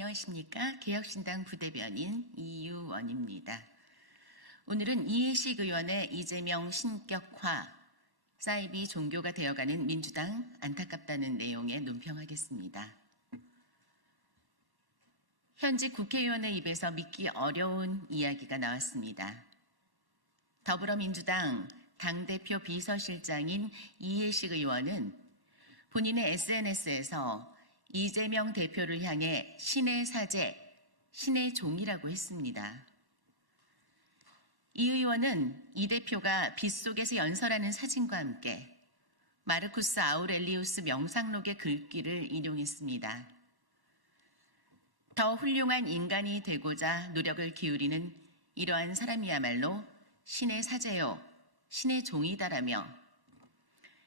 안녕하십니까. 개혁신당 부대변인 이유원입니다. 오늘은 이해식 의원의 이재명 신격화, 사이비 종교가 되어가는 민주당 안타깝다는 내용에 논평하겠습니다. 현직 국회의원의 입에서 믿기 어려운 이야기가 나왔습니다. 더불어민주당 당대표 비서실장인 이해식 의원은 본인의 SNS에서 이재명 대표를 향해 신의 사제, 신의 종이라고 했습니다. 이 의원은 이 대표가 빗속에서 연설하는 사진과 함께 마르쿠스 아우렐리우스 명상록의 글귀를 인용했습니다. 더 훌륭한 인간이 되고자 노력을 기울이는 이러한 사람이야말로 신의 사제요, 신의 종이다라며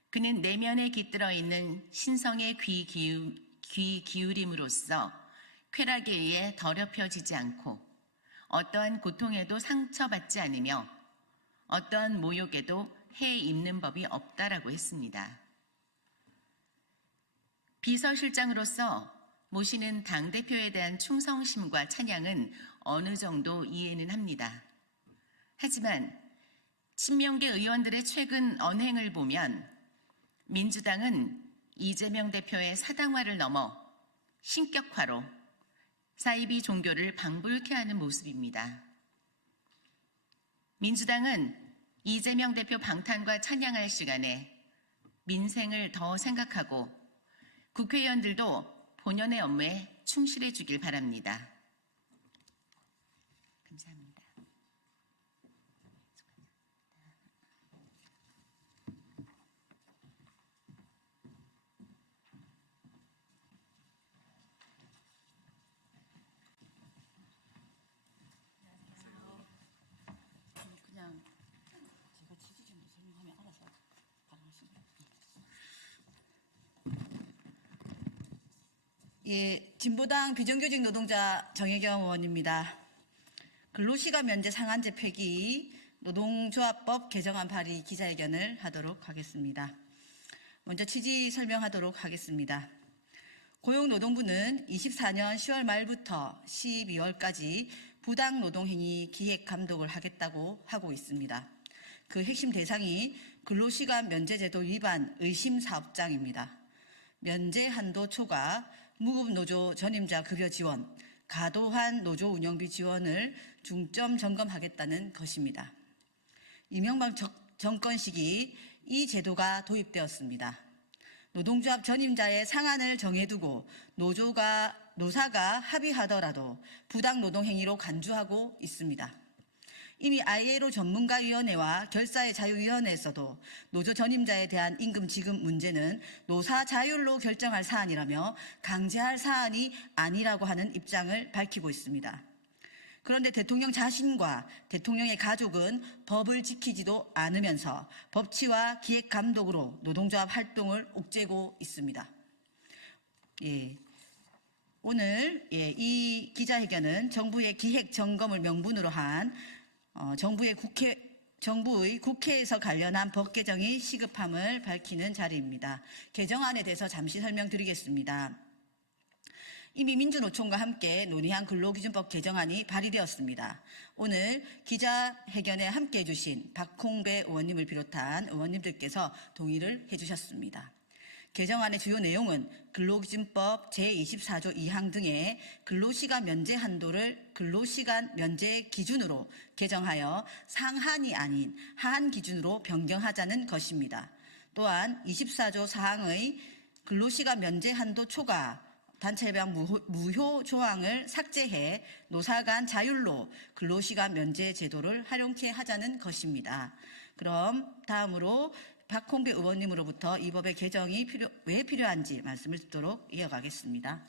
그는 내면에 깃들어 있는 신성의 귀 기울임으로써 쾌락에 의해 더럽혀지지 않고 어떠한 고통에도 상처받지 않으며 어떠한 모욕에도 해 입는 법이 없다라고 했습니다. 비서실장으로서 모시는 당대표에 대한 충성심과 찬양은 어느 정도 이해는 합니다. 하지만 친명계 의원들의 최근 언행을 보면 민주당은 이재명 대표의 사당화를 넘어 신격화로 사이비 종교를 방불케 하는 모습입니다. 민주당은 이재명 대표 방탄과 찬양할 시간에 민생을 더 생각하고 국회의원들도 본연의 업무에 충실해 주길 바랍니다. 감사합니다. 그냥 제가 취지 좀 설명하면 알아서 가능하십니다. 예, 진보당 비정규직 노동자 정혜경 의원입니다. 근로시간 면제 상한제 폐기, 노동조합법 개정안 발의 기자회견을 하도록 하겠습니다. 먼저 취지 설명하도록 하겠습니다. 고용노동부는 24년 10월 말부터 12월까지 부당 노동행위 기획 감독을 하겠다고 하고 있습니다. 그 핵심 대상이 근로시간 면제제도 위반 의심 사업장입니다. 면제 한도 초과, 무급노조 전임자 급여 지원, 과도한 노조 운영비 지원을 중점 점검하겠다는 것입니다. 이명박 정권 시기 이 제도가 도입되었습니다. 노동조합 전임자의 상한을 정해두고 노사가 합의하더라도 부당 노동행위로 간주하고 있습니다. 이미 ILO 전문가위원회와 결사의 자유위원회에서도 노조 전임자에 대한 임금 지급 문제는 노사 자율로 결정할 사안이라며 강제할 사안이 아니라고 하는 입장을 밝히고 있습니다. 그런데 대통령 자신과 대통령의 가족은 법을 지키지도 않으면서 법치와 기획 감독으로 노동조합 활동을 옥죄고 있습니다. 예. 오늘 이 기자회견은 정부의 기획 점검을 명분으로 한 정부의 국회에서 관련한 법 개정이 시급함을 밝히는 자리입니다. 개정안에 대해서 잠시 설명드리겠습니다. 이미 민주노총과 함께 논의한 근로기준법 개정안이 발의되었습니다. 오늘 기자회견에 함께해 주신 박홍배 의원님을 비롯한 의원님들께서 동의를 해주셨습니다. 개정안의 주요 내용은 근로기준법 제24조 2항 등의 근로시간 면제 한도를 근로시간 면제 기준으로 개정하여 상한이 아닌 하한 기준으로 변경하자는 것입니다. 또한 24조 4항의 근로시간 면제 한도 초과 단체협약 무효 조항을 삭제해 노사 간 자율로 근로시간 면제 제도를 활용케 하자는 것입니다. 그럼 다음으로 박홍배 의원님으로부터 이 법의 개정이 왜 필요한지 말씀을 듣도록 이어가겠습니다.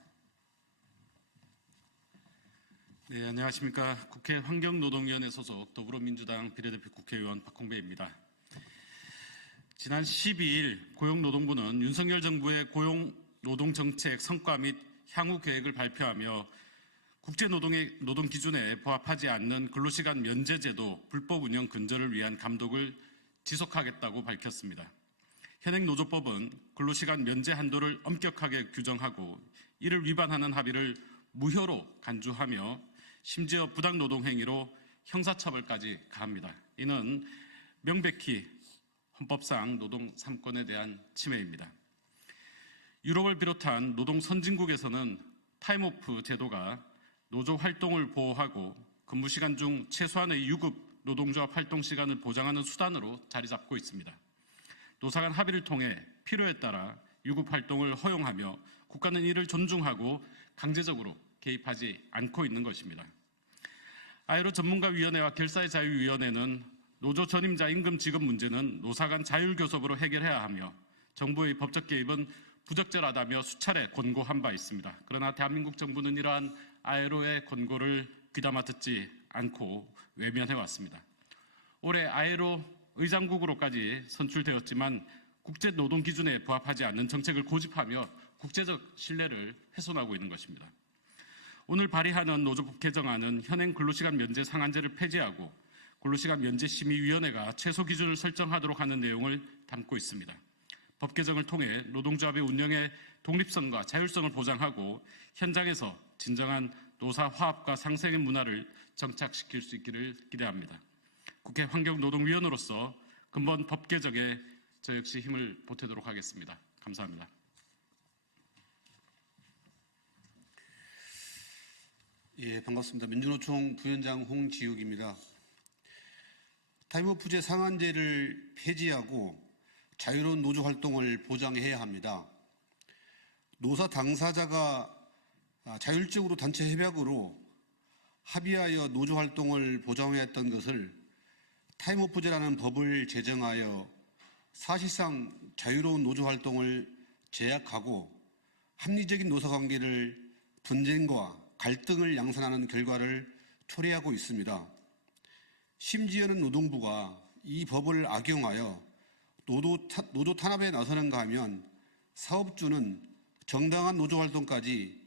네, 안녕하십니까. 국회 환경노동위원회 소속 더불어민주당 비례대표 국회의원 박홍배입니다. 지난 12일 고용노동부는 윤석열 정부의 고용노동정책 성과 및 향후 계획을 발표하며 국제노동의 노동 기준에 부합하지 않는 근로시간 면제제도 불법 운영 근절을 위한 감독을 지속하겠다고 밝혔습니다. 현행 노조법은 근로시간 면제 한도를 엄격하게 규정하고 이를 위반하는 합의를 무효로 간주하며 심지어 부당노동 행위로 형사처벌까지 가합니다. 이는 명백히 헌법상 노동 3권에 대한 침해입니다. 유럽을 비롯한 노동 선진국에서는 타임오프 제도가 노조 활동을 보호하고 근무 시간 중 최소한의 유급 노동조합 활동 시간을 보장하는 수단으로 자리 잡고 있습니다. 노사 간 합의를 통해 필요에 따라 유급 활동을 허용하며 국가는 이를 존중하고 강제적으로 개입하지 않고 있는 것입니다. 아이로 전문가위원회와 결사의 자유위원회는 노조 전임자 임금 지급 문제는 노사 간 자율교섭으로 해결해야 하며 정부의 법적 개입은 부적절하다며 수차례 권고한 바 있습니다. 그러나 대한민국 정부는 이러한 ILO의 권고를 귀담아 듣지 않고 외면해왔습니다. 올해 ILO 의장국으로까지 선출되었지만 국제노동기준에 부합하지 않는 정책을 고집하며 국제적 신뢰를 훼손하고 있는 것입니다. 오늘 발의하는 노조법 개정안은 현행 근로시간 면제 상한제를 폐지하고 근로시간 면제 심의위원회가 최소 기준을 설정하도록 하는 내용을 담고 있습니다. 법 개정을 통해 노동조합의 운영의 독립성과 자율성을 보장하고 현장에서 진정한 노사 화합과 상생의 문화를 정착시킬 수 있기를 기대합니다. 국회 환경노동위원으로서 근본 법 개정에 저 역시 힘을 보태도록 하겠습니다. 감사합니다. 예, 반갑습니다. 민주노총 부위원장 홍지욱입니다. 타임오프제 상한제를 폐지하고 자유로운 노조 활동을 보장해야 합니다. 노사 당사자가 자율적으로 단체 협약으로 합의하여 노조 활동을 보장해야 했던 것을 타임오프제라는 법을 제정하여 사실상 자유로운 노조 활동을 제약하고 합리적인 노사관계를 분쟁과 갈등을 양산하는 결과를 초래하고 있습니다. 심지어는 노동부가 이 법을 악용하여 노조 탄압에 나서는가 하면 사업주는 정당한 노조 활동까지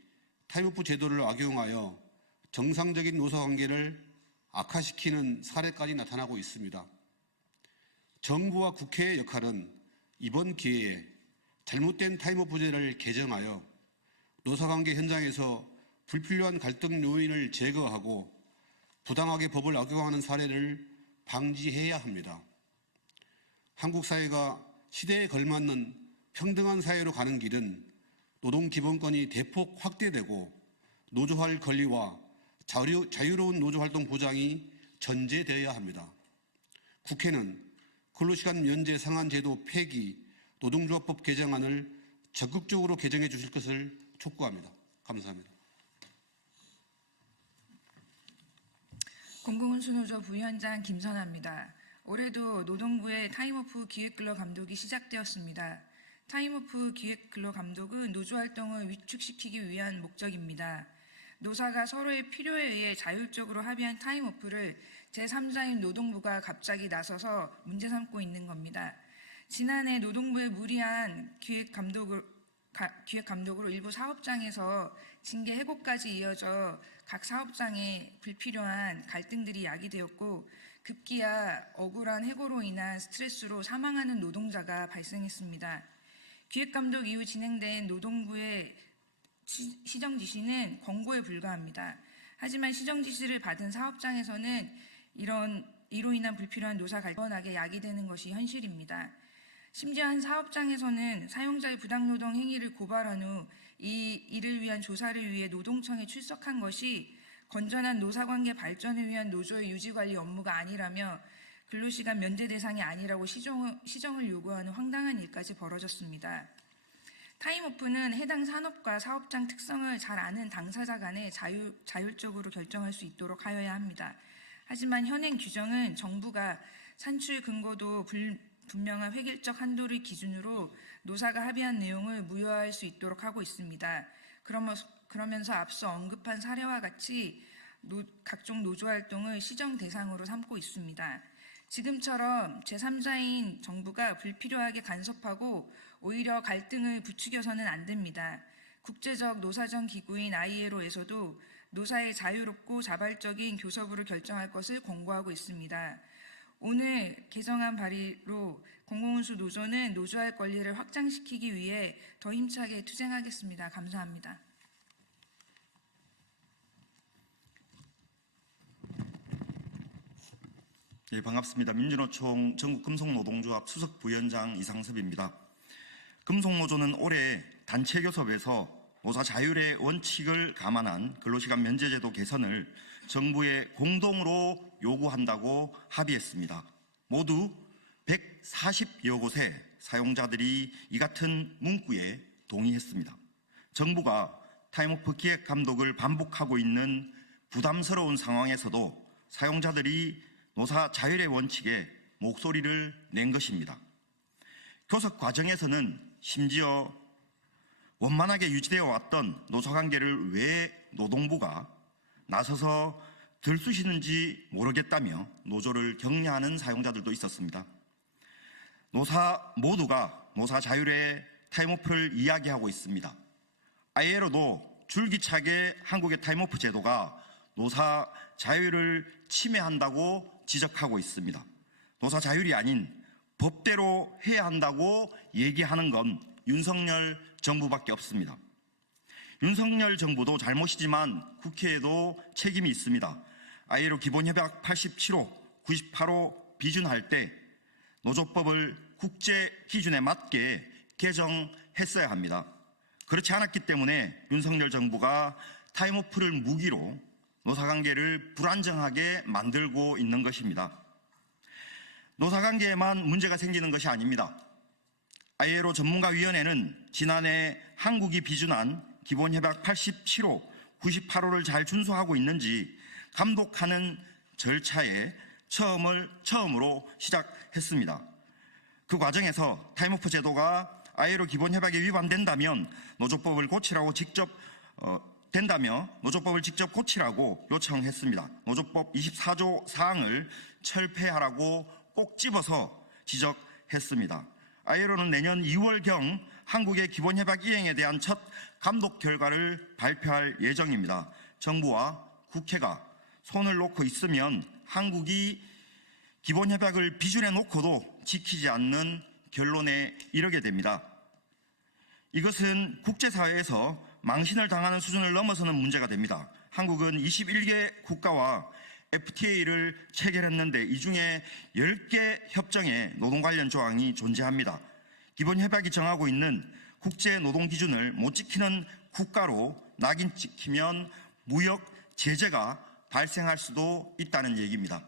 타임오프 제도를 악용하여 정상적인 노사관계를 악화시키는 사례까지 나타나고 있습니다. 정부와 국회의 역할은 이번 기회에 잘못된 타임오프제를 개정하여 노사관계 현장에서 불필요한 갈등 요인을 제거하고 부당하게 법을 악용하는 사례를 방지해야 합니다. 한국 사회가 시대에 걸맞는 평등한 사회로 가는 길은 노동기본권이 대폭 확대되고 노조할 권리와 자유로운 노조활동 보장이 전제되어야 합니다. 국회는 근로시간 면제 상한제도 폐기, 노동조합법 개정안을 적극적으로 개정해 주실 것을 촉구합니다. 감사합니다. 공공운수노조 부위원장 김선아입니다. 올해도 노동부의 타임오프 기획근로 감독이 시작되었습니다. 타임오프 기획근로 감독은 노조활동을 위축시키기 위한 목적입니다. 노사가 서로의 필요에 의해 자율적으로 합의한 타임오프를 제3자인 노동부가 갑자기 나서서 문제 삼고 있는 겁니다. 지난해 노동부의 무리한 기획감독으로 일부 사업장에서 징계 해고까지 이어져 각 사업장에 불필요한 갈등들이 야기되었고 급기야 억울한 해고로 인한 스트레스로 사망하는 노동자가 발생했습니다. 기획감독 이후 진행된 노동부의 시정 지시는 권고에 불과합니다. 하지만 시정 지시를 받은 사업장에서는 이로 인한 불필요한 노사 갈등하게 야기되는 것이 현실입니다. 심지어 한 사업장에서는 사용자의 부당노동 행위를 고발한 후 이를 위한 조사를 위해 노동청에 출석한 것이 건전한 노사관계 발전을 위한 노조의 유지관리 업무가 아니라며 근로시간 면제 대상이 아니라고 시정을 요구하는 황당한 일까지 벌어졌습니다. 타임오프는 해당 산업과 사업장 특성을 잘 아는 당사자 간에 자율적으로 결정할 수 있도록 하여야 합니다. 하지만 현행 규정은 정부가 산출 근거도 분명한 획일적 한도를 기준으로 노사가 합의한 내용을 무효화할 수 있도록 하고 있습니다. 그러면서 앞서 언급한 사례와 같이 각종 노조활동을 시정 대상으로 삼고 있습니다. 지금처럼 제3자인 정부가 불필요하게 간섭하고 오히려 갈등을 부추겨서는 안 됩니다. 국제적 노사정 기구인 ILO에서도 노사의 자유롭고 자발적인 교섭으로 결정할 것을 권고하고 있습니다. 오늘 개정안 발의로 공공운수 노조는 노조할 권리를 확장시키기 위해 더 힘차게 투쟁하겠습니다. 감사합니다. 예, 반갑습니다. 민주노총 전국금속노동조합 수석 부위원장 이상섭입니다. 금속노조는 올해 단체 교섭에서 노사 자율의 원칙을 감안한 근로시간 면제제도 개선을 정부에 공동으로 요구한다고 합의했습니다. 모두 140여 곳의 사용자들이 이 같은 문구에 동의했습니다. 정부가 타임오프 기획 감독을 반복하고 있는 부담스러운 상황에서도 사용자들이 노사 자율의 원칙에 목소리를 낸 것입니다. 교섭 과정에서는 심지어 원만하게 유지되어 왔던 노사관계를 왜 노동부가 나서서 들쑤시는지 모르겠다며 노조를 격려하는 사용자들도 있었습니다. 노사 모두가 노사 자율의 타임오프를 이야기하고 있습니다. ILO도 줄기차게 한국의 타임오프 제도가 노사 자율을 침해한다고 지적하고 있습니다. 노사 자율이 아닌 법대로 해야 한다고 얘기하는 건 윤석열 정부밖에 없습니다. 윤석열 정부도 잘못이지만 국회에도 책임이 있습니다. ILO 기본협약 87호, 98호 비준할 때 노조법을 국제 기준에 맞게 개정했어야 합니다. 그렇지 않았기 때문에 윤석열 정부가 타임오프를 무기로 노사관계를 불안정하게 만들고 있는 것입니다. 노사관계에만 문제가 생기는 것이 아닙니다. ILO 전문가위원회는 지난해 한국이 비준한 기본협약 87호, 98호를 잘 준수하고 있는지 감독하는 절차에 처음으로 시작했습니다. 그 과정에서 타임오프 제도가 ILO 기본협약에 위반된다면 노조법을 직접 고치라고 요청했습니다. 노조법 24조 사항을 철폐하라고 꼭 집어서 지적했습니다. ILO는 내년 2월경 한국의 기본협약 이행에 대한 첫 감독 결과를 발표할 예정입니다. 정부와 국회가 손을 놓고 있으면 한국이 기본협약을 비준해 놓고도 지키지 않는 결론에 이르게 됩니다. 이것은 국제사회에서 망신을 당하는 수준을 넘어서는 문제가 됩니다. 한국은 21개 국가와 FTA를 체결했는데 이 중에 10개 협정에 노동 관련 조항이 존재합니다. 기본협약이 정하고 있는 국제 노동 기준을 못 지키는 국가로 낙인 찍히면 무역 제재가 발생할 수도 있다는 얘기입니다.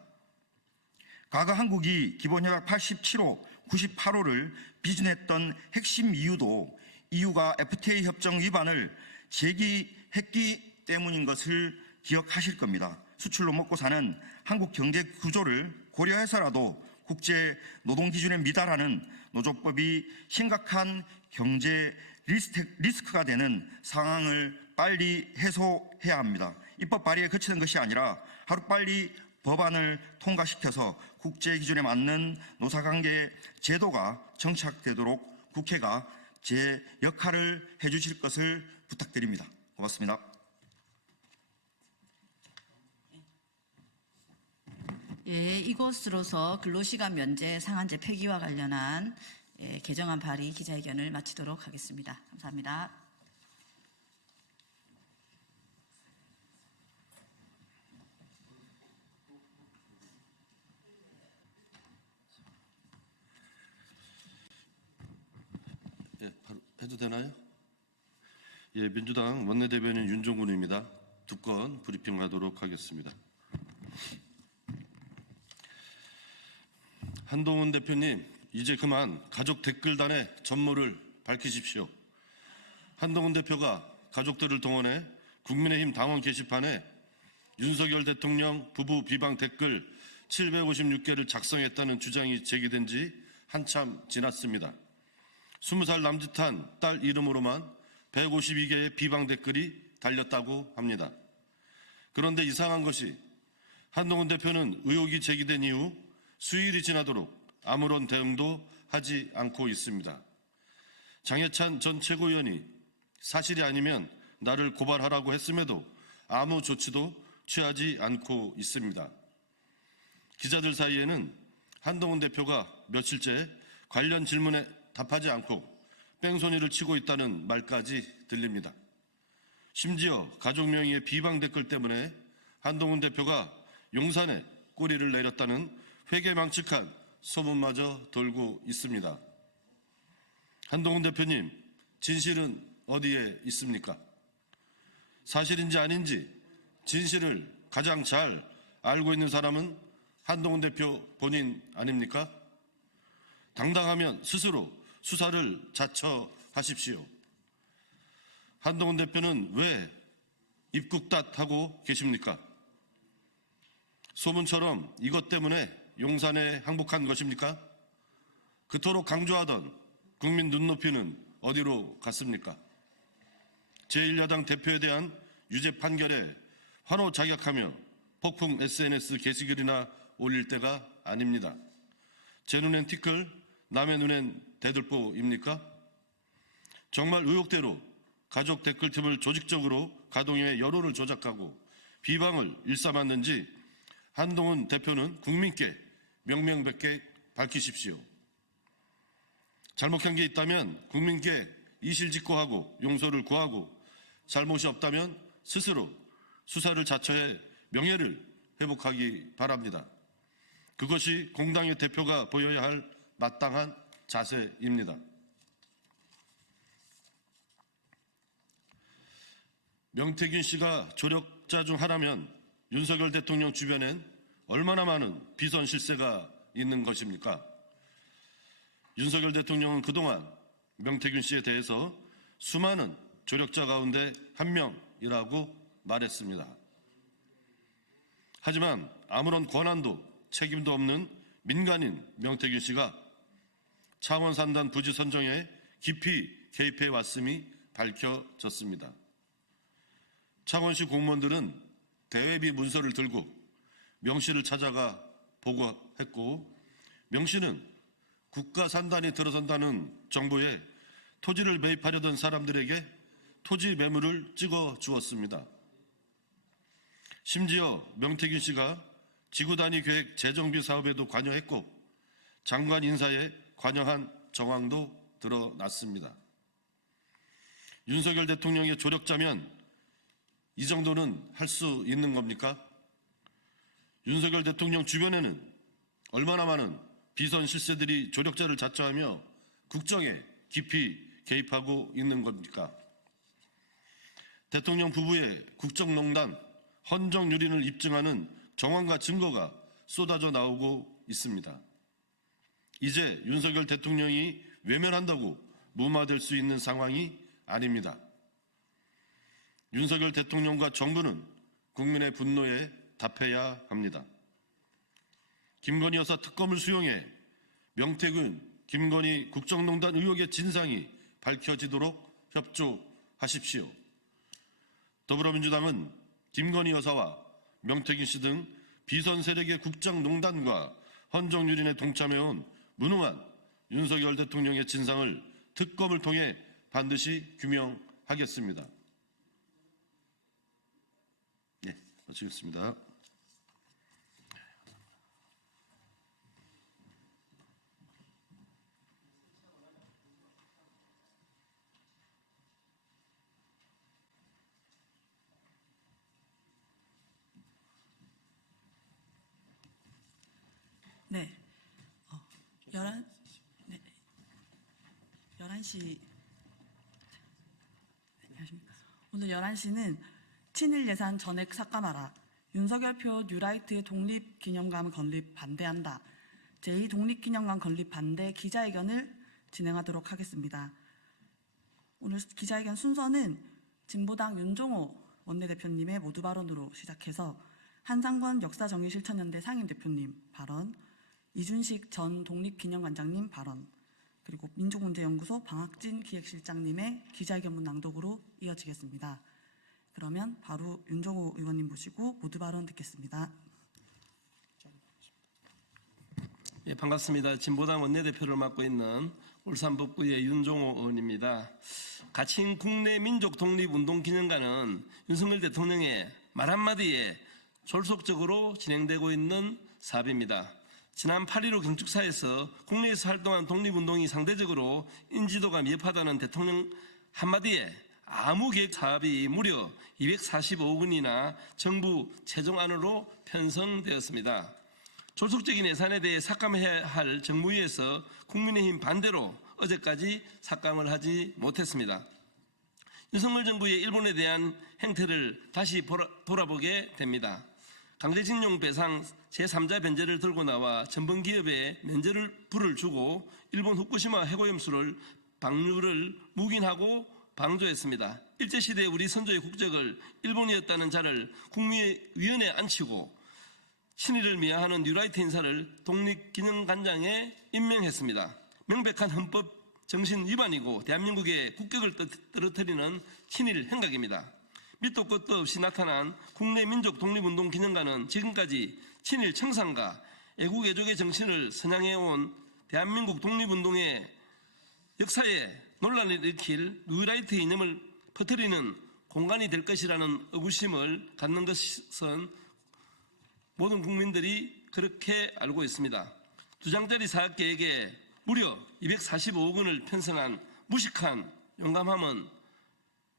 과거 한국이 기본협약 87호, 98호를 비준했던 핵심 이유도 EU가 FTA 협정 위반을 제기했기 때문인 것을 기억하실 겁니다. 수출로 먹고 사는 한국 경제 구조를 고려해서라도 국제 노동 기준에 미달하는 노조법이 심각한 경제 리스크가 되는 상황을 빨리 해소해야 합니다. 입법 발의에 그치는 것이 아니라 하루빨리 법안을 통과시켜서 국제 기준에 맞는 노사관계 제도가 정착되도록 국회가 제 역할을 해주실 것을 부탁드립니다. 고맙습니다. 예, 이것으로서 근로시간 면제 상한제 폐기와 관련한 개정안 발의 기자회견을 마치도록 하겠습니다. 감사합니다. 예, 바로 해도 되나요? 예, 민주당 원내대변인 윤종군입니다. 두 건 브리핑하도록 하겠습니다. 한동훈 대표님, 이제 그만 가족 댓글단의 전모를 밝히십시오. 한동훈 대표가 가족들을 동원해 국민의힘 당원 게시판에 윤석열 대통령 부부 비방 댓글 756개를 작성했다는 주장이 제기된 지 한참 지났습니다. 20살 남짓한 딸 이름으로만 152개의 비방 댓글이 달렸다고 합니다. 그런데 이상한 것이 한동훈 대표는 의혹이 제기된 이후 수일이 지나도록 아무런 대응도 하지 않고 있습니다. 장해찬 전 최고위원이 사실이 아니면 나를 고발하라고 했음에도 아무 조치도 취하지 않고 있습니다. 기자들 사이에는 한동훈 대표가 며칠째 관련 질문에 답하지 않고 뺑소니를 치고 있다는 말까지 들립니다. 심지어 가족 명의의 비방 댓글 때문에 한동훈 대표가 용산에 꼬리를 내렸다는 회개망측한 소문마저 돌고 있습니다. 한동훈 대표님, 진실은 어디에 있습니까? 사실인지 아닌지 진실을 가장 잘 알고 있는 사람은 한동훈 대표 본인 아닙니까? 당당하면 스스로 수사를 자처하십시오. 한동훈 대표는 왜 입국닷하고 계십니까? 소문처럼 이것 때문에 용산에 항복한 것입니까? 그토록 강조하던 국민 눈높이는 어디로 갔습니까? 제1야당 대표에 대한 유죄 판결에 환호작약하며 폭풍 SNS 게시글이나 올릴 때가 아닙니다. 제 눈엔 티끌, 남의 눈엔 대들보입니까? 정말 의혹대로 가족 댓글틈을 조직적으로 가동해 여론을 조작하고 비방을 일삼았는지 한동훈 대표는 국민께 명명백백 밝히십시오. 잘못한 게 있다면 국민께 이실직고하고 용서를 구하고 잘못이 없다면 스스로 수사를 자처해 명예를 회복하기 바랍니다. 그것이 공당의 대표가 보여야 할 마땅한 자세입니다. 명태균 씨가 조력자 중 하나면 윤석열 대통령 주변엔 얼마나 많은 비선 실세가 있는 것입니까? 윤석열 대통령은 그동안 명태균 씨에 대해서 수많은 조력자 가운데 한 명이라고 말했습니다. 하지만 아무런 권한도 책임도 없는 민간인 명태균 씨가 창원 산단 부지 선정에 깊이 개입해 왔음이 밝혀졌습니다. 창원시 공무원들은 대외비 문서를 들고 명 씨를 찾아가 보고했고, 명 씨는 국가 산단이 들어선다는 정보에 토지를 매입하려던 사람들에게 토지 매물을 찍어 주었습니다. 심지어 명태균 씨가 지구단위 계획 재정비 사업에도 관여했고 장관 인사에 관여한 정황도 드러났습니다. 윤석열 대통령의 조력자면 이 정도는 할 수 있는 겁니까? 윤석열 대통령 주변에는 얼마나 많은 비선 실세들이 조력자를 자처하며 국정에 깊이 개입하고 있는 겁니까? 대통령 부부의 국정농단, 헌정유린을 입증하는 정황과 증거가 쏟아져 나오고 있습니다. 이제 윤석열 대통령이 외면한다고 무마될 수 있는 상황이 아닙니다. 윤석열 대통령과 정부는 국민의 분노에 답해야 합니다. 김건희 여사 특검을 수용해 명태균, 김건희 국정농단 의혹의 진상이 밝혀지도록 협조하십시오. 더불어민주당은 김건희 여사와 명태균 씨 등 비선 세력의 국정농단과 헌정유린에 동참해온 무능한 윤석열 대통령의 진상을 특검을 통해 반드시 규명하겠습니다. 네, 마치겠습니다. 네. 11시 안녕하십니까. 오늘 11시는 친일 예산 전액 삭감하라. 윤석열표 뉴라이트의 독립기념관 건립 반대한다. 제2독립기념관 건립 반대 기자회견을 진행하도록 하겠습니다. 오늘 기자회견 순서는 진보당 윤종호 원내대표님의 모두 발언으로 시작해서 한상권 역사정의실천연대 상임대표님 발언, 이준식 전 독립기념관장님 발언, 그리고 민족문제연구소 방학진 기획실장님의 기자회견문 낭독으로 이어지겠습니다. 그러면 바로 윤종호 의원님 모시고 모두 발언 듣겠습니다. 예, 반갑습니다. 진보당 원내대표를 맡고 있는 울산 북구의 윤종호 의원입니다. 가칭 국내 민족 독립운동기념관은 윤석열 대통령의 말 한마디에 졸속적으로 진행되고 있는 사업입니다. 지난 8.15 경축사에서 국내에서 활동한 독립운동이 상대적으로 인지도가 미흡하다는 대통령 한마디에 아무 계획 사업이 무려 245억 원이나 정부 최종안으로 편성되었습니다. 조속적인 예산에 대해 삭감해야 할 정무위에서 국민의힘 반대로 어제까지 삭감을 하지 못했습니다. 윤석열 정부의 일본에 대한 행태를 다시 돌아보게 됩니다. 강제징용 배상 제3자 변제를 들고 나와 전범기업에 면제를 불을 주고 일본 후쿠시마 해고염수를 방류를 묵인하고 방조했습니다. 일제시대 우리 선조의 국적을 일본이었다는 자를 국무위원회에 앉히고 친일을 미화하는 뉴라이트 인사를 독립기념관장에 임명했습니다. 명백한 헌법 정신 위반이고 대한민국의 국격을 떨어뜨리는 친일 행각입니다. 밑도 끝도 없이 나타난 국내 민족 독립운동 기념관은 지금까지 친일 청산과 애국 애족의 정신을 선양해온 대한민국 독립운동의 역사에 논란을 일으킬 뉴라이트 이념을 퍼뜨리는 공간이 될 것이라는 의구심을 갖는 것은 모든 국민들이 그렇게 알고 있습니다. 2장짜리 사업계획에 무려 245억 원을 편성한 무식한 용감함은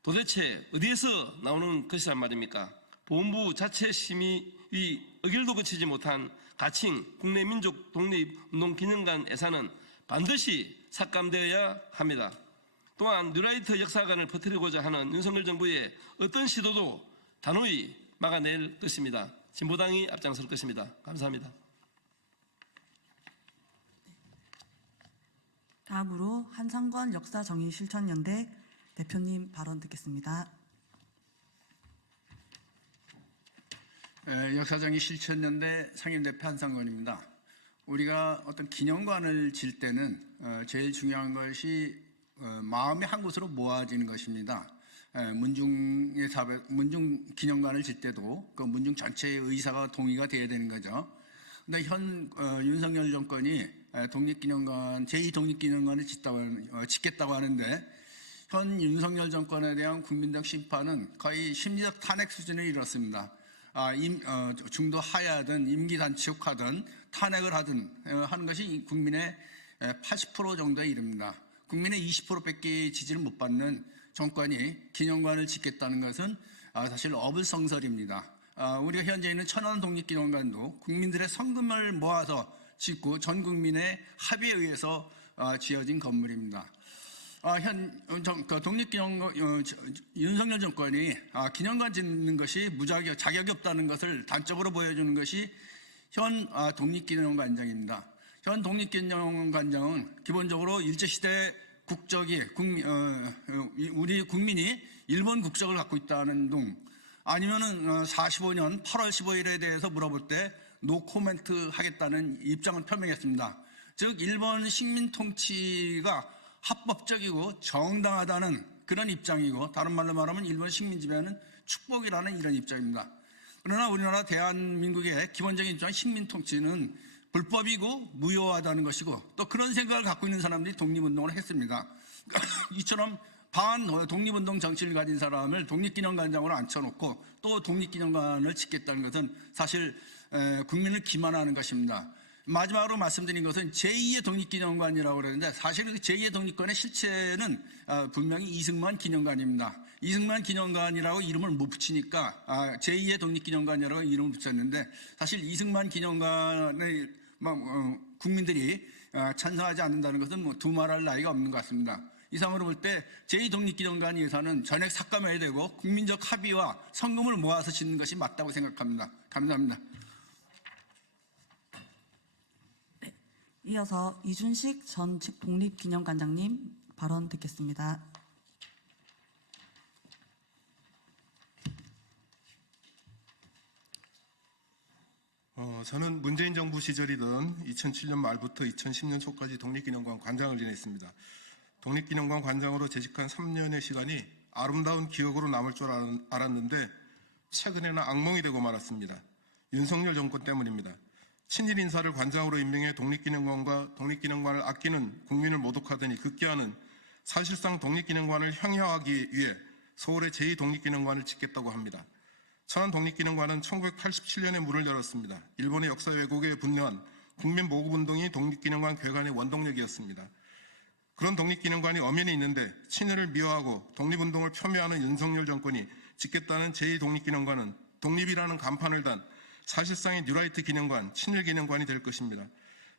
도대체 어디에서 나오는 것이란 말입니까? 보훈부 자체심의위 의결도 거치지 못한 가칭 국내 민족 독립운동 기념관 예산은 반드시 삭감되어야 합니다. 또한 뉴라이트 역사관을 퍼뜨리고자 하는 윤석열 정부의 어떤 시도도 단호히 막아낼 것입니다. 진보당이 앞장설 것입니다. 감사합니다. 다음으로 한상권 역사정의실천연대 대표님 발언 듣겠습니다. 역사정의실천연대 상임대표 한상권입니다. 우리가 어떤 기념관을 질 때는 제일 중요한 것이 마음이 한 곳으로 모아지는 것입니다. 문중 기념관을 질 때도 그 문중 전체의 의사가 동의가 돼야 되는 거죠. 근데 윤석열 정권이 독립기념관, 제2독립기념관을 짓겠다고 하는데 현 윤석열 정권에 대한 국민적 심판은 거의 심리적 탄핵 수준에 이르렀습니다. 중도 하야든 임기 단축하든 탄핵을 하든 하는 것이 국민의 80% 정도에 이릅니다. 국민의 20%밖에 지지를 못 받는 정권이 기념관을 짓겠다는 것은 사실 어불성설입니다. 우리가 현재 있는 천안 독립기념관도 국민들의 성금을 모아서 짓고 전 국민의 합의에 의해서 지어진 건물입니다. 윤석열 정권이 기념관 짓는 것이 자격이 없다는 것을 단적으로 보여주는 것이 현 독립기념관장입니다. 현 독립기념관장은 기본적으로 일제시대 국적이 우리 국민이 일본 국적을 갖고 있다는 둥, 아니면은 45년 8월 15일에 대해서 물어볼 때 노코멘트 하겠다는 입장을 표명했습니다. 즉 일본 식민 통치가 합법적이고 정당하다는 그런 입장이고, 다른 말로 말하면 일본 식민 지배는 축복이라는 이런 입장입니다. 그러나 우리나라 대한민국의 기본적인 입장은 식민 통치는 불법이고 무효하다는 것이고, 또 그런 생각을 갖고 있는 사람들이 독립운동을 했습니다. 이처럼 반 독립운동 정치를 가진 사람을 독립기념관장으로 앉혀놓고 또 독립기념관을 짓겠다는 것은 사실 국민을 기만하는 것입니다. 마지막으로 말씀드린 것은 제2의 독립기념관이라고 그러는데, 사실은 제2의 독립관의 실체는 분명히 이승만 기념관입니다. 이승만 기념관이라고 이름을 못 붙이니까 제2의 독립기념관이라고 이름을 붙였는데, 사실 이승만 기념관에 국민들이 찬성하지 않는다는 것은 두말할 나위가 없는 것 같습니다. 이상으로 볼 때 제2독립기념관 예산은 전액 삭감해야 되고 국민적 합의와 성금을 모아서 짓는 것이 맞다고 생각합니다. 감사합니다. 네, 이어서 이준식 전 독립기념관장님 발언 듣겠습니다. 저는 문재인 정부 시절이던 2007년 말부터 2010년 초까지 독립기념관 관장을 지냈습니다. 독립기념관 관장으로 재직한 3년의 시간이 아름다운 기억으로 남을 줄 알았는데 최근에는 악몽이 되고 말았습니다. 윤석열 정권 때문입니다. 친일 인사를 관장으로 임명해 독립기념관과 독립기념관을 아끼는 국민을 모독하더니 급기야는 사실상 독립기념관을 형해화하기 위해 서울에 제2독립기념관을 짓겠다고 합니다. 천안 독립기념관은 1987년에 문을 열었습니다. 일본의 역사 왜곡에 분노한 국민보급운동이 독립기념관 개관의 원동력이었습니다. 그런 독립기념관이 엄연히 있는데 친일을 미화하고 독립운동을 폄훼하는 윤석열 정권이 짓겠다는 제2독립기념관은 독립이라는 간판을 단 사실상의 뉴라이트 기념관, 친일 기념관이 될 것입니다.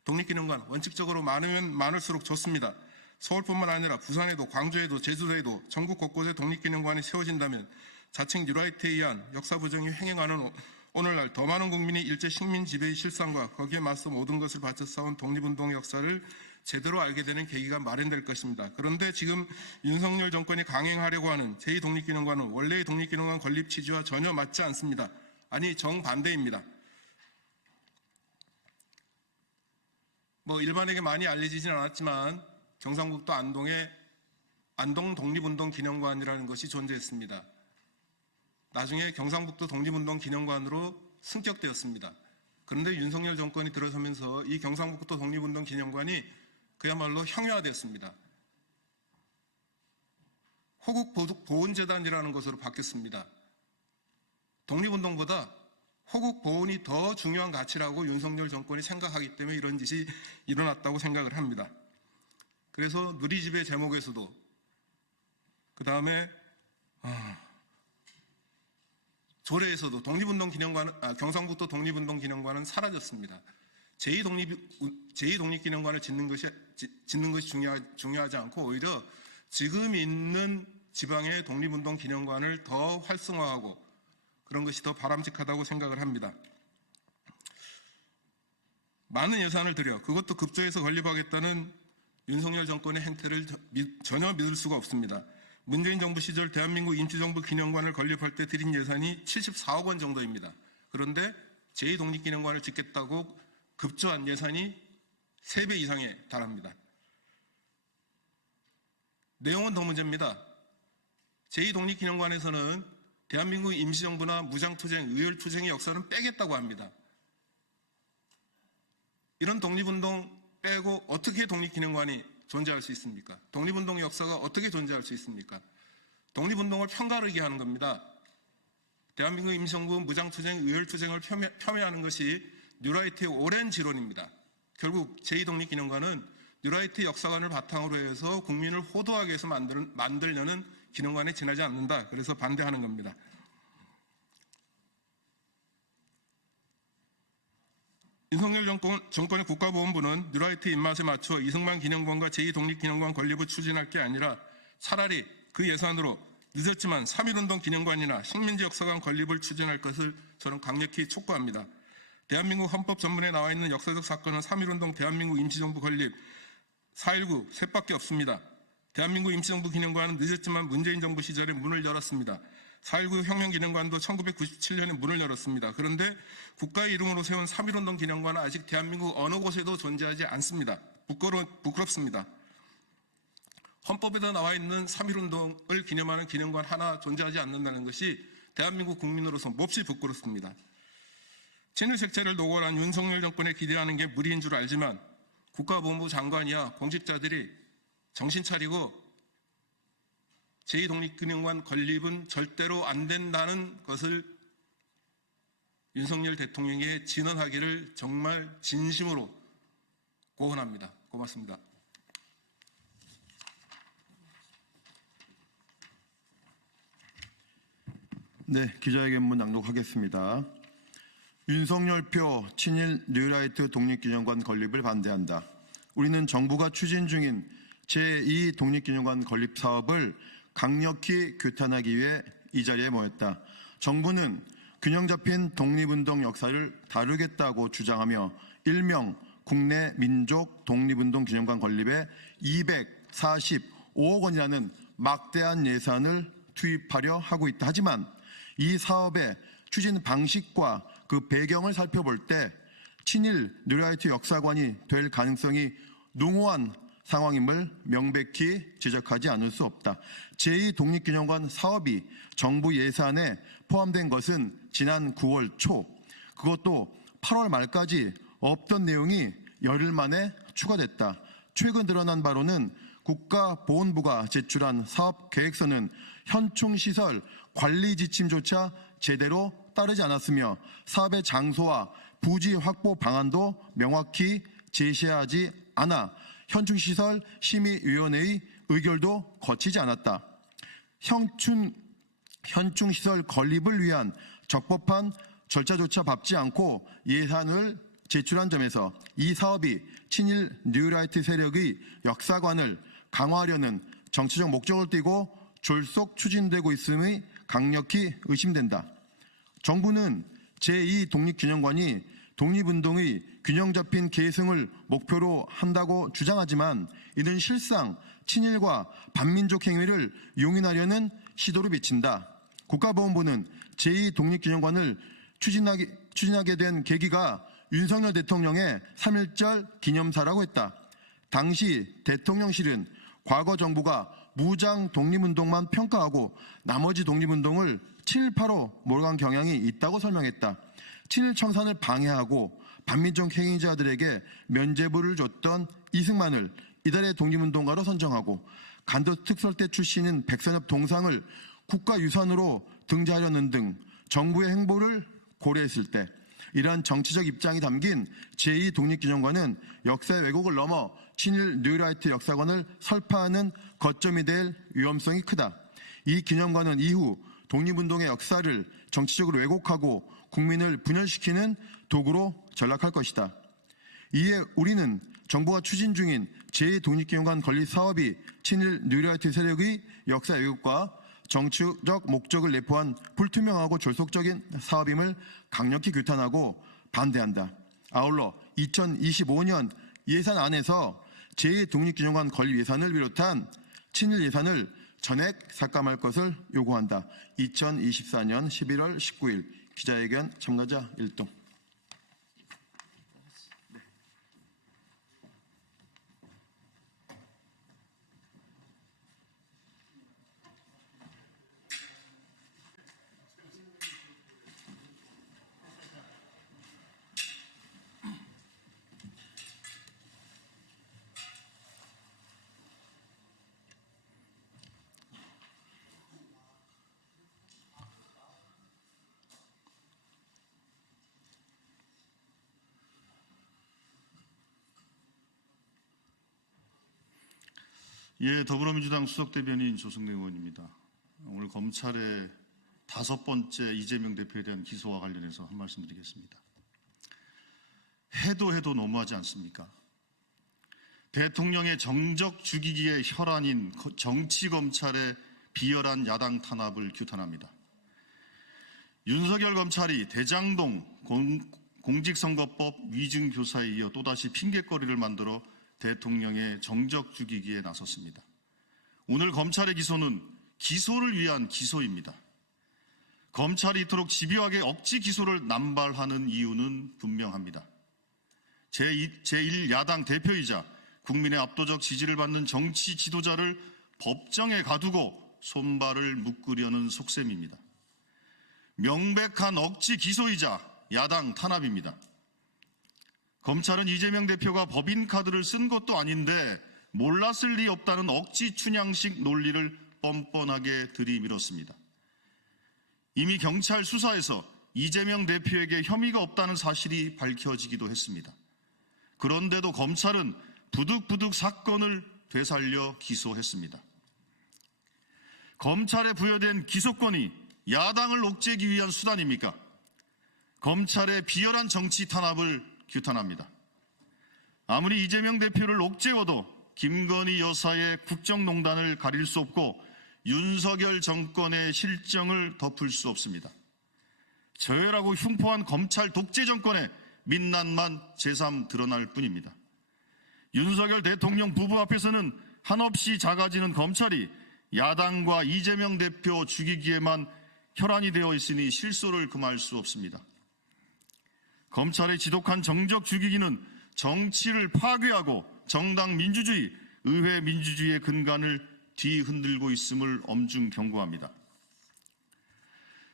독립기념관 원칙적으로 많으면 많을수록 좋습니다. 서울뿐만 아니라 부산에도 광주에도 제주도에도 전국 곳곳에 독립기념관이 세워진다면 자칭 뉴라이트에 의한 역사 부정이 횡행하는 오늘날 더 많은 국민이 일제 식민 지배의 실상과 거기에 맞서 모든 것을 바쳐 싸운 독립운동의 역사를 제대로 알게 되는 계기가 마련될 것입니다. 그런데 지금 윤석열 정권이 강행하려고 하는 제2독립기념관은 원래의 독립기념관 건립 취지와 전혀 맞지 않습니다. 아니 정반대입니다. 일반에게 많이 알려지진 않았지만 경상북도 안동에 안동 독립운동 기념관이라는 것이 존재했습니다. 나중에 경상북도 독립운동 기념관으로 승격되었습니다. 그런데 윤석열 정권이 들어서면서 이 경상북도 독립운동 기념관이 그야말로 형용화되었습니다. 호국보훈재단이라는 것으로 바뀌었습니다. 독립운동보다 호국보훈이 더 중요한 가치라고 윤석열 정권이 생각하기 때문에 이런 짓이 일어났다고 생각을 합니다. 그래서 누리집의 제목에서도 그 다음에 조례에서도 경상북도 독립운동기념관은 사라졌습니다. 제2독립기념관을 짓는 것이 중요하지 않고 오히려 지금 있는 지방의 독립운동기념관을 더 활성화하고 그런 것이 더 바람직하다고 생각을 합니다. 많은 예산을 들여 그것도 급조해서 건립하겠다는 윤석열 정권의 행태를 전혀 믿을 수가 없습니다. 문재인 정부 시절 대한민국 임시정부 기념관을 건립할 때 들인 예산이 74억 원 정도입니다. 그런데 제2독립기념관을 짓겠다고 급조한 예산이 3배 이상에 달합니다. 내용은 더 문제입니다. 제2독립기념관에서는 대한민국 임시정부나 무장투쟁, 의열투쟁의 역사는 빼겠다고 합니다. 이런 독립운동 빼고 어떻게 독립기념관이 존재할 수 있습니까? 독립운동의 역사가 어떻게 존재할 수 있습니까? 독립운동을 편가르게 하는 겁니다. 대한민국 임시정부 무장투쟁, 의열투쟁을 폄훼하는 것이 뉴라이트의 오랜 지론입니다. 결국 제2독립기념관은 뉴라이트 역사관을 바탕으로 해서 국민을 호도하게 해서 만들려는 기념관에 지나지 않는다. 그래서 반대하는 겁니다. 윤석열 정권의 국가보훈부는 뉴라이트 입맛에 맞춰 이승만 기념관과 제2독립기념관 건립을 추진할 게 아니라 차라리 그 예산으로 늦었지만 3.1운동 기념관이나 식민지 역사관 건립을 추진할 것을 저는 강력히 촉구합니다. 대한민국 헌법 전문에 나와 있는 역사적 사건은 3.1운동 대한민국 임시정부 건립, 4.19 셋밖에 없습니다. 대한민국 임시정부 기념관은 늦었지만 문재인 정부 시절에 문을 열었습니다. 4.19 혁명기념관도 1997년에 문을 열었습니다. 그런데 국가의 이름으로 세운 3.1운동 기념관은 아직 대한민국 어느 곳에도 존재하지 않습니다. 부끄럽습니다. 헌법에도 나와 있는 3.1운동을 기념하는 기념관 하나 존재하지 않는다는 것이 대한민국 국민으로서 몹시 부끄럽습니다. 친일 색채를 노골한 윤석열 정권에 기대하는 게 무리인 줄 알지만 국가보훈부 장관이야 공직자들이 정신 차리고 제2독립기념관 건립은 절대로 안 된다는 것을 윤석열 대통령에 진언하기를 정말 진심으로 고언합니다. 고맙습니다. 네, 기자회견문 낭독하겠습니다. 윤석열표 친일 뉴라이트 독립기념관 건립을 반대한다. 우리는 정부가 추진 중인 제2독립기념관 건립 사업을 강력히 규탄하기 위해 이 자리에 모였다. 정부는 균형 잡힌 독립운동 역사를 다루겠다고 주장하며 일명 국내 민족 독립운동 기념관 건립에 245억 원이라는 막대한 예산을 투입하려 하고 있다. 하지만 이 사업의 추진 방식과 그 배경을 살펴볼 때 친일 뉴라이트 역사관이 될 가능성이 농후한 상황임을 명백히 지적하지 않을 수 없다. 제2독립기념관 사업이 정부 예산에 포함된 것은 지난 9월 초, 그것도 8월 말까지 없던 내용이 열흘 만에 추가됐다. 최근 드러난 바로는 국가보훈부가 제출한 사업 계획서는 현충시설 관리 지침조차 제대로 따르지 않았으며 사업의 장소와 부지 확보 방안도 명확히 제시하지 않아 현충시설 심의위원회의 의결도 거치지 않았다. 현충시설 건립을 위한 적법한 절차조차 밟지 않고 예산을 제출한 점에서 이 사업이 친일 뉴라이트 세력의 역사관을 강화하려는 정치적 목적을 띠고 졸속 추진되고 있음이 강력히 의심된다. 정부는 제2독립기념관이 독립운동의 균형 잡힌 계승을 목표로 한다고 주장하지만 이는 실상 친일과 반민족 행위를 용인하려는 시도로 비친다. 국가보훈부는 제2독립기념관을 추진하게 된 계기가 윤석열 대통령의 3.1절 기념사라고 했다. 당시 대통령실은 과거 정부가 무장 독립운동만 평가하고 나머지 독립운동을 친일파로 몰아간 경향이 있다고 설명했다. 친일 청산을 방해하고 반민족 행위자들에게 면죄부를 줬던 이승만을 이달의 독립운동가로 선정하고 간도 특설대 출신인 백선엽 동상을 국가유산으로 등재하려는 등 정부의 행보를 고려했을 때 이러한 정치적 입장이 담긴 제2독립기념관은 역사의 왜곡을 넘어 친일 뉴라이트 역사관을 설파하는 거점이 될 위험성이 크다. 이 기념관은 이후 독립운동의 역사를 정치적으로 왜곡하고 국민을 분열시키는 도구로 전락할 것이다. 이에 우리는 정부가 추진 중인 제2독립기념관 건립 사업이 친일 뉴라이트 세력의 역사 왜곡과 정치적 목적을 내포한 불투명하고 졸속적인 사업임을 강력히 규탄하고 반대한다. 아울러 2025년 예산안에서 제2독립기념관 건립 예산을 비롯한 친일 예산을 전액 삭감할 것을 요구한다. 2024년 11월 19일 기자회견 참가자 1동. 예, 더불어민주당 수석대변인 조승래 의원입니다. 오늘 검찰의 5번째 이재명 대표에 대한 기소와 관련해서 한 말씀 드리겠습니다. 해도 너무하지 않습니까? 대통령의 정적 죽이기의 혈안인 정치검찰의 비열한 야당 탄압을 규탄합니다. 윤석열 검찰이 대장동 공직선거법 위증교사에 이어 또다시 핑계거리를 만들어 대통령의 정적 죽이기에 나섰습니다. 오늘 검찰의 기소는 기소를 위한 기소입니다. 검찰이 이토록 집요하게 억지 기소를 남발하는 이유는 분명합니다. 제1야당 대표이자 국민의 압도적 지지를 받는 정치 지도자를 법정에 가두고 손발을 묶으려는 속셈입니다. 명백한 억지 기소이자 야당 탄압입니다. 검찰은 이재명 대표가 법인카드를 쓴 것도 아닌데 몰랐을 리 없다는 억지 춘향식 논리를 뻔뻔하게 들이밀었습니다. 이미 경찰 수사에서 이재명 대표에게 혐의가 없다는 사실이 밝혀지기도 했습니다. 그런데도 검찰은 부득부득 사건을 되살려 기소했습니다. 검찰에 부여된 기소권이 야당을 옥죄기 위한 수단입니까? 검찰의 비열한 정치 탄압을 규탄합니다. 아무리 이재명 대표를 옥죄어도 김건희 여사의 국정농단을 가릴 수 없고 윤석열 정권의 실정을 덮을 수 없습니다. 저열하고 흉포한 검찰 독재 정권의 민낯만 새삼 드러날 뿐입니다. 윤석열 대통령 부부 앞에서는 한없이 작아지는 검찰이 야당과 이재명 대표 죽이기에만 혈안이 되어 있으니 실소를 금할 수 없습니다. 검찰의 지독한 정적 죽이기는 정치를 파괴하고 정당 민주주의, 의회 민주주의의 근간을 뒤흔들고 있음을 엄중 경고합니다.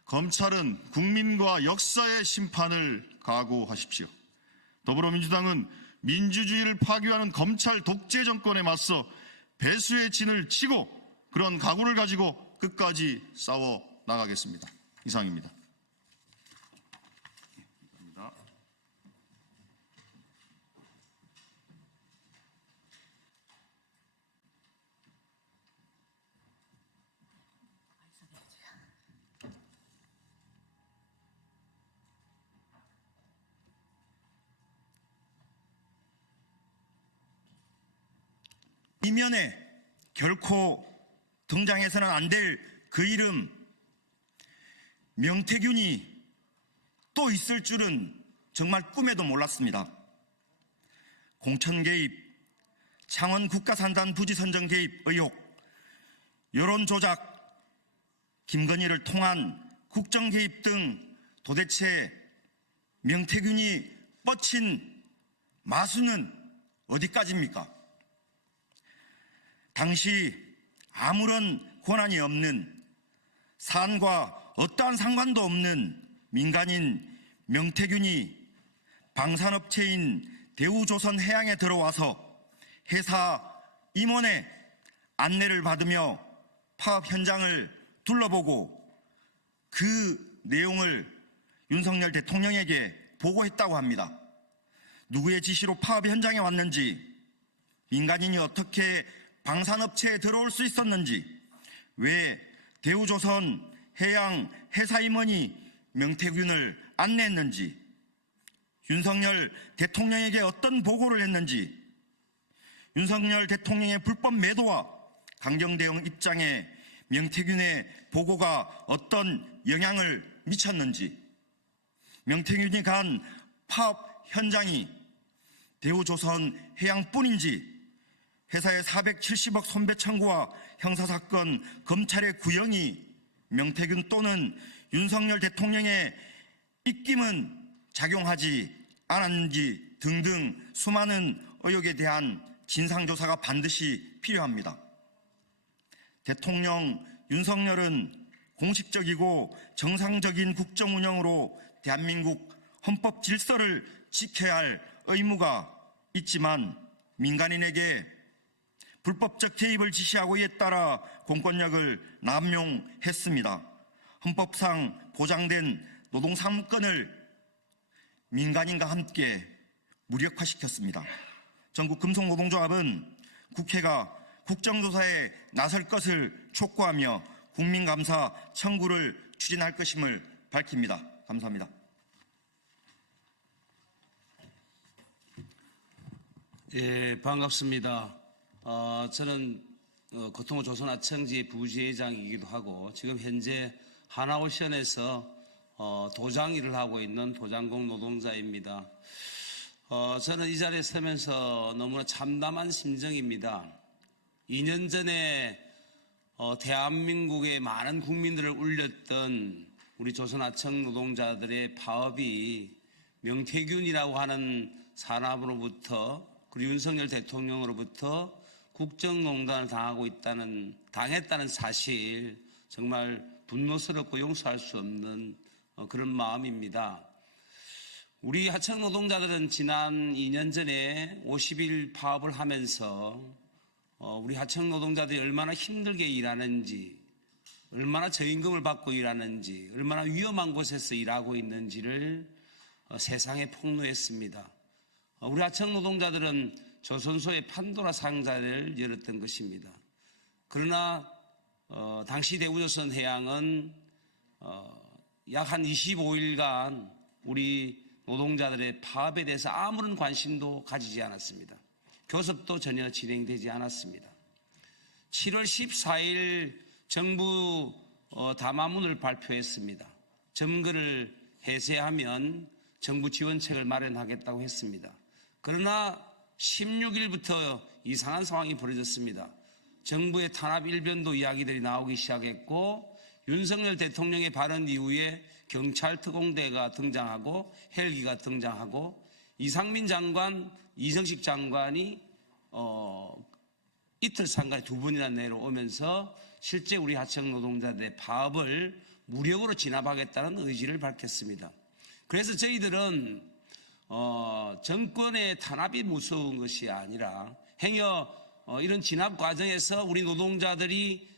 검찰은 국민과 역사의 심판을 각오하십시오. 더불어민주당은 민주주의를 파괴하는 검찰 독재 정권에 맞서 배수의 진을 치고 그런 각오를 가지고 끝까지 싸워 나가겠습니다. 이상입니다. 이면에 결코 등장해서는 안 될 그 이름 명태균이 또 있을 줄은 정말 꿈에도 몰랐습니다. 공천 개입, 창원 국가산단 부지 선정 개입 의혹, 여론 조작, 김건희를 통한 국정 개입 등 도대체 명태균이 뻗친 마수는 어디까지입니까? 당시 아무런 권한이 없는 사안과 어떠한 상관도 없는 민간인 명태균이 방산업체인 대우조선해양에 들어와서 회사 임원의 안내를 받으며 파업 현장을 둘러보고 그 내용을 윤석열 대통령에게 보고했다고 합니다. 누구의 지시로 파업 현장에 왔는지, 민간인이 어떻게 방산업체에 들어올 수 있었는지, 왜 대우조선 해양 회사 임원이 명태균을 안내했는지, 윤석열 대통령에게 어떤 보고를 했는지, 윤석열 대통령의 불법 매도와 강경 대응 입장에 명태균의 보고가 어떤 영향을 미쳤는지, 명태균이 간 파업 현장이 대우조선 해양뿐인지, 회사의 470억 손배 청구와 형사사건 검찰의 구형이 명태균 또는 윤석열 대통령의 입김은 작용하지 않았는지 등등 수많은 의혹에 대한 진상조사가 반드시 필요합니다. 대통령 윤석열은 공식적이고 정상적인 국정 운영으로 대한민국 헌법 질서를 지켜야 할 의무가 있지만 민간인에게 불법적 개입을 지시하고 이에 따라 공권력을 남용했습니다. 헌법상 보장된 노동 3권을 민간인과 함께 무력화시켰습니다. 전국 금속노동조합은 국회가 국정조사에 나설 것을 촉구하며 국민감사 청구를 추진할 것임을 밝힙니다. 감사합니다. 예, 반갑습니다. 저는 고통호 조선하청지 부지회장이기도 하고 지금 현재 하나오션에서 도장 일을 하고 있는 도장공 노동자입니다. 저는 이 자리에 서면서 너무나 참담한 심정입니다. 2년 전에 대한민국의 많은 국민들을 울렸던 우리 조선하청 노동자들의 파업이 명태균이라고 하는 사람으로부터 그리고 윤석열 대통령으로부터 국정농단을 당했다는 사실, 정말 분노스럽고 용서할 수 없는 그런 마음입니다. 우리 하청 노동자들은 지난 2년 전에 50일 파업을 하면서 우리 하청 노동자들이 얼마나 힘들게 일하는지, 얼마나 저임금을 받고 일하는지, 얼마나 위험한 곳에서 일하고 있는지를 세상에 폭로했습니다. 우리 하청 노동자들은 조선소의 판도라 상자를 열었던 것입니다. 그러나 당시 대우조선 해양은 약 한 25일간 우리 노동자들의 파업에 대해서 아무런 관심도 가지지 않았습니다. 교섭도 전혀 진행되지 않았습니다. 7월 14일 정부 담화문을 발표했습니다. 점거를 해제하면 정부 지원책을 마련하겠다고 했습니다. 그러나 16일부터 이상한 상황이 벌어졌습니다. 정부의 탄압 일변도 이야기들이 나오기 시작했고, 윤석열 대통령의 발언 이후에 경찰 특공대가 등장하고 헬기가 등장하고 이상민 장관, 이정식 장관이 이틀 상간에 2번이나 내려오면서 실제 우리 하청 노동자들의 파업을 무력으로 진압하겠다는 의지를 밝혔습니다. 그래서 저희들은 정권의 탄압이 무서운 것이 아니라 행여 이런 진압 과정에서 우리 노동자들이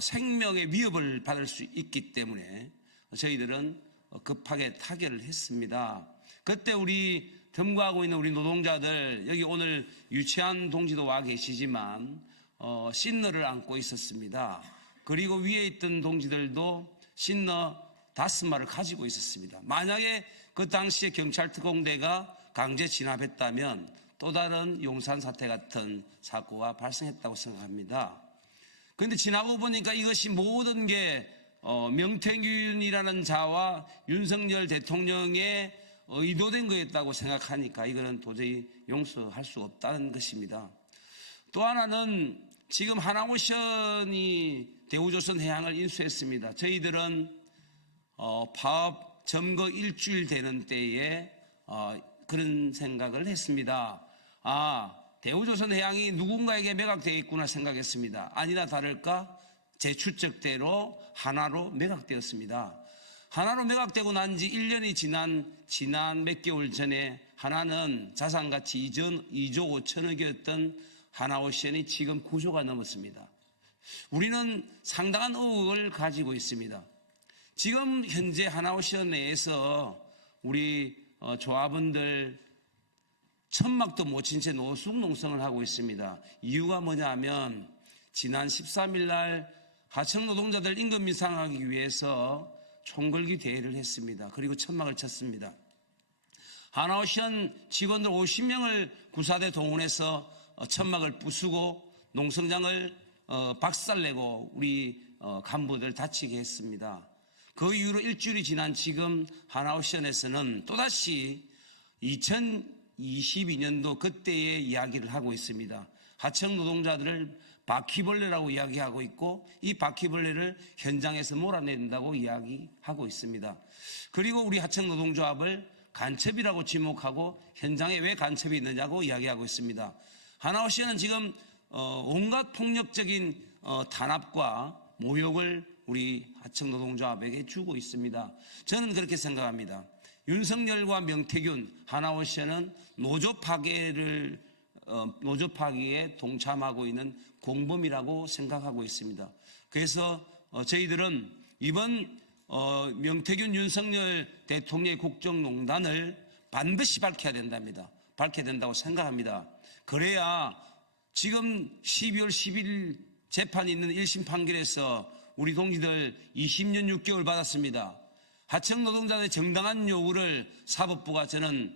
생명의 위협을 받을 수 있기 때문에 저희들은 급하게 타결을 했습니다. 그때 우리 점거하고 있는 우리 노동자들, 여기 오늘 유치한 동지도 와 계시지만 신너를 안고 있었습니다. 그리고 위에 있던 동지들도 신너 5마를 가지고 있었습니다. 만약에 그 당시에 경찰 특공대가 강제 진압했다면 또 다른 용산 사태 같은 사고가 발생했다고 생각합니다. 그런데 지나고 보니까 이것이 모든 게 명태균이라는 자와 윤석열 대통령의 의도된 거였다고 생각하니까 이거는 도저히 용서할 수 없다는 것입니다. 또 하나는 지금 하나오션이 대우조선해양을 인수했습니다. 저희들은 파업 점거 일주일 되는 때에 그런 생각을 했습니다. 대우조선해양이 누군가에게 매각되어 있구나 생각했습니다. 아니나 다를까 제 추측대로 하나로 매각되었습니다. 하나로 매각되고 난 지 1년이 지난 몇 개월 전에 하나는 자산가치 2조 5천억이었던 하나오션이 지금 9조가 넘었습니다. 우리는 상당한 의혹을 가지고 있습니다. 지금 현재 하나오션 내에서 우리 조합원들 천막도 못 친 채 노숙 농성을 하고 있습니다. 이유가 뭐냐면 지난 13일 날 하청 노동자들 임금 인상하기 위해서 총궐기 대회를 했습니다. 그리고 천막을 쳤습니다. 하나오션 직원들 50명을 구사대 동원해서 천막을 부수고 농성장을 박살내고 우리 간부들 다치게 했습니다. 그 이후로 일주일이 지난 지금 하나오션에서는 또다시 2022년도 그때의 이야기를 하고 있습니다. 하청 노동자들을 바퀴벌레라고 이야기하고 있고 이 바퀴벌레를 현장에서 몰아낸다고 이야기하고 있습니다. 그리고 우리 하청 노동조합을 간첩이라고 지목하고 현장에 왜 간첩이 있느냐고 이야기하고 있습니다. 하나오션은 지금 온갖 폭력적인 탄압과 모욕을 우리 하청 노동조합에게 주고 있습니다. 저는 그렇게 생각합니다. 윤석열과 명태균, 하나오션은 노조 파기에 동참하고 있는 공범이라고 생각하고 있습니다. 그래서 저희들은 이번 명태균 윤석열 대통령의 국정농단을 반드시 밝혀야 된다고 생각합니다. 그래야 지금 12월 10일 재판이 있는 1심 판결에서 우리 동지들 20년 6개월 받았습니다. 하청 노동자들의 정당한 요구를 사법부가 저는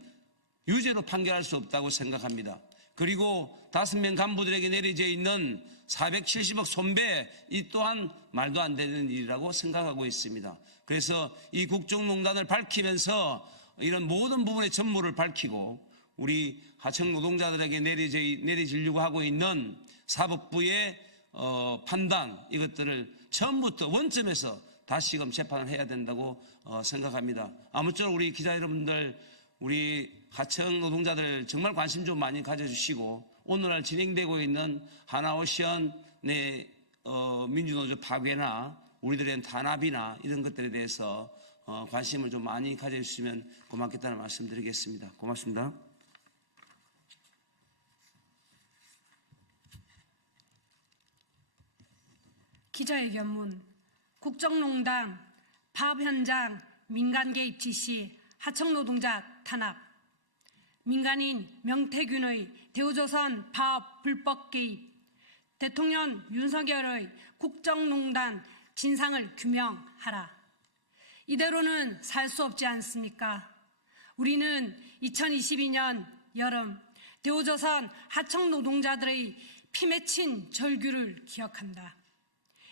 유죄로 판결할 수 없다고 생각합니다. 그리고 5명 간부들에게 내려져 있는 470억 손배, 이 또한 말도 안 되는 일이라고 생각하고 있습니다. 그래서 이 국정농단을 밝히면서 이런 모든 부분의 전모를 밝히고 우리 하청 노동자들에게 내려지려고 하고 있는 사법부의 판단, 이것들을 처음부터 원점에서 다시금 재판을 해야 된다고 생각합니다. 아무쪼록 우리 기자 여러분들, 우리 하청 노동자들 정말 관심 좀 많이 가져주시고 오늘날 진행되고 있는 하나오션 내 민주노조 파괴나 우리들의 탄압이나 이런 것들에 대해서 관심을 좀 많이 가져주시면 고맙겠다는 말씀드리겠습니다. 고맙습니다. 기자회견문 국정농단, 파업 현장, 민간 개입 지시, 하청 노동자 탄압, 민간인 명태균의 대우조선 파업 불법 개입, 대통령 윤석열의 국정농단 진상을 규명하라. 이대로는 살 수 없지 않습니까? 우리는 2022년 여름 대우조선 하청 노동자들의 피 맺힌 절규를 기억한다.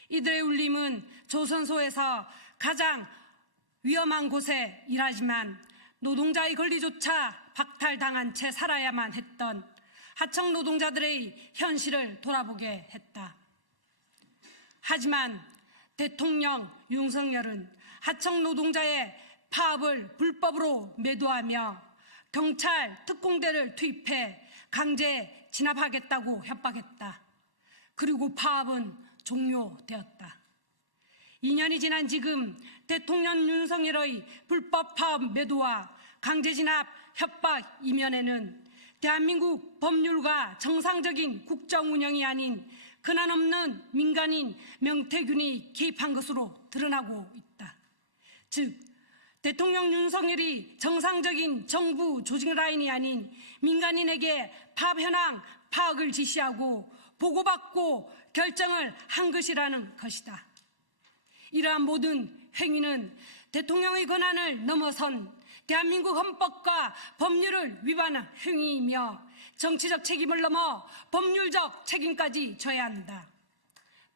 이들의 울림은 조선소에서 가장 위험한 곳에 일하지만 노동자의 권리조차 박탈당한 채 살아야만 했던 하청 노동자들의 현실을 돌아보게 했다. 하지만 대통령 윤석열은 하청 노동자의 파업을 불법으로 매도하며 경찰 특공대를 투입해 강제 진압하겠다고 협박했다. 그리고 파업은 종료되었다. 2년이 지난 지금 대통령 윤석열의 불법 파업 매도와 강제 진압 협박 이면에는 대한민국 법률과 정상적인 국정 운영이 아닌 근한없는 민간인 명태균이 개입한 것으로 드러나고 있다. 즉, 대통령 윤석열이 정상적인 정부 조직 라인이 아닌 민간인에게 파업 현황 파악을 지시하고 보고받고 결정을 한 것이라는 것이다. 이러한 모든 행위는 대통령의 권한을 넘어선 대한민국 헌법과 법률을 위반한 행위이며 정치적 책임을 넘어 법률적 책임까지 져야 한다.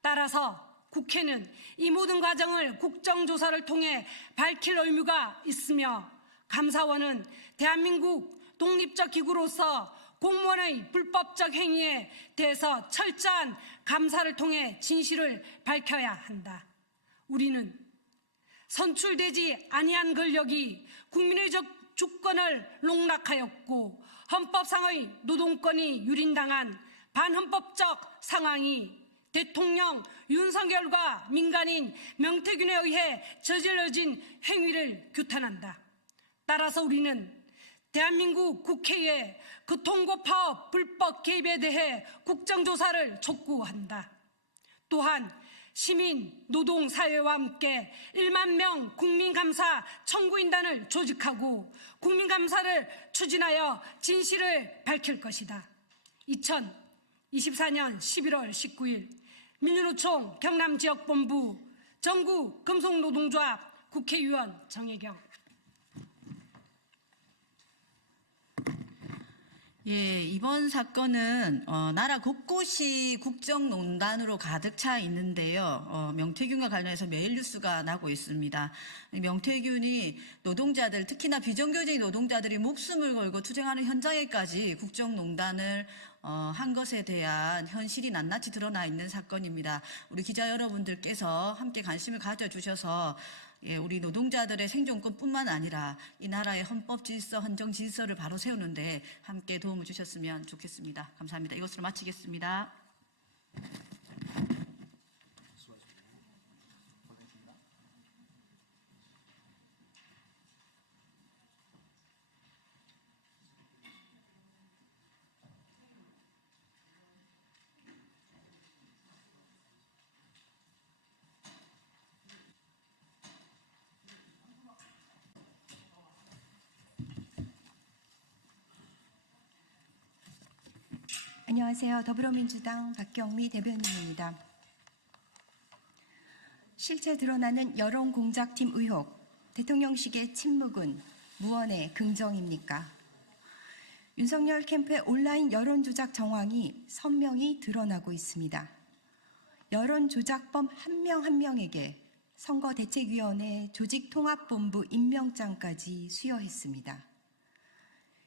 따라서 국회는 이 모든 과정을 국정조사를 통해 밝힐 의무가 있으며 감사원은 대한민국 독립적 기구로서 공무원의 불법적 행위에 대해서 철저한 감사를 통해 진실을 밝혀야 한다. 우리는 선출되지 아니한 권력이 국민의 주권을 농락하였고 헌법상의 노동권이 유린당한 반헌법적 상황이 대통령 윤석열과 민간인 명태균에 의해 저질러진 행위를 규탄한다. 따라서 우리는 대한민국 국회에 그 통고 파업 불법 개입에 대해 국정조사를 촉구한다. 또한 시민, 노동사회와 함께 1만 명 국민감사 청구인단을 조직하고 국민감사를 추진하여 진실을 밝힐 것이다. 2024년 11월 19일 민주노총 경남지역본부 전국 금속노동조합 국회의원 정혜경. 예, 이번 사건은 나라 곳곳이 국정농단으로 가득 차 있는데요. 명태균과 관련해서 매일 뉴스가 나고 있습니다. 명태균이 노동자들, 특히나 비정규직 노동자들이 목숨을 걸고 투쟁하는 현장에까지 국정농단을 한 것에 대한 현실이 낱낱이 드러나 있는 사건입니다. 우리 기자 여러분들께서 함께 관심을 가져주셔서 우리 노동자들의 생존권뿐만 아니라 이 나라의 헌법 질서, 헌정 질서를 바로 세우는데 함께 도움을 주셨으면 좋겠습니다. 감사합니다. 이것으로 마치겠습니다. 안녕하세요. 더불어민주당 박경미 대변인입니다. 실제 드러나는 여론공작팀 의혹, 대통령실의 침묵은 무언의 긍정입니까? 윤석열 캠프의 온라인 여론조작 정황이 선명히 드러나고 있습니다. 여론조작범 한 명 한 명에게 선거대책위원회 조직통합본부 임명장까지 수여했습니다.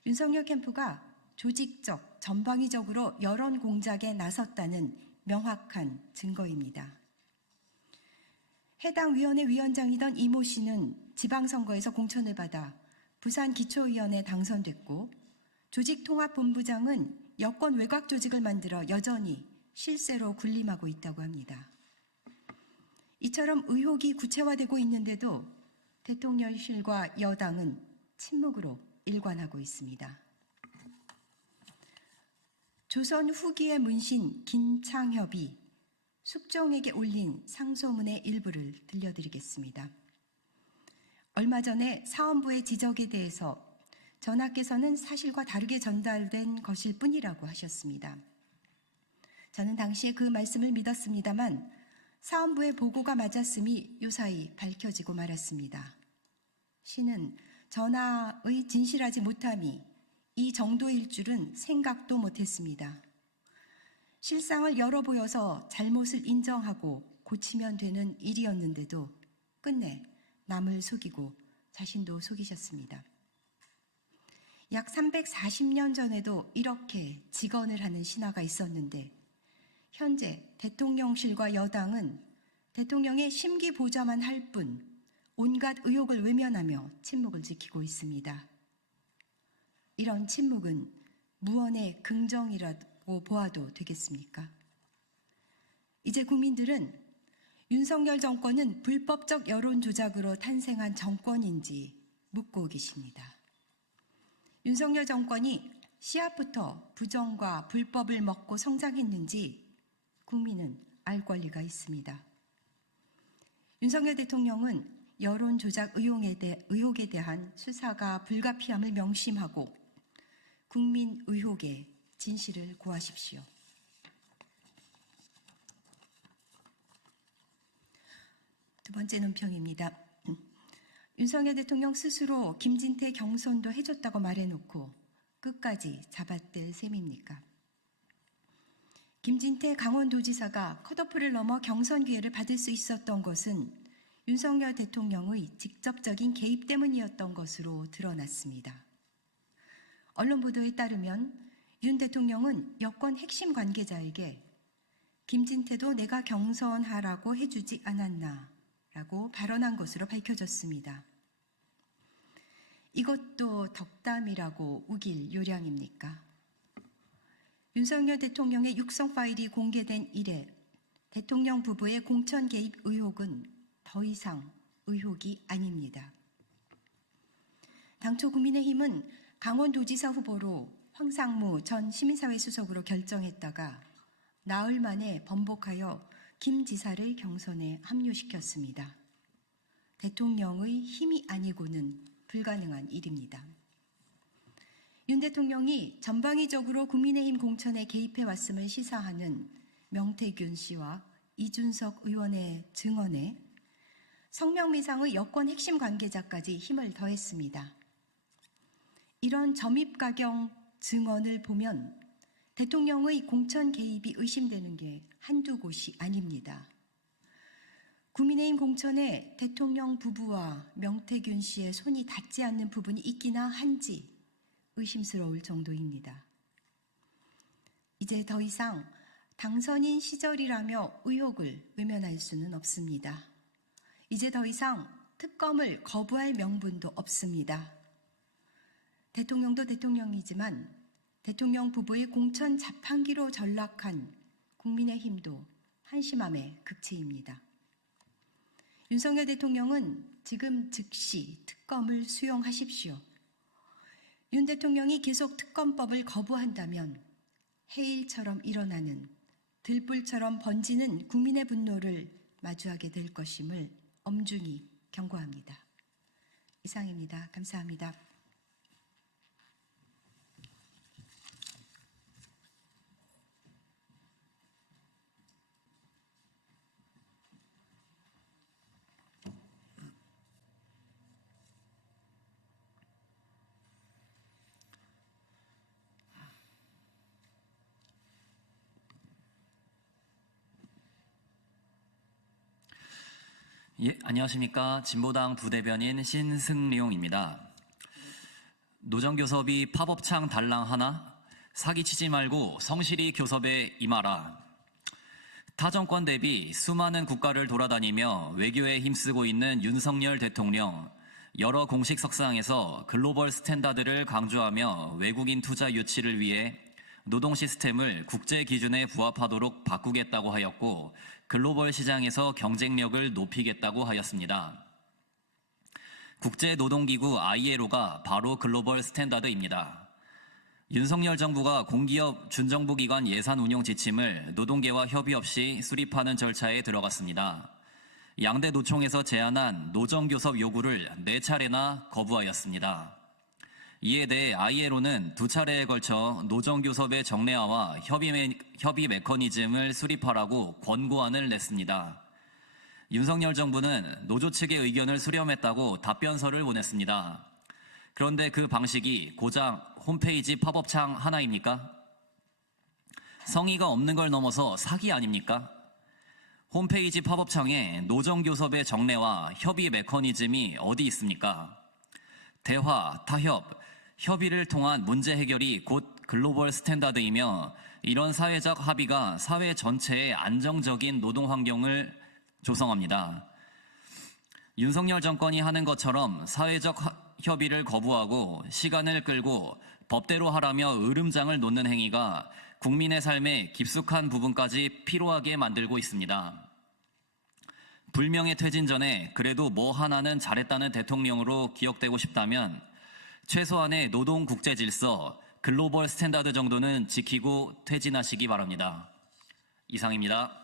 윤석열 캠프가 조직적, 전방위적으로 여론 공작에 나섰다는 명확한 증거입니다. 해당 위원회 위원장이던 이모 씨는 지방선거에서 공천을 받아 부산기초의원에 당선됐고 조직통합본부장은 여권 외곽 조직을 만들어 여전히 실세로 군림하고 있다고 합니다. 이처럼 의혹이 구체화되고 있는데도 대통령실과 여당은 침묵으로 일관하고 있습니다. 조선 후기의 문신 김창협이 숙종에게 올린 상소문의 일부를 들려드리겠습니다. 얼마 전에 사원부의 지적에 대해서 전하께서는 사실과 다르게 전달된 것일 뿐이라고 하셨습니다. 저는 당시에 그 말씀을 믿었습니다만 사원부의 보고가 맞았음이 유사히 밝혀지고 말았습니다. 시는 전하의 진실하지 못함이 이 정도일 줄은 생각도 못했습니다. 실상을 열어보여서 잘못을 인정하고 고치면 되는 일이었는데도 끝내 남을 속이고 자신도 속이셨습니다. 약 340년 전에도 이렇게 직언을 하는 신하가 있었는데 현재 대통령실과 여당은 대통령의 심기 보좌만 할 뿐 온갖 의혹을 외면하며 침묵을 지키고 있습니다. 이런 침묵은 무언의 긍정이라고 보아도 되겠습니까? 이제 국민들은 윤석열 정권은 불법적 여론 조작으로 탄생한 정권인지 묻고 계십니다. 윤석열 정권이 씨앗부터 부정과 불법을 먹고 성장했는지 국민은 알 권리가 있습니다. 윤석열 대통령은 여론 조작 의혹에 대한 수사가 불가피함을 명심하고 국민 의혹의 진실을 구하십시오. 두 번째 논평입니다. 윤석열 대통령 스스로 김진태 경선도 해줬다고 말해놓고 끝까지 잡아뗄 셈입니까? 김진태 강원도지사가 컷오프를 넘어 경선 기회를 받을 수 있었던 것은 윤석열 대통령의 직접적인 개입 때문이었던 것으로 드러났습니다. 언론 보도에 따르면 윤 대통령은 여권 핵심 관계자에게 김진태도 내가 경선하라고 해주지 않았나라고 발언한 것으로 밝혀졌습니다. 이것도 덕담이라고 우길 요량입니까? 윤석열 대통령의 육성 파일이 공개된 이래 대통령 부부의 공천 개입 의혹은 더 이상 의혹이 아닙니다. 당초 국민의힘은 강원도지사 후보로 황상무 전 시민사회 수석으로 결정했다가 나흘 만에 번복하여 김 지사를 경선에 합류시켰습니다. 대통령의 힘이 아니고는 불가능한 일입니다. 윤 대통령이 전방위적으로 국민의힘 공천에 개입해 왔음을 시사하는 명태균 씨와 이준석 의원의 증언에 성명미상의 여권 핵심 관계자까지 힘을 더했습니다. 이런 점입가경 증언을 보면 대통령의 공천 개입이 의심되는 게 한두 곳이 아닙니다. 국민의힘 공천에 대통령 부부와 명태균 씨의 손이 닿지 않는 부분이 있기나 한지 의심스러울 정도입니다. 이제 더 이상 당선인 시절이라며 의혹을 외면할 수는 없습니다. 이제 더 이상 특검을 거부할 명분도 없습니다. 대통령도 대통령이지만 대통령 부부의 공천 자판기로 전락한 국민의힘도 한심함의 극치입니다. 윤석열 대통령은 지금 즉시 특검을 수용하십시오. 윤 대통령이 계속 특검법을 거부한다면 해일처럼 일어나는 들불처럼 번지는 국민의 분노를 마주하게 될 것임을 엄중히 경고합니다. 이상입니다. 감사합니다. 예, 안녕하십니까. 진보당 부대변인 신승룡입니다. 노정교섭이 팝업창 달랑 하나? 사기치지 말고 성실히 교섭에 임하라. 타 정권 대비 수많은 국가를 돌아다니며 외교에 힘쓰고 있는 윤석열 대통령. 여러 공식 석상에서 글로벌 스탠다드를 강조하며 외국인 투자 유치를 위해 노동 시스템을 국제 기준에 부합하도록 바꾸겠다고 하였고 글로벌 시장에서 경쟁력을 높이겠다고 하였습니다. 국제노동기구 ILO가 바로 글로벌 스탠다드입니다. 윤석열 정부가 공기업 준정부기관 예산 운용 지침을 노동계와 협의 없이 수립하는 절차에 들어갔습니다. 양대 노총에서 제안한 노정교섭 요구를 4차례나 거부하였습니다. 이에 대해 ILO는 2차례에 걸쳐 노정교섭의 정례화와 협의 메커니즘을 수립하라고 권고안을 냈습니다. 윤석열 정부는 노조 측의 의견을 수렴했다고 답변서를 보냈습니다. 그런데 그 방식이 고작 홈페이지 팝업창 하나입니까? 성의가 없는 걸 넘어서 사기 아닙니까? 홈페이지 팝업창에 노정교섭의 정례와 협의 메커니즘이 어디 있습니까? 대화, 타협, 협의를 통한 문제 해결이 곧 글로벌 스탠다드이며 이런 사회적 합의가 사회 전체의 안정적인 노동 환경을 조성합니다. 윤석열 정권이 하는 것처럼 사회적 협의를 거부하고 시간을 끌고 법대로 하라며 으름장을 놓는 행위가 국민의 삶에 깊숙한 부분까지 피로하게 만들고 있습니다. 불명예 퇴진 전에 그래도 뭐 하나는 잘했다는 대통령으로 기억되고 싶다면 최소한의 노동 국제 질서, 글로벌 스탠다드 정도는 지키고 퇴진하시기 바랍니다. 이상입니다.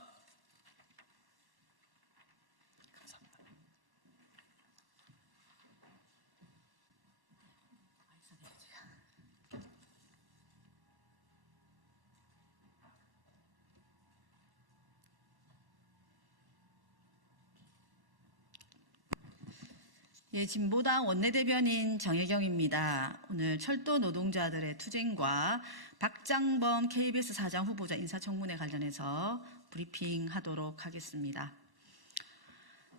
예, 진보당 원내대변인 정혜경입니다. 오늘 철도 노동자들의 투쟁과 박장범 KBS 사장 후보자 인사청문회 관련해서 브리핑하도록 하겠습니다.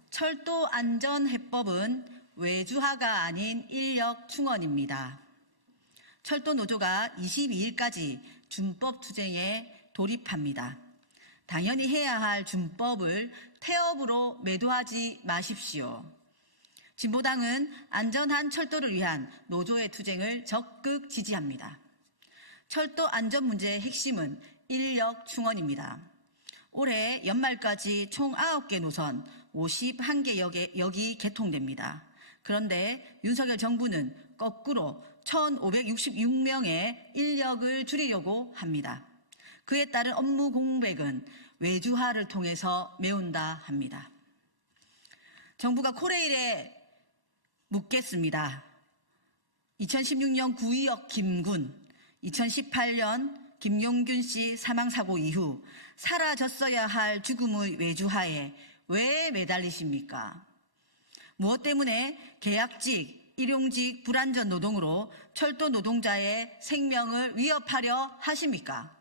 철도 안전해법은 외주화가 아닌 인력 충원입니다. 철도 노조가 22일까지 준법 투쟁에 돌입합니다. 당연히 해야 할 준법을 태업으로 매도하지 마십시오. 진보당은 안전한 철도를 위한 노조의 투쟁을 적극 지지합니다. 철도 안전 문제의 핵심은 인력 충원입니다. 올해 연말까지 총 9개 노선 51개 역이 개통됩니다. 그런데 윤석열 정부는 거꾸로 1,566명의 인력을 줄이려고 합니다. 그에 따른 업무 공백은 외주화를 통해서 메운다 합니다. 정부가 코레일에 묻겠습니다. 2016년 구의역 김군, 2018년 김용균 씨 사망사고 이후 사라졌어야 할 죽음의 외주화에 왜 매달리십니까? 무엇 때문에 계약직, 일용직 불안전 노동으로 철도 노동자의 생명을 위협하려 하십니까?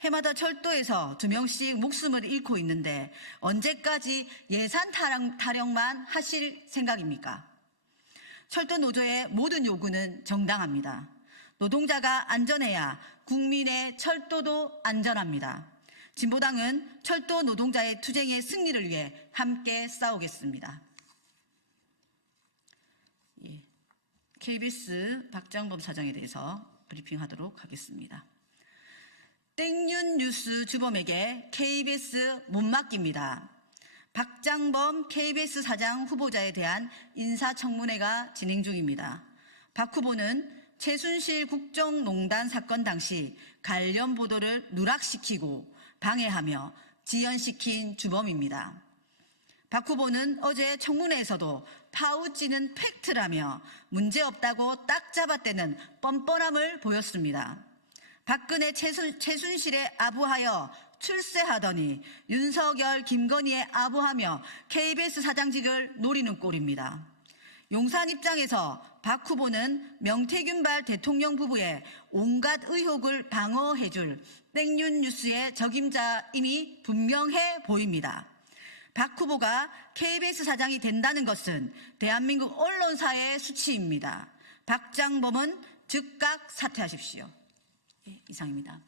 해마다 철도에서 2명씩 목숨을 잃고 있는데 언제까지 예산 타령만 하실 생각입니까? 철도 노조의 모든 요구는 정당합니다. 노동자가 안전해야 국민의 철도도 안전합니다. 진보당은 철도 노동자의 투쟁의 승리를 위해 함께 싸우겠습니다. KBS 박장범 사장에 대해서 브리핑하도록 하겠습니다. 땡윤 뉴스 주범에게 KBS 못 맡깁니다. 박장범 KBS 사장 후보자에 대한 인사청문회가 진행 중입니다. 박 후보는 최순실 국정농단 사건 당시 관련 보도를 누락시키고 방해하며 지연시킨 주범입니다. 박 후보는 어제 청문회에서도 파우치는 팩트라며 문제없다고 딱 잡아떼는 뻔뻔함을 보였습니다. 박근혜 최순실에 아부하여 출세하더니 윤석열 김건희에 아부하며 KBS 사장직을 노리는 꼴입니다. 용산 입장에서 박 후보는 명태균발 대통령 부부의 온갖 의혹을 방어해줄 땡윤 뉴스의 적임자임이 분명해 보입니다. 박 후보가 KBS 사장이 된다는 것은 대한민국 언론사의 수치입니다. 박장범은 즉각 사퇴하십시오. 이상입니다.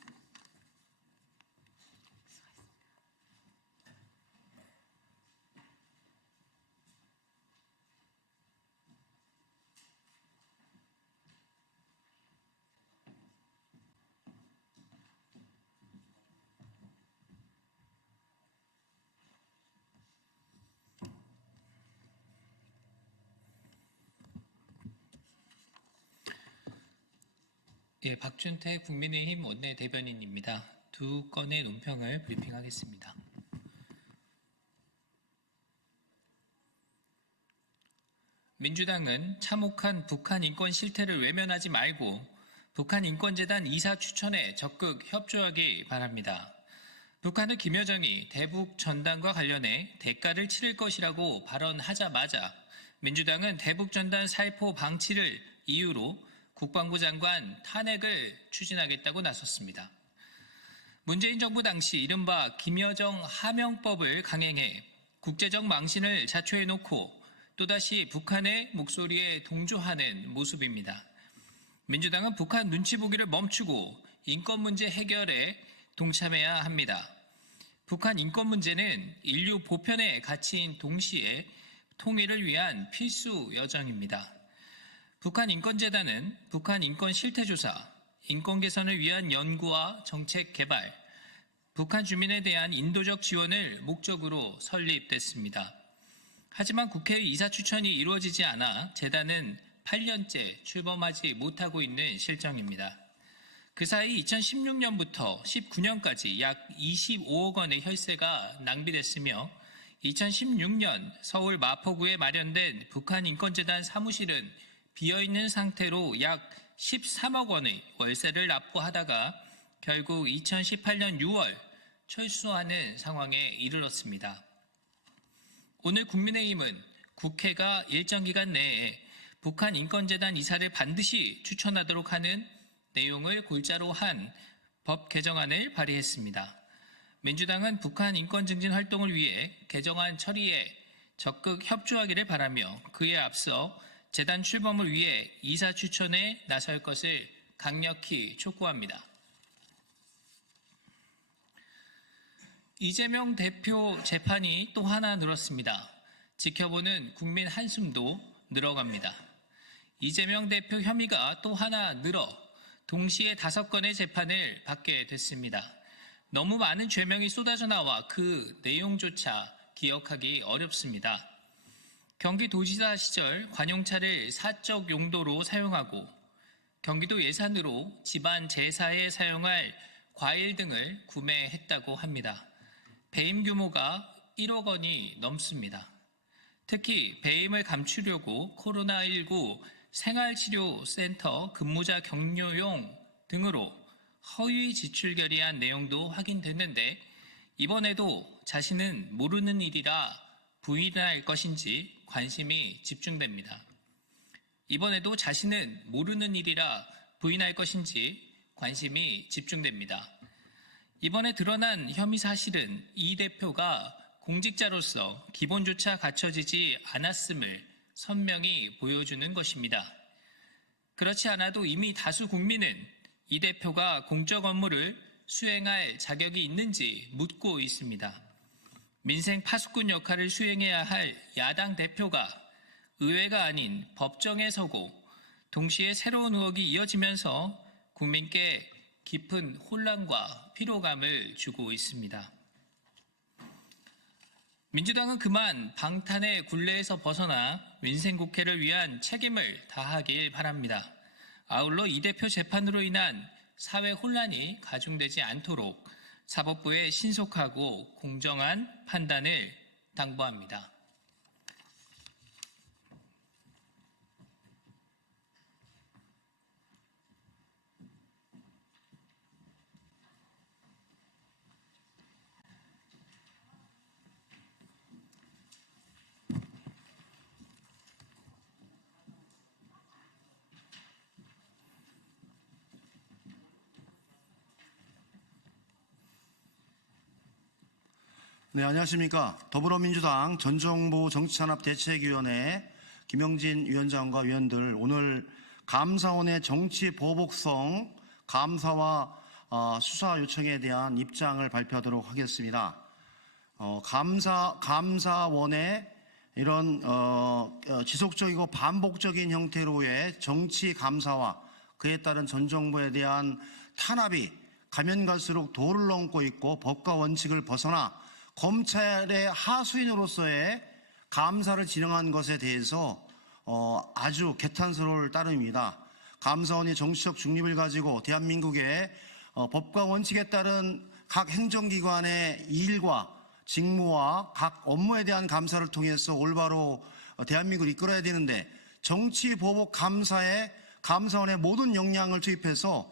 예, 박준태 국민의힘 원내대변인입니다. 두 건의 논평을 브리핑하겠습니다. 민주당은 참혹한 북한 인권 실태를 외면하지 말고 북한 인권재단 이사 추천에 적극 협조하기 바랍니다. 북한은 김여정이 대북 전단과 관련해 대가를 치를 것이라고 발언하자마자 민주당은 대북 전단 살포 방치를 이유로 국방부 장관 탄핵을 추진하겠다고 나섰습니다. 문재인 정부 당시 이른바 김여정 하명법을 강행해 국제적 망신을 자초해놓고 또다시 북한의 목소리에 동조하는 모습입니다. 민주당은 북한 눈치 보기를 멈추고 인권 문제 해결에 동참해야 합니다. 북한 인권 문제는 인류 보편의 가치인 동시에 통일을 위한 필수 여정입니다. 북한 인권재단은 북한 인권 실태조사, 인권 개선을 위한 연구와 정책 개발, 북한 주민에 대한 인도적 지원을 목적으로 설립됐습니다. 하지만 국회의 이사 추천이 이루어지지 않아 재단은 8년째 출범하지 못하고 있는 실정입니다. 그 사이 2016년부터 19년까지 약 25억 원의 혈세가 낭비됐으며 2016년 서울 마포구에 마련된 북한 인권재단 사무실은 비어있는 상태로 약 13억 원의 월세를 납부하다가 결국 2018년 6월 철수하는 상황에 이르렀습니다. 오늘 국민의힘은 국회가 일정 기간 내에 북한 인권재단 이사를 반드시 추천하도록 하는 내용을 골자로 한 법 개정안을 발의했습니다. 민주당은 북한 인권 증진 활동을 위해 개정안 처리에 적극 협조하기를 바라며 그에 앞서 재단 출범을 위해 이사 추천에 나설 것을 강력히 촉구합니다. 이재명 대표 재판이 또 하나 늘었습니다. 지켜보는 국민 한숨도 늘어갑니다. 이재명 대표 혐의가 또 하나 늘어 동시에 5건의 재판을 받게 됐습니다. 너무 많은 죄명이 쏟아져 나와 그 내용조차 기억하기 어렵습니다. 경기도지사 시절 관용차를 사적 용도로 사용하고 경기도 예산으로 집안 제사에 사용할 과일 등을 구매했다고 합니다. 배임 규모가 1억 원이 넘습니다. 특히 배임을 감추려고 코로나19 생활치료센터 근무자 격려용 등으로 허위 지출 결의한 내용도 확인됐는데 이번에도 자신은 모르는 일이라 부인할 것인지 관심이 집중됩니다. 이번에도 자신은 모르는 일이라 부인할 것인지 관심이 집중됩니다. 이번에 드러난 혐의 사실은 이 대표가 공직자로서 기본조차 갖춰지지 않았음을 선명히 보여주는 것입니다. 그렇지 않아도 이미 다수 국민은 이 대표가 공적 업무를 수행할 자격이 있는지 묻고 있습니다. 민생 파수꾼 역할을 수행해야 할 야당 대표가 의회가 아닌 법정에 서고 동시에 새로운 의혹이 이어지면서 국민께 깊은 혼란과 피로감을 주고 있습니다. 민주당은 그만 방탄의 굴레에서 벗어나 민생국회를 위한 책임을 다하길 바랍니다. 아울러 이 대표 재판으로 인한 사회 혼란이 가중되지 않도록 사법부의 신속하고 공정한 판단을 당부합니다. 네, 안녕하십니까. 더불어민주당 전정부 정치산업대책위원회 김영진 위원장과 위원들, 오늘 감사원의 정치 보복성 감사와 수사 요청에 대한 입장을 발표하도록 하겠습니다. 감사원의 이런 지속적이고 반복적인 형태로의 정치 감사와 그에 따른 전 정부에 대한 탄압이 가면 갈수록 도를 넘고 있고 법과 원칙을 벗어나 검찰의 하수인으로서의 감사를 진행한 것에 대해서 아주 개탄스러울 따름입니다. 감사원이 정치적 중립을 가지고 대한민국의 법과 원칙에 따른 각 행정기관의 일과 직무와 각 업무에 대한 감사를 통해서 올바로 대한민국을 이끌어야 되는데 정치 보복 감사에 감사원의 모든 역량을 투입해서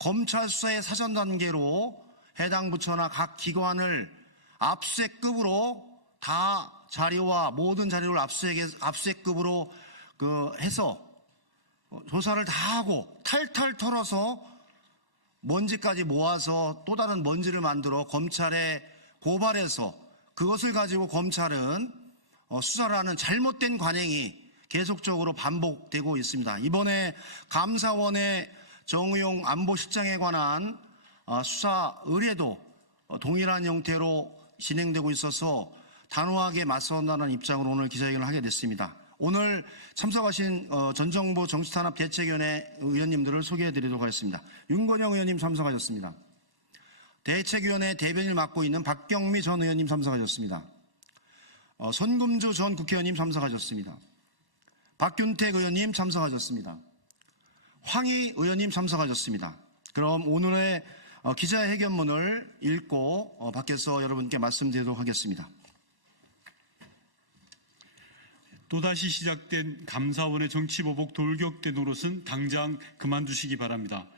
검찰 수사의 사전 단계로 해당 부처나 각 기관을 압수수색급으로 다 자료와 모든 자료를 압수수색급으로 해서 조사를 다 하고 탈탈 털어서 먼지까지 모아서 또 다른 먼지를 만들어 검찰에 고발해서 그것을 가지고 검찰은 수사를 하는 잘못된 관행이 계속적으로 반복되고 있습니다. 이번에 감사원의 정의용 안보실장에 관한 수사 의뢰도 동일한 형태로 진행되고 있어서 단호하게 맞서온다는 입장으로 오늘 기자회견을 하게 됐습니다. 오늘 참석하신 전정부 정치탄압대책위원회 의원님들을 소개해드리도록 하겠습니다. 윤건영 의원님 참석하셨습니다. 대책위원회 대변인을 맡고 있는 박경미 전 의원님 참석하셨습니다. 손금주 전 국회의원님 참석하셨습니다. 박균택 의원님 참석하셨습니다. 황희 의원님 참석하셨습니다. 그럼 오늘의 기자회견문을 읽고 밖에서 여러분께 말씀드리도록 하겠습니다. 또다시 시작된 감사원의 정치보복 돌격대 노릇은 당장 그만두시기 바랍니다.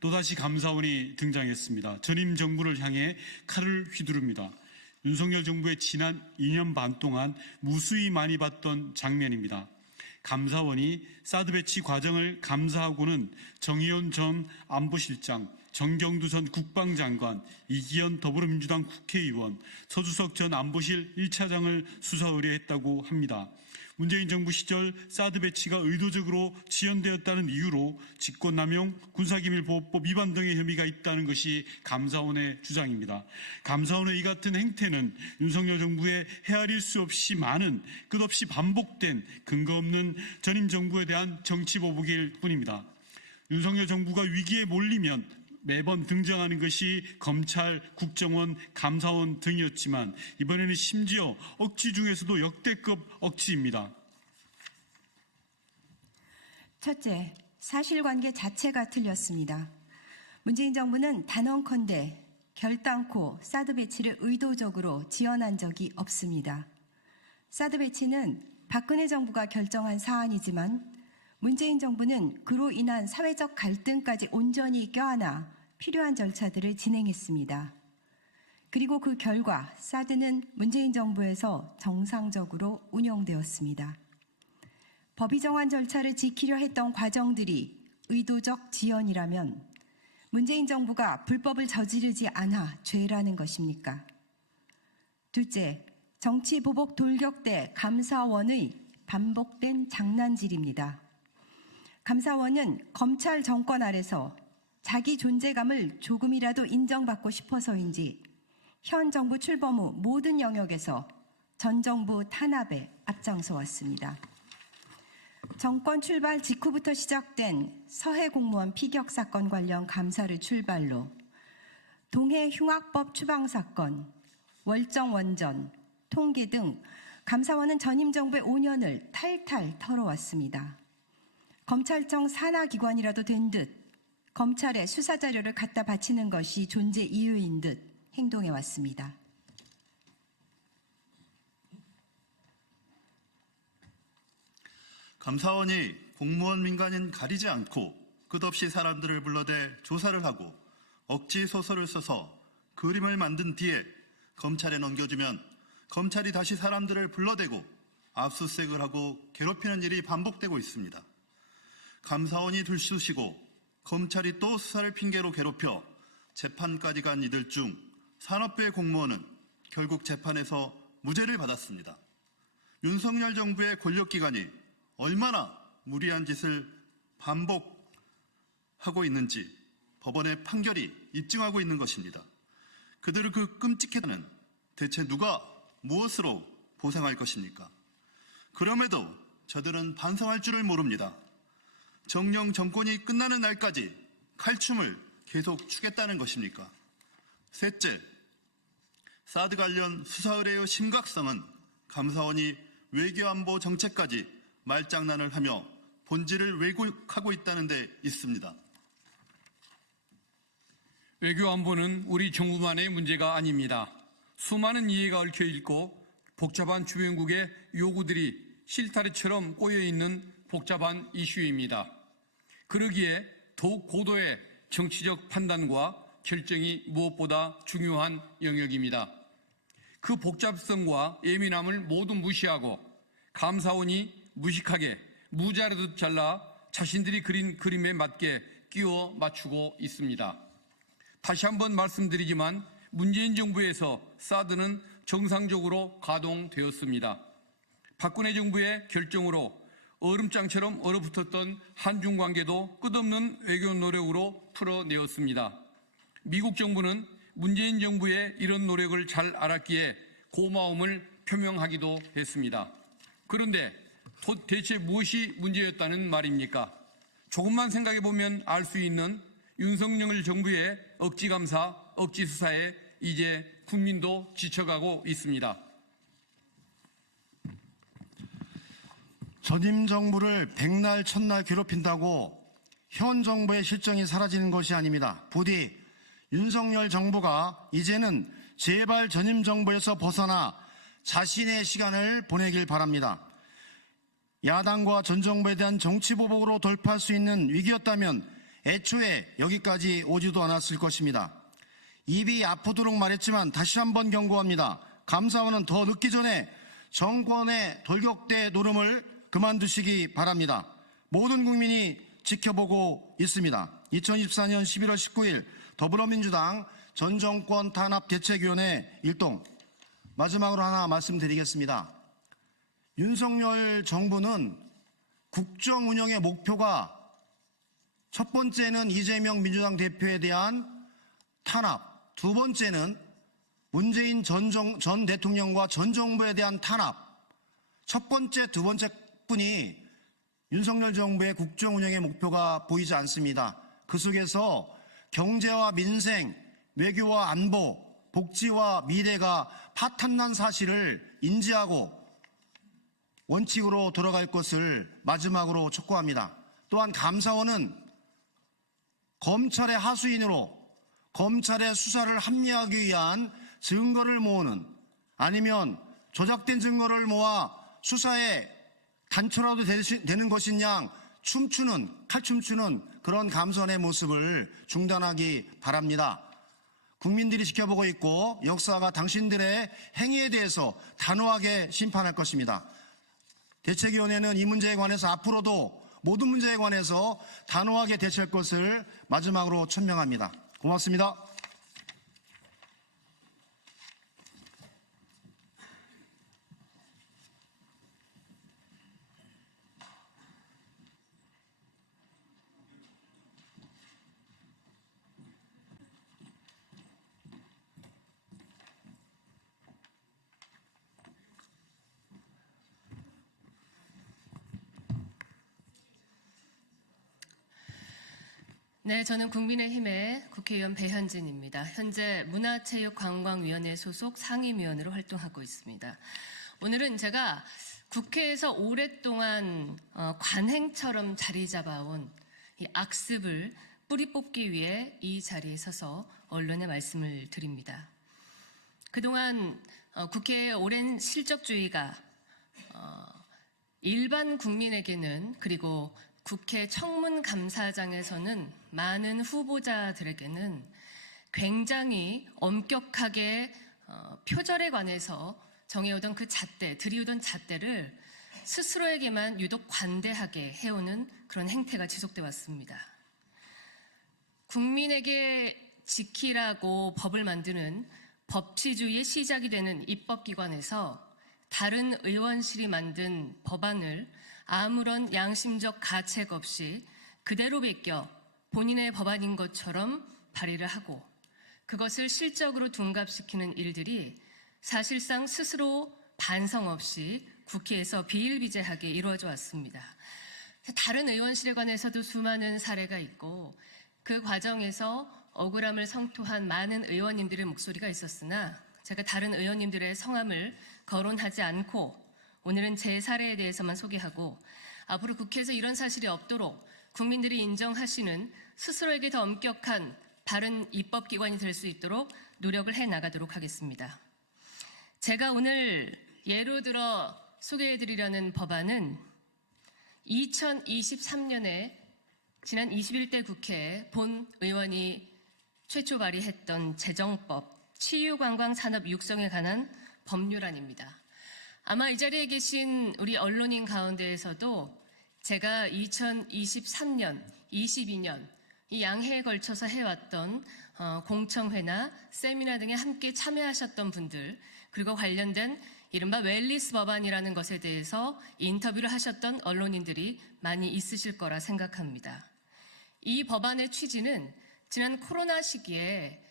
또다시 감사원이 등장했습니다. 전임 정부를 향해 칼을 휘두릅니다. 윤석열 정부의 지난 2년 반 동안 무수히 많이 봤던 장면입니다. 감사원이 사드 배치 과정을 감사하고는 정의원 전 안보실장, 정경두 전 국방장관, 이기현 더불어민주당 국회의원, 서주석 전 안보실 1차장을 수사 의뢰했다고 합니다. 문재인 정부 시절 사드 배치가 의도적으로 지연되었다는 이유로 직권남용, 군사기밀보호법 위반 등의 혐의가 있다는 것이 감사원의 주장입니다. 감사원의 이 같은 행태는 윤석열 정부의 헤아릴 수 없이 많은 끝없이 반복된 근거 없는 전임 정부에 대한 정치보복일 뿐입니다. 윤석열 정부가 위기에 몰리면 매번 등장하는 것이 검찰, 국정원, 감사원 등이었지만 이번에는 심지어 억지 중에서도 역대급 억지입니다. 첫째, 사실관계 자체가 틀렸습니다. 문재인 정부는 단언컨대 결단코 사드 배치를 의도적으로 지연한 적이 없습니다. 사드 배치는 박근혜 정부가 결정한 사안이지만 문재인 정부는 그로 인한 사회적 갈등까지 온전히 껴안아 필요한 절차들을 진행했습니다. 그리고 그 결과 사드는 문재인 정부에서 정상적으로 운영되었습니다. 법이 정한 절차를 지키려 했던 과정들이 의도적 지연이라면 문재인 정부가 불법을 저지르지 않아 죄라는 것입니까? 둘째, 정치보복 돌격대 감사원의 반복된 장난질입니다. 감사원은 검찰 정권 아래서 자기 존재감을 조금이라도 인정받고 싶어서인지 현 정부 출범 후 모든 영역에서 전 정부 탄압에 앞장서 왔습니다. 정권 출발 직후부터 시작된 서해 공무원 피격 사건 관련 감사를 출발로 동해 흉악법 추방 사건, 월정 원전, 통계 등 감사원은 전임 정부의 5년을 탈탈 털어왔습니다. 검찰청 산하기관이라도 된 듯 검찰에 수사자료를 갖다 바치는 것이 존재 이유인 듯 행동해왔습니다. 감사원이 공무원 민간인 가리지 않고 끝없이 사람들을 불러대 조사를 하고 억지 소설을 써서 그림을 만든 뒤에 검찰에 넘겨주면 검찰이 다시 사람들을 불러대고 압수수색을 하고 괴롭히는 일이 반복되고 있습니다. 감사원이 들쑤시고 검찰이 또 수사를 핑계로 괴롭혀 재판까지 간 이들 중 산업부의 공무원은 결국 재판에서 무죄를 받았습니다. 윤석열 정부의 권력기관이 얼마나 무리한 짓을 반복하고 있는지 법원의 판결이 입증하고 있는 것입니다. 그들을 그 끔찍했다는 대체 누가 무엇으로 보상할 것입니까? 그럼에도 저들은 반성할 줄을 모릅니다. 정령 정권이 끝나는 날까지 칼춤을 계속 추겠다는 것입니까? 셋째, 사드 관련 수사 의뢰의 심각성은 감사원이 외교안보 정책까지 말장난을 하며 본질을 왜곡하고 있다는 데 있습니다. 외교안보는 우리 정부만의 문제가 아닙니다. 수많은 이해가 얽혀 있고 복잡한 주변국의 요구들이 실타래처럼 꼬여있는 복잡한 이슈입니다. 그러기에 더욱 고도의 정치적 판단과 결정이 무엇보다 중요한 영역입니다. 그 복잡성과 예민함을 모두 무시하고 감사원이 무식하게 무자르듯 잘라 자신들이 그린 그림에 맞게 끼워 맞추고 있습니다. 다시 한번 말씀드리지만 문재인 정부에서 사드는 정상적으로 가동되었습니다. 박근혜 정부의 결정으로 얼음장처럼 얼어붙었던 한중 관계도 끝없는 외교 노력으로 풀어내었습니다. 미국 정부는 문재인 정부의 이런 노력을 잘 알았기에 고마움을 표명하기도 했습니다. 그런데 대체 무엇이 문제였다는 말입니까? 조금만 생각해 보면 알 수 있는 윤석열 정부의 억지 감사, 억지 수사에 이제 국민도 지쳐가고 있습니다. 전임 정부를 백날 첫날 괴롭힌다고 현 정부의 실정이 사라지는 것이 아닙니다. 부디 윤석열 정부가 이제는 제발 전임 정부에서 벗어나 자신의 시간을 보내길 바랍니다. 야당과 전 정부에 대한 정치보복으로 돌파할 수 있는 위기였다면 애초에 여기까지 오지도 않았을 것입니다. 입이 아프도록 말했지만 다시 한번 경고합니다. 감사원은 더 늦기 전에 정권의 돌격대 노름을 그만두시기 바랍니다. 모든 국민이 지켜보고 있습니다. 2024년 11월 19일 더불어민주당 전 정권 탄압 대책위원회 일동, 마지막으로 하나 말씀드리겠습니다. 윤석열 정부는 국정 운영의 목표가 첫 번째는 이재명 민주당 대표에 대한 탄압, 두 번째는 문재인 전 대통령과 전 정부에 대한 탄압, 첫 번째, 두 번째 뿐이 윤석열 정부의 국정 운영의 목표가 보이지 않습니다. 그 속에서 경제와 민생, 외교와 안보, 복지와 미래가 파탄난 사실을 인지하고 원칙으로 돌아갈 것을 마지막으로 촉구합니다. 또한 감사원은 검찰의 하수인으로 검찰의 수사를 합리화하기 위한 증거를 모으는, 아니면 조작된 증거를 모아 수사에 단초라도 되는 것인 양 칼춤추는 그런 감사원의 모습을 중단하기 바랍니다. 국민들이 지켜보고 있고 역사가 당신들의 행위에 대해서 단호하게 심판할 것입니다. 대책위원회는 이 문제에 관해서 앞으로도 모든 문제에 관해서 단호하게 대처할 것을 마지막으로 천명합니다. 고맙습니다. 네, 저는 국민의힘의 국회의원 배현진입니다. 현재 문화체육관광위원회 소속 상임위원으로 활동하고 있습니다. 오늘은 제가 국회에서 오랫동안 관행처럼 자리 잡아온 이 악습을 뿌리 뽑기 위해 이 자리에 서서 언론에 말씀을 드립니다. 그동안 국회의 오랜 실적주의가 일반 국민에게는, 그리고 국회 청문감사장에서는 많은 후보자들에게는 굉장히 엄격하게 표절에 관해서 정해오던 그 잣대, 들이오던 잣대를 스스로에게만 유독 관대하게 해오는 그런 행태가 지속돼 왔습니다. 국민에게 지키라고 법을 만드는 법치주의의 시작이 되는 입법기관에서 다른 의원실이 만든 법안을 아무런 양심적 가책 없이 그대로 베껴 본인의 법안인 것처럼 발의를 하고, 그것을 실적으로 둔갑시키는 일들이 사실상 스스로 반성 없이 국회에서 비일비재하게 이루어져 왔습니다. 다른 의원실에 관해서도 수많은 사례가 있고, 그 과정에서 억울함을 성토한 많은 의원님들의 목소리가 있었으나 제가 다른 의원님들의 성함을 거론하지 않고 오늘은 제 사례에 대해서만 소개하고, 앞으로 국회에서 이런 사실이 없도록 국민들이 인정하시는 스스로에게 더 엄격한 바른 입법기관이 될 수 있도록 노력을 해나가도록 하겠습니다. 제가 오늘 예로 들어 소개해드리려는 법안은 2023년에 지난 21대 국회에 본 의원이 최초 발의했던 재정법, 치유관광산업 육성에 관한 법률안입니다. 아마 이 자리에 계신 우리 언론인 가운데에서도 제가 2023년, 22년 이 양해에 걸쳐서 해왔던 공청회나 세미나 등에 함께 참여하셨던 분들, 그리고 관련된 이른바 웰리스 법안이라는 것에 대해서 인터뷰를 하셨던 언론인들이 많이 있으실 거라 생각합니다. 이 법안의 취지는 지난 코로나 시기에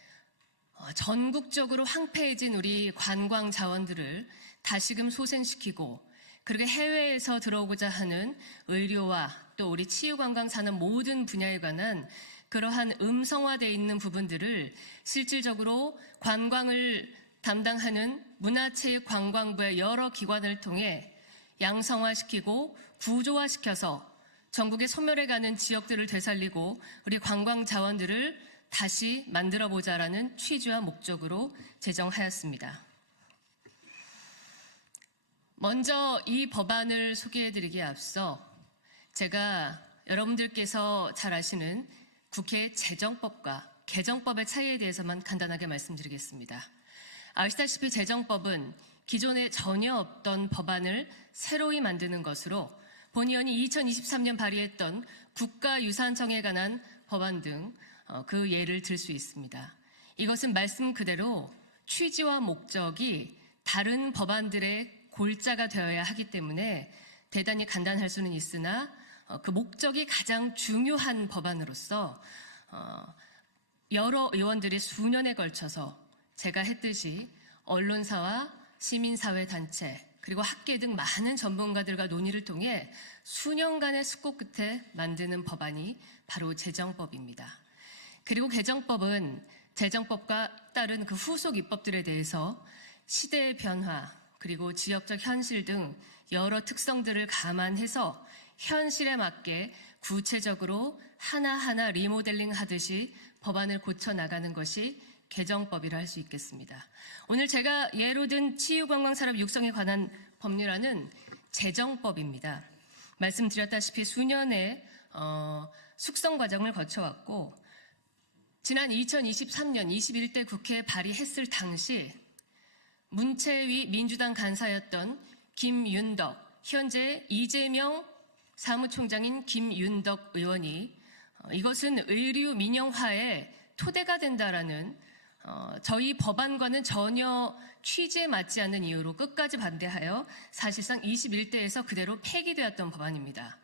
전국적으로 황폐해진 우리 관광 자원들을 다시금 소생시키고, 그리고 해외에서 들어오고자 하는 의료와 또 우리 치유관광 산업 모든 분야에 관한 그러한 음성화되어 있는 부분들을 실질적으로 관광을 담당하는 문화체육관광부의 여러 기관을 통해 양성화시키고 구조화시켜서 전국의 소멸해가는 지역들을 되살리고 우리 관광 자원들을 다시 만들어보자라는 취지와 목적으로 제정하였습니다. 먼저 이 법안을 소개해드리기에 앞서 제가 여러분들께서 잘 아시는 국회 재정법과 개정법의 차이에 대해서만 간단하게 말씀드리겠습니다. 아시다시피 재정법은 기존에 전혀 없던 법안을 새로이 만드는 것으로 본 의원이 2023년 발의했던 국가유산청에 관한 법안 등 그 예를 들 수 있습니다. 이것은 말씀 그대로 취지와 목적이 다른 법안들의 골자가 되어야 하기 때문에 대단히 간단할 수는 있으나 그 목적이 가장 중요한 법안으로서 여러 의원들이 수년에 걸쳐서 제가 했듯이 언론사와 시민사회 단체 그리고 학계 등 많은 전문가들과 논의를 통해 수년간의 숙고 끝에 만드는 법안이 바로 재정법입니다. 그리고 개정법은 재정법과 따른 그 후속 입법들에 대해서 시대의 변화 그리고 지역적 현실 등 여러 특성들을 감안해서 현실에 맞게 구체적으로 하나하나 리모델링 하듯이 법안을 고쳐 나가는 것이 개정법이라 할 수 있겠습니다. 오늘 제가 예로 든 치유관광산업 육성에 관한 법률안은 재정법입니다. 말씀드렸다시피 수년의 숙성 과정을 거쳐왔고 지난 2023년 21대 국회에 발의했을 당시 문체위 민주당 간사였던 김윤덕, 현재 이재명 사무총장인 김윤덕 의원이 이것은 의류 민영화의 토대가 된다라는 저희 법안과는 전혀 취지에 맞지 않는 이유로 끝까지 반대하여 사실상 21대에서 그대로 폐기되었던 법안입니다.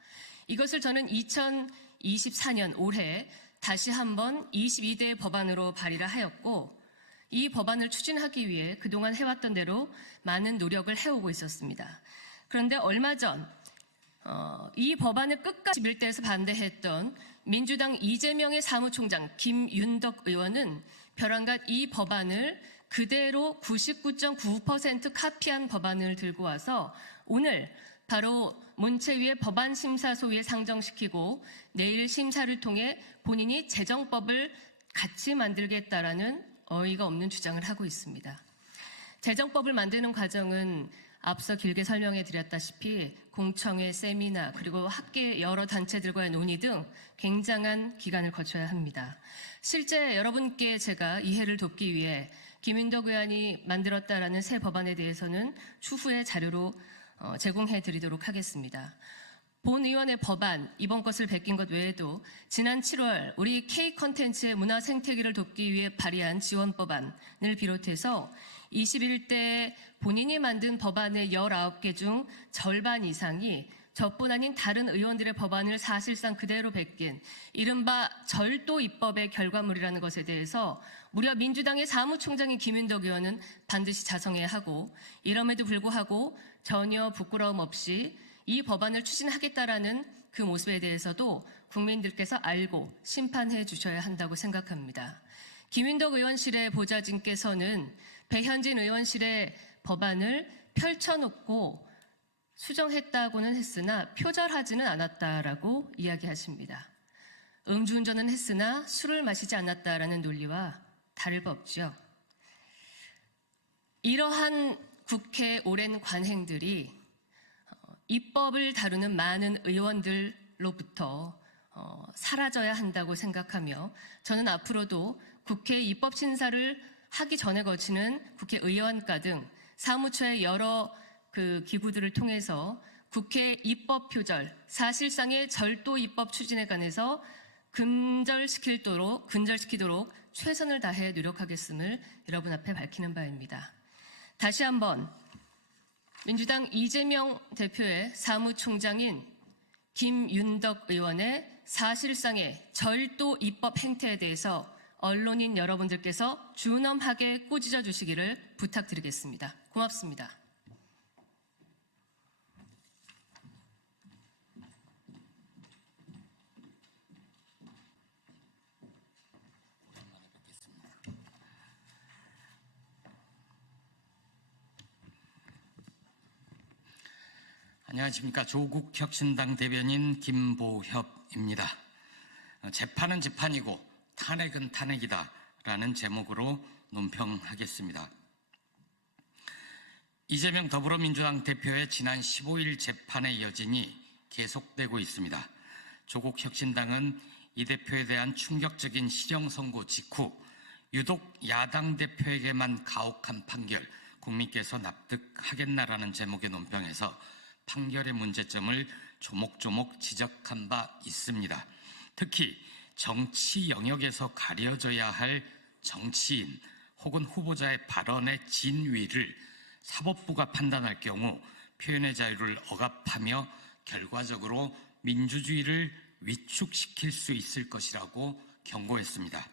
이것을 저는 2024년 올해 다시 한번 22대 법안으로 발의를 하였고 이 법안을 추진하기 위해 그동안 해왔던 대로 많은 노력을 해오고 있었습니다. 그런데 얼마 전 이 법안을 끝까지 21대에서 반대했던 민주당 이재명의 사무총장 김윤덕 의원은 벼랑갓 이 법안을 그대로 99.9% 카피한 법안을 들고 와서 오늘 바로 문체위의 법안심사소위에 상정시키고 내일 심사를 통해 본인이 재정법을 같이 만들겠다라는 어이가 없는 주장을 하고 있습니다. 재정법을 만드는 과정은 앞서 길게 설명해 드렸다시피 공청회, 세미나, 그리고 학계 여러 단체들과의 논의 등 굉장한 기간을 거쳐야 합니다. 실제 여러분께 제가 이해를 돕기 위해 김윤덕 의원이 만들었다라는 새 법안에 대해서는 추후에 자료로 제공해 드리도록 하겠습니다. 본 의원의 법안, 이번 것을 베낀 것 외에도 지난 7월 우리 K 콘텐츠의 문화 생태계를 돕기 위해 발의한 지원법안을 비롯해서 21대 본인이 만든 법안의 19개 중 절반 이상이 저뿐 아닌 다른 의원들의 법안을 사실상 그대로 베낀 이른바 절도 입법의 결과물이라는 것에 대해서 무려 민주당의 사무총장인 김윤덕 의원은 반드시 자성해야 하고 이럼에도 불구하고 전혀 부끄러움 없이 이 법안을 추진하겠다라는 그 모습에 대해서도 국민들께서 알고 심판해 주셔야 한다고 생각합니다. 김윤덕 의원실의 보좌진께서는 배현진 의원실의 법안을 펼쳐놓고 수정했다고는 했으나 표절하지는 않았다라고 이야기하십니다. 음주운전은 했으나 술을 마시지 않았다라는 논리와 다를 바 없죠. 이러한 국회 오랜 관행들이 입법을 다루는 많은 의원들로부터 사라져야 한다고 생각하며 저는 앞으로도 국회 입법 심사를 하기 전에 거치는 국회의원과 등 사무처의 여러 그 기구들을 통해서 국회 입법 표절, 사실상의 절도 입법 추진에 관해서 근절시키도록 최선을 다해 노력하겠음을 여러분 앞에 밝히는 바입니다. 다시 한번 민주당 이재명 대표의 사무총장인 김윤덕 의원의 사실상의 절도 입법 행태에 대해서 언론인 여러분들께서 준엄하게 꾸짖어 주시기를 부탁드리겠습니다. 고맙습니다. 안녕하십니까. 조국혁신당 대변인 김보협입니다. 재판은 재판이고 탄핵은 탄핵이다 라는 제목으로 논평하겠습니다. 이재명 더불어민주당 대표의 지난 15일 재판의 여진이 계속되고 있습니다. 조국혁신당은 이 대표에 대한 충격적인 실형 선고 직후 유독 야당 대표에게만 가혹한 판결, 국민께서 납득하겠나라는 제목의 논평에서 판결의 문제점을 조목조목 지적한 바 있습니다. 특히 정치 영역에서 가려져야 할 정치인 혹은 후보자의 발언의 진위를 사법부가 판단할 경우 표현의 자유를 억압하며 결과적으로 민주주의를 위축시킬 수 있을 것이라고 경고했습니다.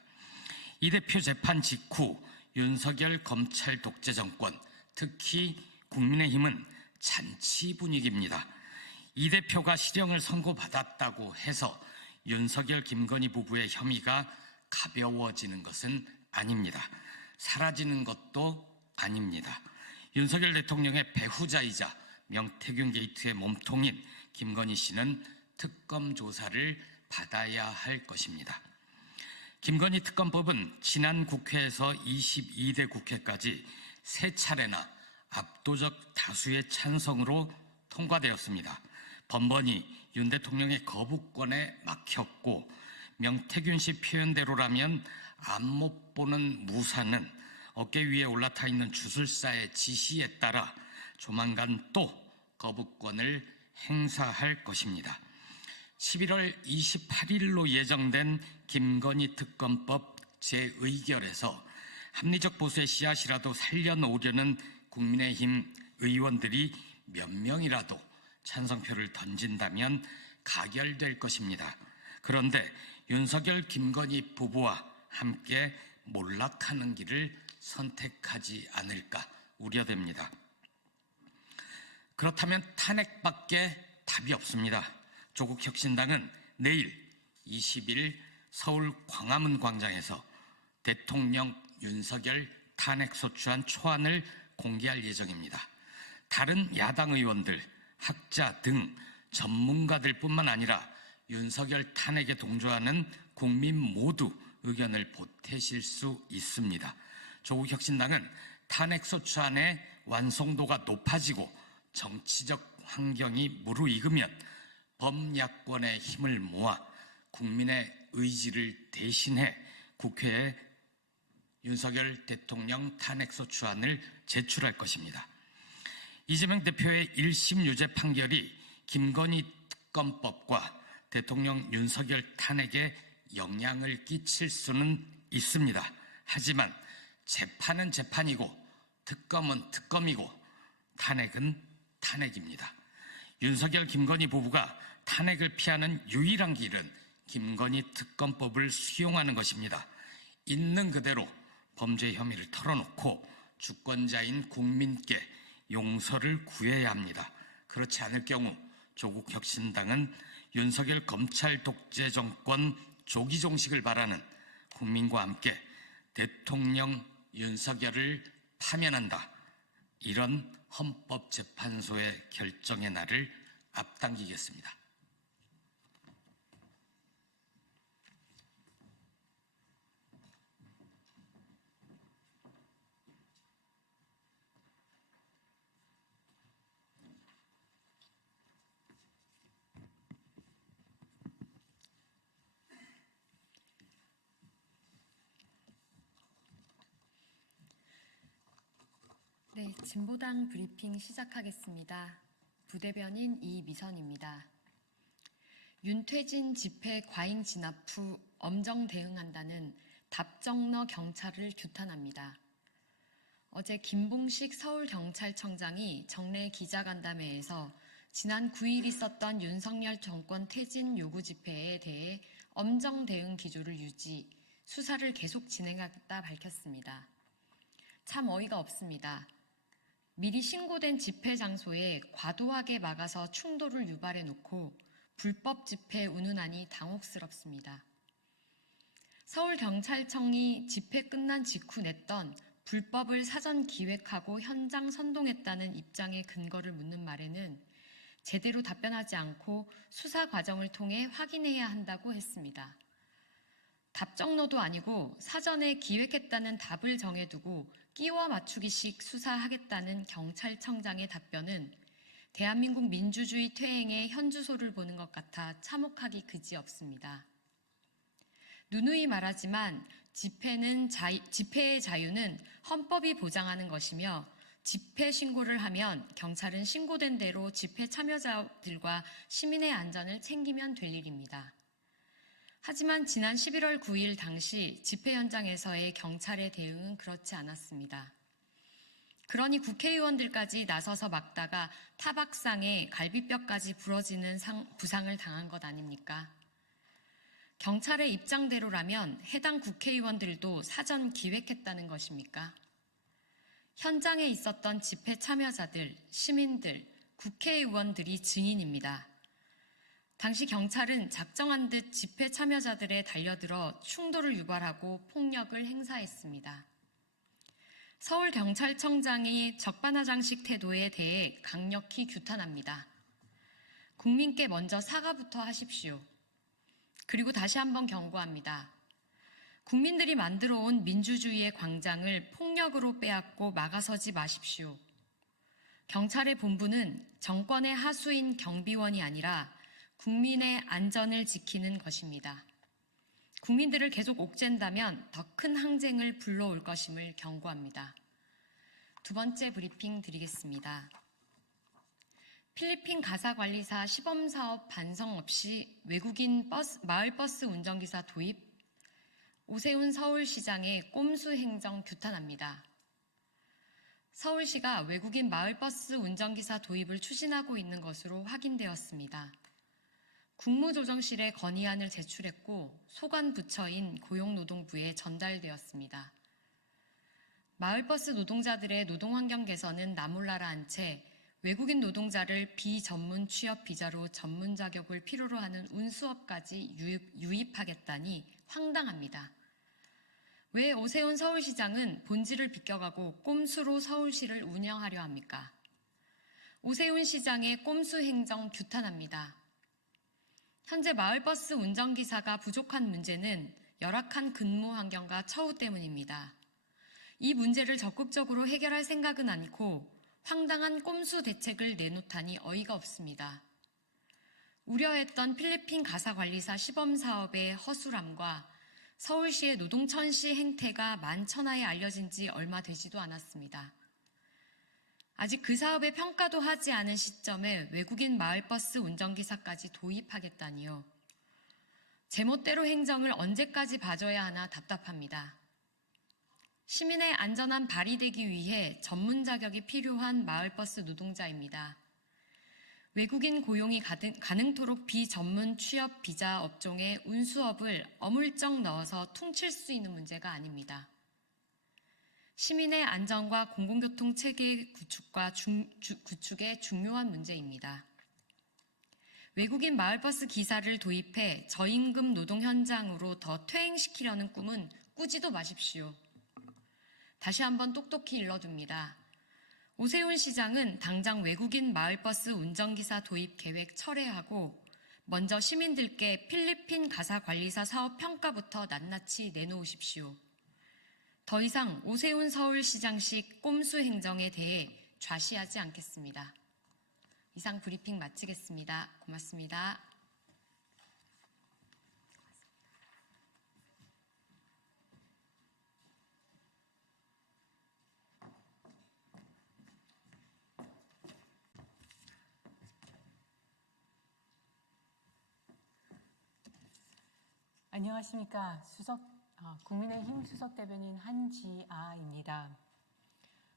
이 대표 재판 직후 윤석열 검찰 독재 정권, 특히 국민의힘은 잔치 분위기입니다. 이 대표가 실형을 선고받았다고 해서 윤석열, 김건희 부부의 혐의가 가벼워지는 것은 아닙니다. 사라지는 것도 아닙니다. 윤석열 대통령의 배후자이자 명태균 게이트의 몸통인 김건희 씨는 특검 조사를 받아야 할 것입니다. 김건희 특검법은 지난 국회에서 22대 국회까지 3차례나 압도적 다수의 찬성으로 통과되었습니다. 번번이 윤 대통령의 거부권에 막혔고 명태균 씨 표현대로라면 앞 못 보는 무사는 어깨 위에 올라타 있는 주술사의 지시에 따라 조만간 또 거부권을 행사할 것입니다. 11월 28일로 예정된 김건희 특검법 재의결에서 합리적 보수의 씨앗이라도 살려놓으려는 국민의힘 의원들이 몇 명이라도 찬성표를 던진다면 가결될 것입니다. 그런데 윤석열, 김건희 부부와 함께 몰락하는 길을 선택하지 않을까 우려됩니다. 그렇다면 탄핵밖에 답이 없습니다. 조국혁신당은 내일 20일 서울 광화문 광장에서 대통령 윤석열 탄핵소추안 초안을 공개할 예정입니다. 다른 야당 의원들, 학자 등 전문가들 뿐만 아니라 윤석열 탄핵에 동조하는 국민 모두 의견을 보태실 수 있습니다. 조국혁신당은 탄핵소추안의 완성도가 높아지고 정치적 환경이 무르익으면 범야권의 힘을 모아 국민의 의지를 대신해 국회에 윤석열 대통령 탄핵소추안을 제출할 것입니다. 이재명 대표의 1심 유죄 판결이 김건희 특검법과 대통령 윤석열 탄핵에 영향을 끼칠 수는 있습니다. 하지만 재판은 재판이고 특검은 특검이고 탄핵은 탄핵입니다. 윤석열, 김건희 부부가 탄핵을 피하는 유일한 길은 김건희 특검법을 수용하는 것입니다. 있는 그대로 범죄 혐의를 털어놓고 주권자인 국민께 용서를 구해야 합니다. 그렇지 않을 경우 조국혁신당은 윤석열 검찰 독재 정권 조기 종식을 바라는 국민과 함께 대통령 윤석열을 파면한다. 이런 헌법재판소의 결정의 날을 앞당기겠습니다. 네, 진보당 브리핑 시작하겠습니다. 부대변인 이미선입니다. 윤퇴진 집회 과잉 진압 후 엄정 대응한다는 답정너 경찰을 규탄합니다. 어제 김봉식 서울경찰청장이 정례 기자간담회에서 지난 9일 있었던 윤석열 정권 퇴진 요구 집회에 대해 엄정 대응 기조를 유지, 수사를 계속 진행하겠다 밝혔습니다. 참 어이가 없습니다. 미리 신고된 집회 장소에 과도하게 막아서 충돌을 유발해 놓고 불법 집회 운운하니 당혹스럽습니다. 서울경찰청이 집회 끝난 직후 냈던 불법을 사전 기획하고 현장 선동했다는 입장의 근거를 묻는 말에는 제대로 답변하지 않고 수사 과정을 통해 확인해야 한다고 했습니다. 답정너도 아니고 사전에 기획했다는 답을 정해두고 끼워 맞추기식 수사하겠다는 경찰청장의 답변은 대한민국 민주주의 퇴행의 현주소를 보는 것 같아 참혹하기 그지없습니다. 누누이 말하지만 집회의 자유는 헌법이 보장하는 것이며 집회 신고를 하면 경찰은 신고된 대로 집회 참여자들과 시민의 안전을 챙기면 될 일입니다. 하지만 지난 11월 9일 당시 집회 현장에서의 경찰의 대응은 그렇지 않았습니다. 그러니 국회의원들까지 나서서 막다가 타박상에 갈비뼈까지 부러지는 부상을 당한 것 아닙니까? 경찰의 입장대로라면 해당 국회의원들도 사전 기획했다는 것입니까? 현장에 있었던 집회 참여자들, 시민들, 국회의원들이 증인입니다. 당시 경찰은 작정한 듯 집회 참여자들에 달려들어 충돌을 유발하고 폭력을 행사했습니다. 서울경찰청장이 적반하장식 태도에 대해 강력히 규탄합니다. 국민께 먼저 사과부터 하십시오. 그리고 다시 한번 경고합니다. 국민들이 만들어 온 민주주의의 광장을 폭력으로 빼앗고 막아서지 마십시오. 경찰의 본분은 정권의 하수인 경비원이 아니라 국민의 안전을 지키는 것입니다. 국민들을 계속 옥죄한다면 더 큰 항쟁을 불러올 것임을 경고합니다. 두 번째 브리핑 드리겠습니다. 필리핀 가사관리사 시범사업 반성 없이 외국인 마을버스 운전기사 도입, 오세훈 서울시장의 꼼수 행정 규탄합니다. 서울시가 외국인 마을버스 운전기사 도입을 추진하고 있는 것으로 확인되었습니다. 국무조정실에 건의안을 제출했고 소관 부처인 고용노동부에 전달되었습니다. 마을버스 노동자들의 노동환경 개선은 나몰라라 한 채 외국인 노동자를 비전문 취업 비자로 전문 자격을 필요로 하는 운수업까지 유입하겠다니 황당합니다. 왜 오세훈 서울시장은 본질을 비껴가고 꼼수로 서울시를 운영하려 합니까? 오세훈 시장의 꼼수 행정 규탄합니다. 현재 마을버스 운전기사가 부족한 문제는 열악한 근무 환경과 처우 때문입니다. 이 문제를 적극적으로 해결할 생각은 않고 황당한 꼼수 대책을 내놓다니 어이가 없습니다. 우려했던 필리핀 가사관리사 시범사업의 허술함과 서울시의 노동천시 행태가 만천하에 알려진 지 얼마 되지도 않았습니다. 아직 그 사업의 평가도 하지 않은 시점에 외국인 마을버스 운전기사까지 도입하겠다니요. 제멋대로 행정을 언제까지 봐줘야 하나 답답합니다. 시민의 안전한 발휘되기 위해 전문 자격이 필요한 마을버스 노동자입니다. 외국인 고용이 가능토록 비전문 취업 비자 업종의 운수업을 어물쩍 넣어서 퉁칠 수 있는 문제가 아닙니다. 시민의 안전과 공공교통 체계 구축의 중요한 문제입니다. 외국인 마을버스 기사를 도입해 저임금 노동 현장으로 더 퇴행시키려는 꿈은 꾸지도 마십시오. 다시 한번 똑똑히 일러둡니다. 오세훈 시장은 당장 외국인 마을버스 운전기사 도입 계획 철회하고 먼저 시민들께 필리핀 가사관리사 사업 평가부터 낱낱이 내놓으십시오. 더 이상 오세훈 서울시장식 꼼수 행정에 대해 좌시하지 않겠습니다. 이상 브리핑 마치겠습니다. 고맙습니다. 안녕하십니까. 국민의힘 수석대변인 한지아입니다.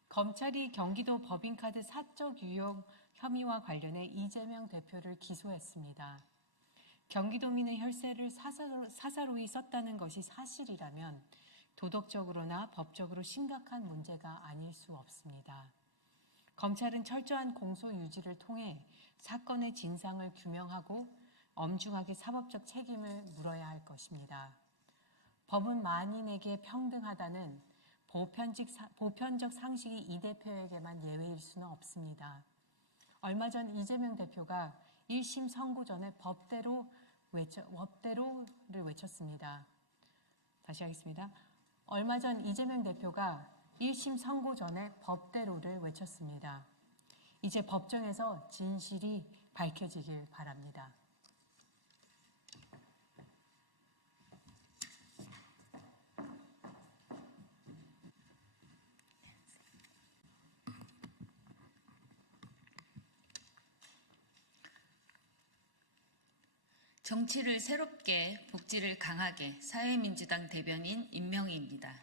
검찰이 경기도 법인카드 사적 유용 혐의와 관련해 이재명 대표를 기소했습니다. 경기도민의 혈세를 사사로이 썼다는 것이 사실이라면 도덕적으로나 법적으로 심각한 문제가 아닐 수 없습니다. 검찰은 철저한 공소 유지를 통해 사건의 진상을 규명하고 엄중하게 사법적 책임을 물어야 할 것입니다. 법은 만인에게 평등하다는 보편적 상식이 이 대표에게만 예외일 수는 없습니다. 얼마 전 이재명 대표가 1심 선고 전에 법대로를 외쳤습니다. 다시 하겠습니다. 얼마 전 이재명 대표가 1심 선고 전에 법대로를 외쳤습니다. 이제 법정에서 진실이 밝혀지길 바랍니다. 정치를 새롭게, 복지를 강하게, 사회민주당 대변인 임명희입니다.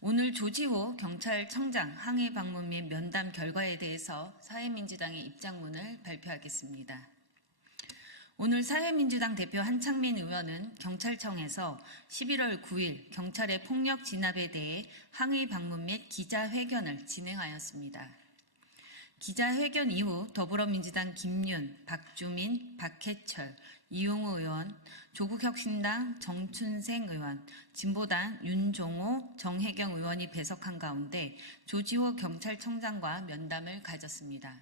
오늘 조지호 경찰청장 항해 방문 및 면담 결과에 대해서 사회민주당의 입장문을 발표하겠습니다. 오늘 사회민주당 대표 한창민 의원은 경찰청에서 11월 9일 경찰의 폭력 진압에 대해 항의 방문 및 기자회견을 진행하였습니다. 기자회견 이후 더불어민주당 김윤, 박주민, 박해철, 이용호 의원, 조국혁신당 정춘생 의원, 진보당 윤종호, 정혜경 의원이 배석한 가운데 조지호 경찰청장과 면담을 가졌습니다.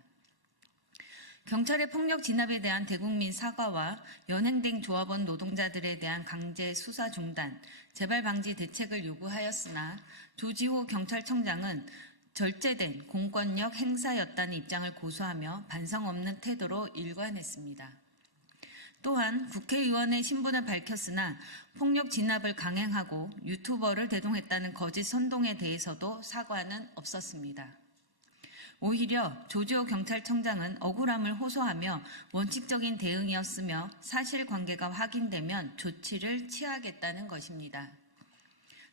경찰의 폭력 진압에 대한 대국민 사과와 연행된 조합원 노동자들에 대한 강제 수사 중단, 재발 방지 대책을 요구하였으나 조지호 경찰청장은 절제된 공권력 행사였다는 입장을 고수하며 반성 없는 태도로 일관했습니다. 또한 국회의원의 신분을 밝혔으나 폭력 진압을 강행하고 유튜버를 대동했다는 거짓 선동에 대해서도 사과는 없었습니다. 오히려 조지호 경찰청장은 억울함을 호소하며 원칙적인 대응이었으며 사실관계가 확인되면 조치를 취하겠다는 것입니다.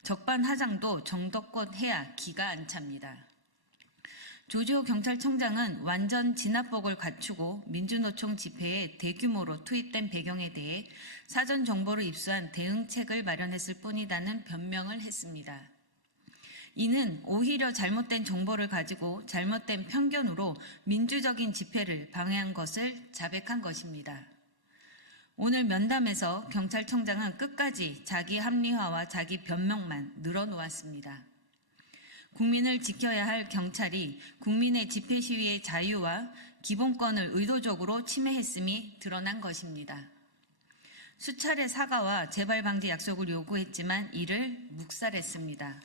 적반하장도 정도껏 해야 기가 안 찹니다. 조지호 경찰청장은 완전 진압복을 갖추고 민주노총 집회에 대규모로 투입된 배경에 대해 사전 정보를 입수한 대응책을 마련했을 뿐이라는 변명을 했습니다. 이는 오히려 잘못된 정보를 가지고 잘못된 편견으로 민주적인 집회를 방해한 것을 자백한 것입니다. 오늘 면담에서 경찰청장은 끝까지 자기 합리화와 자기 변명만 늘어놓았습니다. 국민을 지켜야 할 경찰이 국민의 집회 시위의 자유와 기본권을 의도적으로 침해했음이 드러난 것입니다. 수차례 사과와 재발 방지 약속을 요구했지만 이를 묵살했습니다.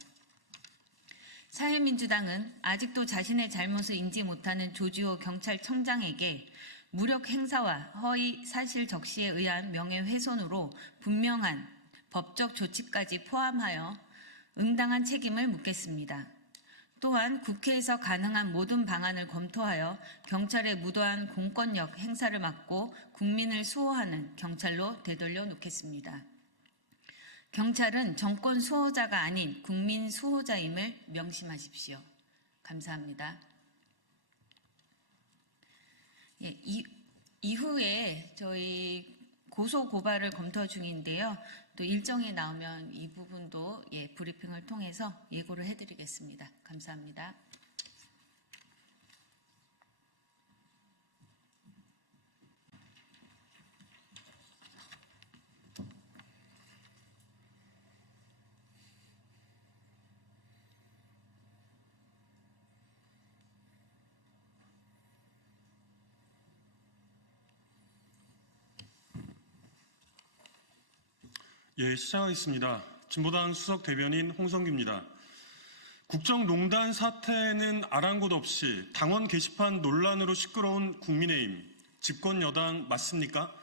사회민주당은 아직도 자신의 잘못을 인지 못하는 조지호 경찰청장에게 무력 행사와 허위 사실 적시에 의한 명예훼손으로 분명한 법적 조치까지 포함하여 응당한 책임을 묻겠습니다. 또한 국회에서 가능한 모든 방안을 검토하여 경찰의 무도한 공권력 행사를 막고 국민을 수호하는 경찰로 되돌려 놓겠습니다. 경찰은 정권 수호자가 아닌 국민 수호자임을 명심하십시오. 감사합니다. 이후에 저희 고소 고발을 검토 중인데요. 또 일정이 나오면 이 부분도 브리핑을 통해서 예고를 해드리겠습니다. 감사합니다. 시작하겠습니다. 진보당 수석 대변인 홍성규입니다. 국정농단 사태는 아랑곳 없이 당원 게시판 논란으로 시끄러운 국민의힘, 집권 여당 맞습니까?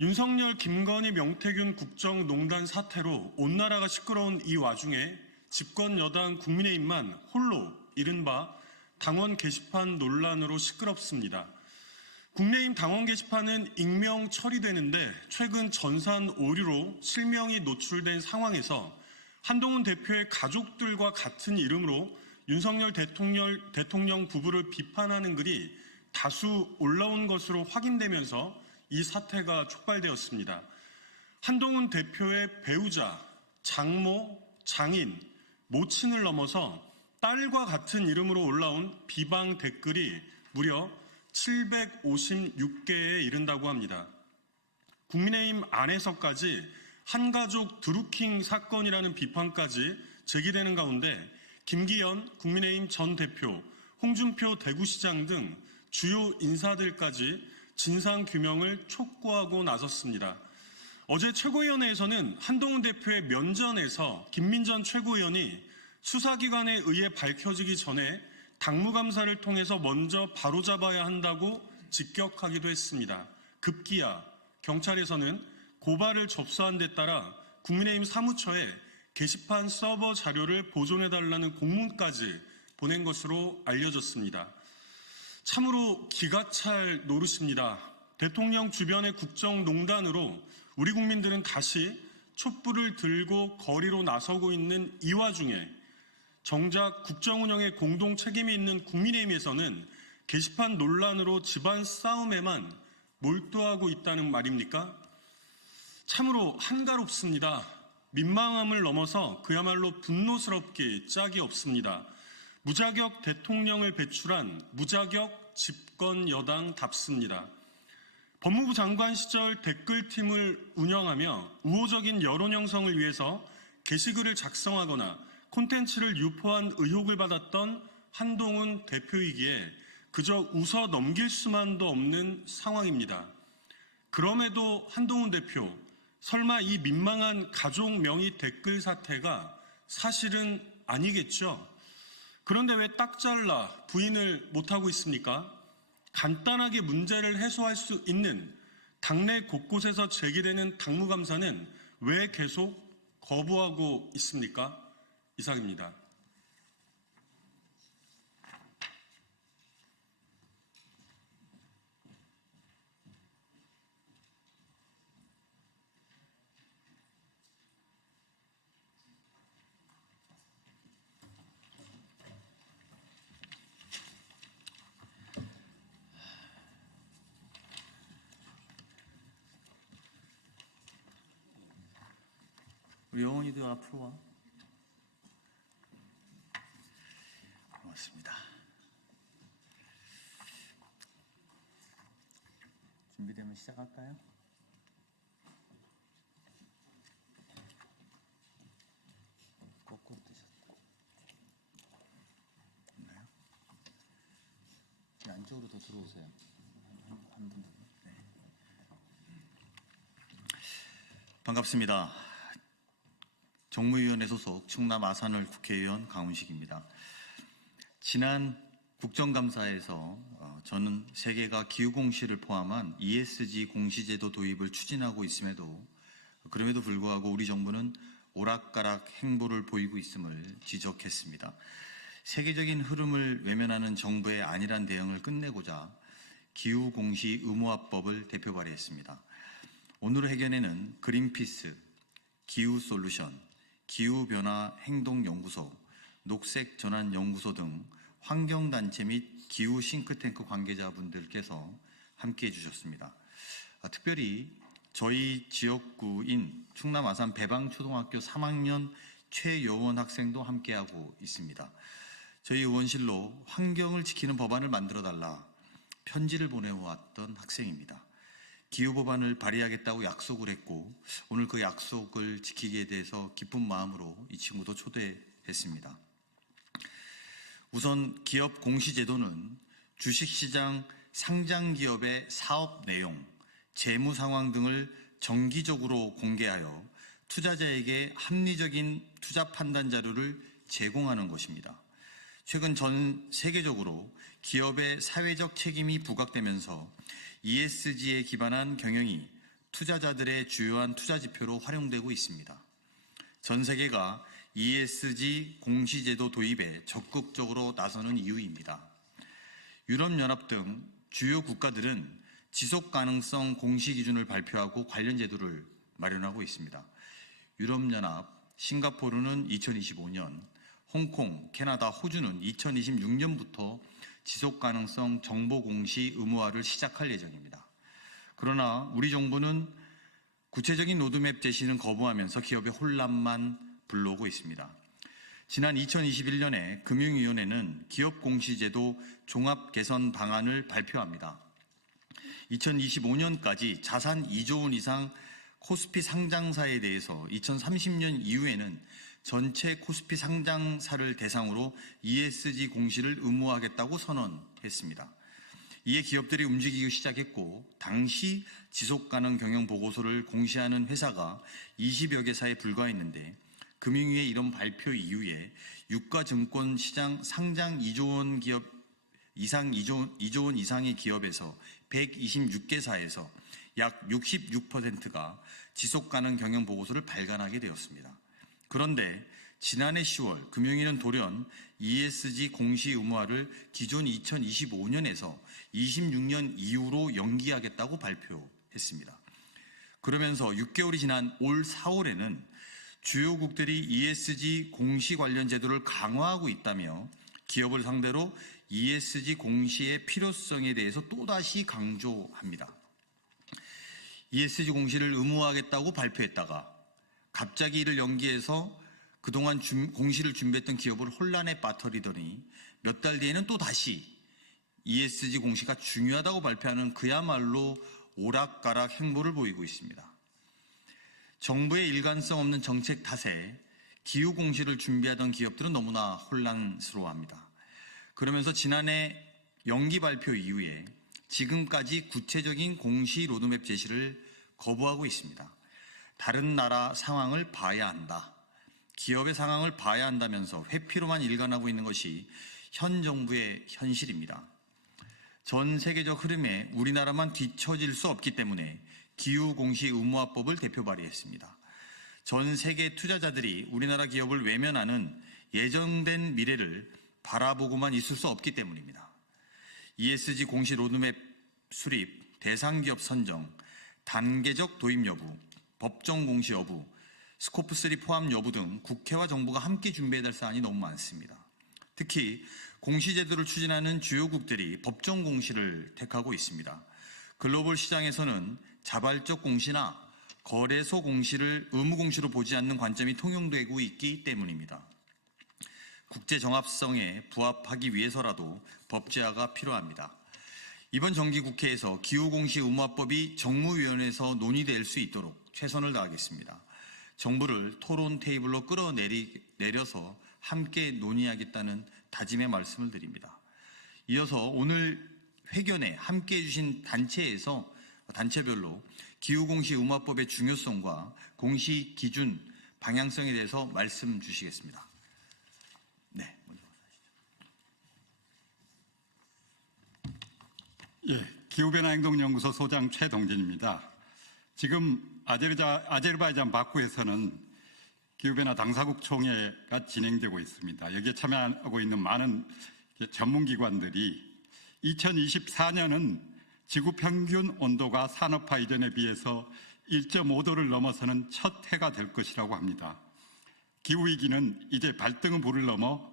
윤석열, 김건희, 명태균 국정농단 사태로 온 나라가 시끄러운 이 와중에 집권 여당 국민의힘만 홀로 이른바 당원 게시판 논란으로 시끄럽습니다. 국민의힘 당원 게시판은 익명 처리되는데 최근 전산 오류로 실명이 노출된 상황에서 한동훈 대표의 가족들과 같은 이름으로 윤석열 대통령 부부를 비판하는 글이 다수 올라온 것으로 확인되면서 이 사태가 촉발되었습니다. 한동훈 대표의 배우자, 장모, 장인, 모친을 넘어서 딸과 같은 이름으로 올라온 비방 댓글이 무려 756개에 이른다고 합니다. 국민의힘 안에서까지 한가족 드루킹 사건이라는 비판까지 제기되는 가운데 김기현 국민의힘 전 대표, 홍준표 대구시장 등 주요 인사들까지 진상규명을 촉구하고 나섰습니다. 어제 최고위원회에서는 한동훈 대표의 면전에서 김민전 최고위원이 수사기관에 의해 밝혀지기 전에 당무감사를 통해서 먼저 바로잡아야 한다고 직격하기도 했습니다. 급기야 경찰에서는 고발을 접수한 데 따라 국민의힘 사무처에 게시판 서버 자료를 보존해달라는 공문까지 보낸 것으로 알려졌습니다. 참으로 기가 찰 노릇입니다. 대통령 주변의 국정농단으로 우리 국민들은 다시 촛불을 들고 거리로 나서고 있는 이 와중에 정작 국정 운영에 공동 책임이 있는 국민의힘에서는 게시판 논란으로 집안 싸움에만 몰두하고 있다는 말입니까? 참으로 한가롭습니다. 민망함을 넘어서 그야말로 분노스럽게 짝이 없습니다. 무자격 대통령을 배출한 무자격 집권 여당답습니다. 법무부 장관 시절 댓글팀을 운영하며 우호적인 여론 형성을 위해서 게시글을 작성하거나 콘텐츠를 유포한 의혹을 받았던 한동훈 대표이기에 그저 웃어 넘길 수만도 없는 상황입니다. 그럼에도 한동훈 대표, 설마 이 민망한 가족 명의 댓글 사태가 사실은 아니겠죠? 그런데 왜 딱 잘라 부인을 못하고 있습니까? 간단하게 문제를 해소할 수 있는 당내 곳곳에서 제기되는 당무감사는 왜 계속 거부하고 있습니까? 이상입니다. 우리 영원이도 앞으로 와. 고맙습니다. 준비되면 시작할까요? 거꾸로 드셨다. 있나요? 안쪽으로 더 들어오세요. 한 분 더. 네. 반갑습니다. 정무위원회 소속 충남 아산을 국회의원 강훈식입니다. 지난 국정감사에서 저는 세계가 기후공시를 포함한 ESG 공시제도 도입을 추진하고 있음에도 그럼에도 불구하고 우리 정부는 오락가락 행보를 보이고 있음을 지적했습니다. 세계적인 흐름을 외면하는 정부의 안일한 대응을 끝내고자 기후공시 의무화법을 대표 발의했습니다. 오늘 회견에는 그린피스, 기후솔루션, 기후변화 행동연구소, 녹색전환연구소 등 환경단체 및 기후 싱크탱크 관계자분들께서 함께해 주셨습니다. 특별히 저희 지역구인 충남 아산 배방초등학교 3학년 최여원 학생도 함께하고 있습니다. 저희 의원실로 환경을 지키는 법안을 만들어달라 편지를 보내왔던 학생입니다. 기후법안을 발의하겠다고 약속을 했고 오늘 그 약속을 지키게 돼서 기쁜 마음으로 이 친구도 초대했습니다. 우선 기업 공시제도는 주식시장 상장기업의 사업 내용, 재무 상황 등을 정기적으로 공개하여 투자자에게 합리적인 투자 판단 자료를 제공하는 것입니다. 최근 전 세계적으로 기업의 사회적 책임이 부각되면서 ESG에 기반한 경영이 투자자들의 주요한 투자 지표로 활용되고 있습니다. 전 세계가 ESG 공시제도 도입에 적극적으로 나서는 이유입니다. 유럽연합 등 주요 국가들은 지속가능성 공시기준을 발표하고 관련 제도를 마련하고 있습니다. 유럽연합, 싱가포르는 2025년, 홍콩, 캐나다, 호주는 2026년부터 지속가능성 정보공시 의무화를 시작할 예정입니다. 그러나 우리 정부는 구체적인 로드맵 제시는 거부하면서 기업의 혼란만 불러오고 있습니다. 지난 2021년에 금융위원회는 기업공시제도 종합개선 방안을 발표합니다. 2025년까지 자산 2조 원 이상 코스피 상장사에 대해서 2030년 이후에는 전체 코스피 상장사를 대상으로 ESG 공시를 의무화하겠다고 선언했습니다. 이에 기업들이 움직이기 시작했고 당시 지속가능 경영 보고서를 공시하는 회사가 20여 개사에 불과했는데 금융위의 이런 발표 이후에 유가증권 시장 상장 2조 원 기업 이상 2조 원 이상의 기업에서 126개사에서 약 66%가 지속가능 경영 보고서를 발간하게 되었습니다. 그런데 지난해 10월 금융위는 돌연 ESG 공시 의무화를 기존 2025년에서 26년 이후로 연기하겠다고 발표했습니다. 그러면서 6개월이 지난 올 4월에는 주요국들이 ESG 공시 관련 제도를 강화하고 있다며 기업을 상대로 ESG 공시의 필요성에 대해서 또다시 강조합니다. ESG 공시를 의무화하겠다고 발표했다가 갑자기 이를 연기해서 그동안 공시를 준비했던 기업을 혼란에 빠뜨리더니 몇 달 뒤에는 또 다시 ESG 공시가 중요하다고 발표하는 그야말로 오락가락 행보를 보이고 있습니다. 정부의 일관성 없는 정책 탓에 기후 공시를 준비하던 기업들은 너무나 혼란스러워합니다. 그러면서 지난해 연기 발표 이후에 지금까지 구체적인 공시 로드맵 제시를 거부하고 있습니다. 다른 나라 상황을 봐야 한다. 기업의 상황을 봐야 한다면서 회피로만 일관하고 있는 것이 현 정부의 현실입니다. 전 세계적 흐름에 우리나라만 뒤처질 수 없기 때문에 기후공시 의무화법을 대표 발의했습니다. 전 세계 투자자들이 우리나라 기업을 외면하는 예정된 미래를 바라보고만 있을 수 없기 때문입니다. ESG 공시 로드맵 수립, 대상 기업 선정, 단계적 도입 여부, 법정 공시 여부, 스코프 3 포함 여부 등 국회와 정부가 함께 준비해야 될 사안이 너무 많습니다. 특히 공시제도를 추진하는 주요국들이 법정 공시를 택하고 있습니다. 글로벌 시장에서는 자발적 공시나 거래소 공시를 의무 공시로 보지 않는 관점이 통용되고 있기 때문입니다. 국제 정합성에 부합하기 위해서라도 법제화가 필요합니다. 이번 정기국회에서 기후공시 의무화법이 정무위원회에서 논의될 수 있도록 최선을 다하겠습니다. 정부를 토론 테이블로 끌어내려서 함께 논의하겠다는 다짐의 말씀을 드립니다. 이어서 오늘 회견에 함께해 주신 단체별로 기후공시 의무화법의 중요성과 공시 기준 방향성에 대해서 말씀 주시겠습니다. 네, 먼저 기후변화행동연구소 소장 최동진입니다. 지금 아제르바이잔 바쿠에서는 기후변화 당사국 총회가 진행되고 있습니다. 여기에 참여하고 있는 많은 전문기관들이 2024년은 지구 평균 온도가 산업화 이전에 비해서 1.5도를 넘어서는 첫 해가 될 것이라고 합니다. 기후위기는 이제 발등의 불을 넘어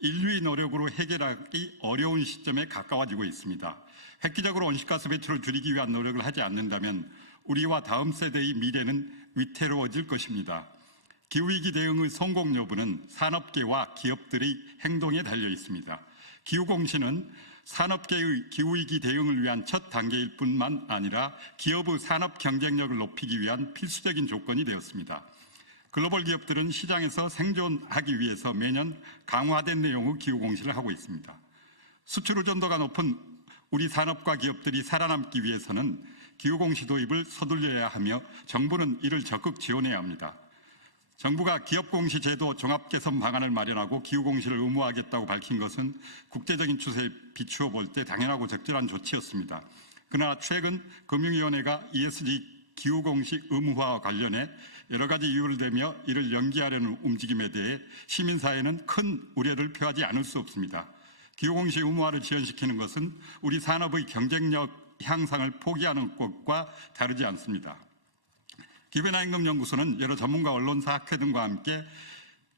인류의 노력으로 해결하기 어려운 시점에 가까워지고 있습니다. 획기적으로 온실가스 배출을 줄이기 위한 노력을 하지 않는다면 우리와 다음 세대의 미래는 위태로워질 것입니다. 기후위기 대응의 성공 여부는 산업계와 기업들의 행동에 달려 있습니다. 기후공시는 산업계의 기후위기 대응을 위한 첫 단계일 뿐만 아니라 기업의 산업 경쟁력을 높이기 위한 필수적인 조건이 되었습니다. 글로벌 기업들은 시장에서 생존하기 위해서 매년 강화된 내용의 기후공시를 하고 있습니다. 수출 의존도가 높은 우리 산업과 기업들이 살아남기 위해서는 기후공시 도입을 서둘러야 하며 정부는 이를 적극 지원해야 합니다. 정부가 기업공시 제도 종합 개선 방안을 마련하고 기후공시를 의무화하겠다고 밝힌 것은 국제적인 추세에 비추어 볼 때 당연하고 적절한 조치였습니다. 그러나 최근 금융위원회가 ESG 기후공시 의무화와 관련해 여러 가지 이유를 대며 이를 연기하려는 움직임에 대해 시민사회는 큰 우려를 표하지 않을 수 없습니다. 기후공시 의무화를 지연시키는 것은 우리 산업의 경쟁력 향상을 포기하는 것과 다르지 않습니다. 기후변화행동연구소는 여러 전문가, 언론사, 학회 등과 함께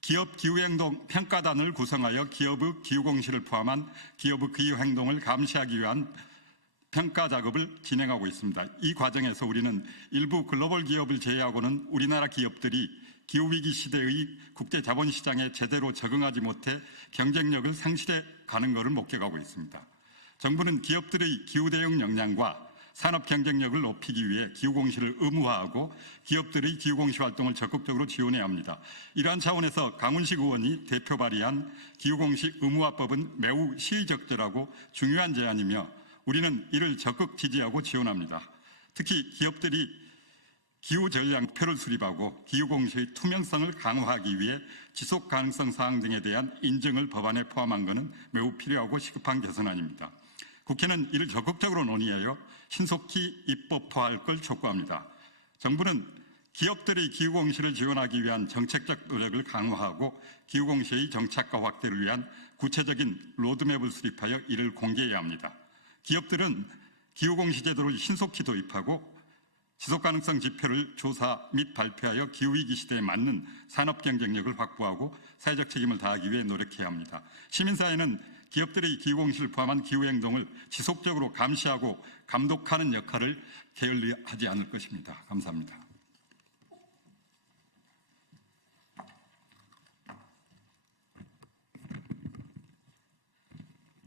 기업 기후행동 평가단을 구성하여 기업의 기후공시를 포함한 기업의 기후행동을 감시하기 위한 평가 작업을 진행하고 있습니다. 이 과정에서 우리는 일부 글로벌 기업을 제외하고는 우리나라 기업들이 기후위기 시대의 국제 자본시장에 제대로 적응하지 못해 경쟁력을 상실해 가는 것을 목격하고 있습니다. 정부는 기업들의 기후대응 역량과 산업 경쟁력을 높이기 위해 기후공시를 의무화하고 기업들의 기후공시 활동을 적극적으로 지원해야 합니다. 이러한 차원에서 강훈식 의원이 대표 발의한 기후공시 의무화법은 매우 시의적절하고 중요한 제안이며 우리는 이를 적극 지지하고 지원합니다. 특히 기업들이 기후전략표를 수립하고 기후공시의 투명성을 강화하기 위해 지속가능성 사항 등에 대한 인증을 법안에 포함한 것은 매우 필요하고 시급한 개선안입니다. 국회는 이를 적극적으로 논의하여 신속히 입법화할 걸 촉구합니다. 정부는 기업들의 기후공시를 지원하기 위한 정책적 노력을 강화하고 기후공시의 정착과 확대를 위한 구체적인 로드맵을 수립하여 이를 공개해야 합니다. 기업들은 기후공시 제도를 신속히 도입하고 지속가능성 지표를 조사 및 발표하여 기후위기 시대에 맞는 산업 경쟁력을 확보하고 사회적 책임을 다하기 위해 노력해야 합니다. 시민사회는 기업들의 기후공시를 포함한 기후행동을 지속적으로 감시하고 감독하는 역할을 게을리하지 않을 것입니다. 감사합니다.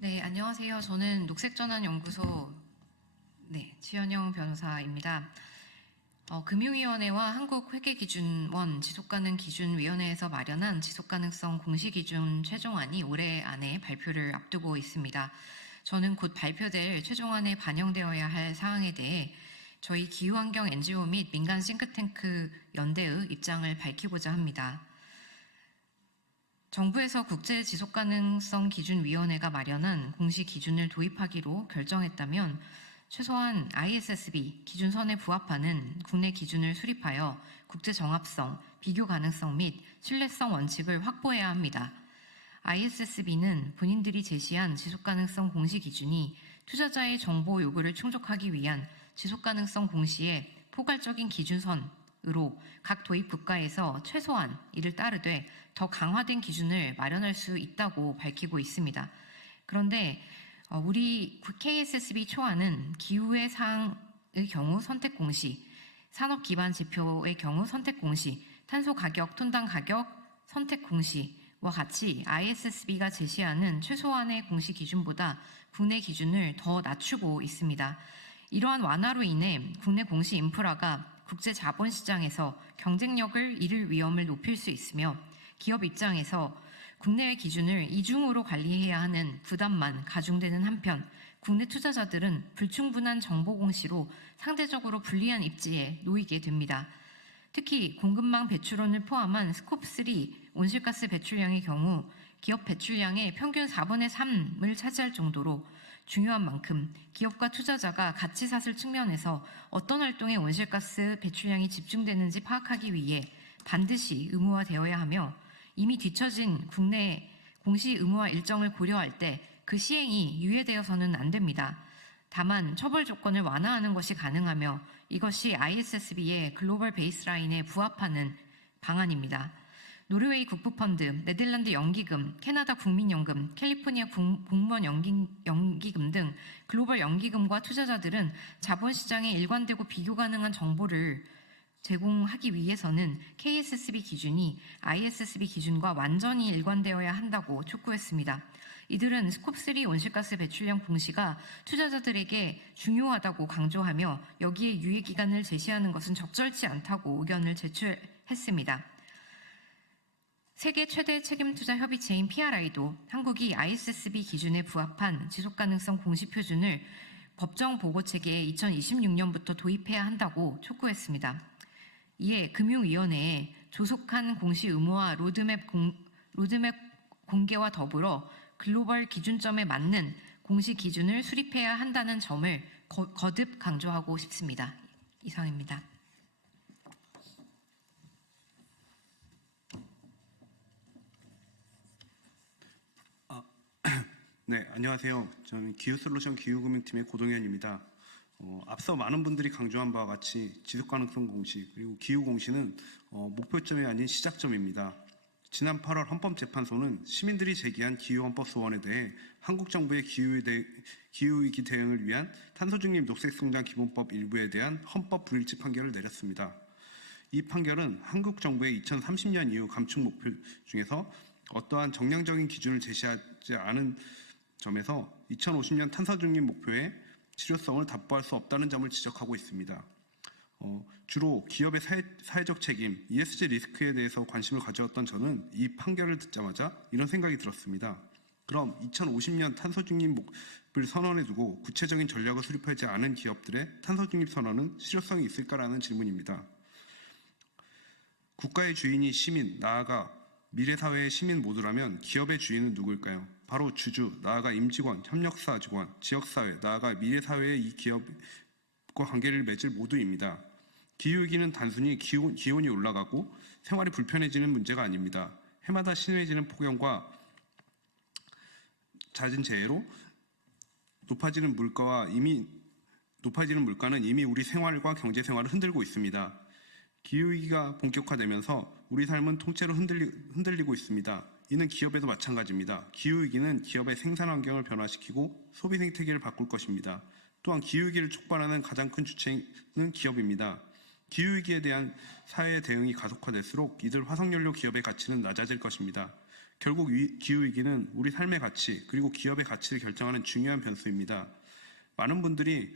네, 안녕하세요. 저는 녹색전환연구소 지연영 변호사입니다. 금융위원회와 한국회계기준원 지속가능기준위원회에서 마련한 지속가능성 공시기준 최종안이 올해 안에 발표를 앞두고 있습니다. 저는 곧 발표될 최종안에 반영되어야 할 사항에 대해 저희 기후환경 NGO 및 민간 싱크탱크 연대의 입장을 밝히고자 합니다. 정부에서 국제지속가능성기준위원회가 마련한 공시기준을 도입하기로 결정했다면 최소한 ISSB 기준선에 부합하는 국내 기준을 수립하여 국제정합성, 비교 가능성 및 신뢰성 원칙을 확보해야 합니다. ISSB는 본인들이 제시한 지속가능성 공시기준이 투자자의 정보 요구를 충족하기 위한 지속가능성 공시의 포괄적인 기준선으로 각 도입 국가에서 최소한 이를 따르되 더 강화된 기준을 마련할 수 있다고 밝히고 있습니다. 그런데 우리 KSSB 초안은 기후의 사항의 경우 선택 공시, 산업 기반 지표의 경우 선택 공시, 탄소 가격, 톤당 가격 선택 공시와 같이 ISSB가 제시하는 최소한의 공시 기준보다 국내 기준을 더 낮추고 있습니다. 이러한 완화로 인해 국내 공시 인프라가 국제 자본시장에서 경쟁력을 잃을 위험을 높일 수 있으며 기업 입장에서 국내의 기준을 이중으로 관리해야 하는 부담만 가중되는 한편 국내 투자자들은 불충분한 정보 공시로 상대적으로 불리한 입지에 놓이게 됩니다. 특히 공급망 배출원을 포함한 스콥3 온실가스 배출량의 경우 기업 배출량의 평균 4분의 3을 차지할 정도로 중요한 만큼 기업과 투자자가 가치사슬 측면에서 어떤 활동에 온실가스 배출량이 집중되는지 파악하기 위해 반드시 의무화되어야 하며 이미 뒤처진 국내 공시 의무화 일정을 고려할 때 그 시행이 유예되어서는 안 됩니다. 다만 처벌 조건을 완화하는 것이 가능하며 이것이 ISSB의 글로벌 베이스라인에 부합하는 방안입니다. 노르웨이 국부펀드, 네덜란드 연기금, 캐나다 국민연금, 캘리포니아 공무원 연기금 등 글로벌 연기금과 투자자들은 자본시장에 일관되고 비교 가능한 정보를 제공하기 위해서는 KSSB 기준이 ISSB 기준과 완전히 일관되어야 한다고 촉구했습니다. 이들은 스콥3 온실가스 배출량 공시가 투자자들에게 중요하다고 강조하며 여기에 유예기간을 제시하는 것은 적절치 않다고 의견을 제출했습니다. 세계 최대 책임투자 협의체인 PRI도 한국이 ISSB 기준에 부합한 지속가능성 공시표준을 법정 보고체계에 2026년부터 도입해야 한다고 촉구했습니다. 이에 금융위원회에 조속한 공시 의무화 로드맵 공개와 더불어 글로벌 기준점에 맞는 공시 기준을 수립해야 한다는 점을 거듭 강조하고 싶습니다. 이상입니다. 네, 안녕하세요. 저는 기후솔루션 기후금융팀의 고동현입니다. 앞서 많은 분들이 강조한 바와 같이 지속가능성 공시 그리고 기후공시는 목표점이 아닌 시작점입니다. 지난 8월 헌법재판소는 시민들이 제기한 기후헌법소원에 대해 한국 정부의 기후위기 대응을 위한 탄소중립 녹색성장 기본법 일부에 대한 헌법 불일치 판결을 내렸습니다. 이 판결은 한국 정부의 2030년 이후 감축 목표 중에서 어떠한 정량적인 기준을 제시하지 않은 점에서 2050년 탄소중립 목표의 실효성을 답보할 수 없다는 점을 지적하고 있습니다. 주로 기업의 사회적 책임, ESG 리스크에 대해서 관심을 가져왔던 저는 이 판결을 듣자마자 이런 생각이 들었습니다. 그럼 2050년 탄소중립 목표를 선언해 두고 구체적인 전략을 수립하지 않은 기업들의 탄소중립 선언은 실효성이 있을까라는 질문입니다. 국가의 주인이 시민, 나아가 미래사회의 시민 모두라면 기업의 주인은 누구일까요? 바로 주주, 나아가 임직원, 협력사 직원, 지역사회, 나아가 미래사회의 이 기업과 관계를 맺을 모두입니다. 기후위기는 단순히 기온이 올라가고 생활이 불편해지는 문제가 아닙니다. 해마다 심해지는 폭염과 잦은 재해로 높아지는 물가는 이미 우리 생활과 경제 생활을 흔들고 있습니다. 기후위기가 본격화되면서 우리 삶은 통째로 흔들리고 있습니다. 이는 기업에도 마찬가지입니다. 기후위기는 기업의 생산 환경을 변화시키고 소비 생태계를 바꿀 것입니다. 또한 기후위기를 촉발하는 가장 큰 주체는 기업입니다. 기후위기에 대한 사회의 대응이 가속화될수록 이들 화석연료 기업의 가치는 낮아질 것입니다. 결국 기후위기는 우리 삶의 가치 그리고 기업의 가치를 결정하는 중요한 변수입니다. 많은 분들이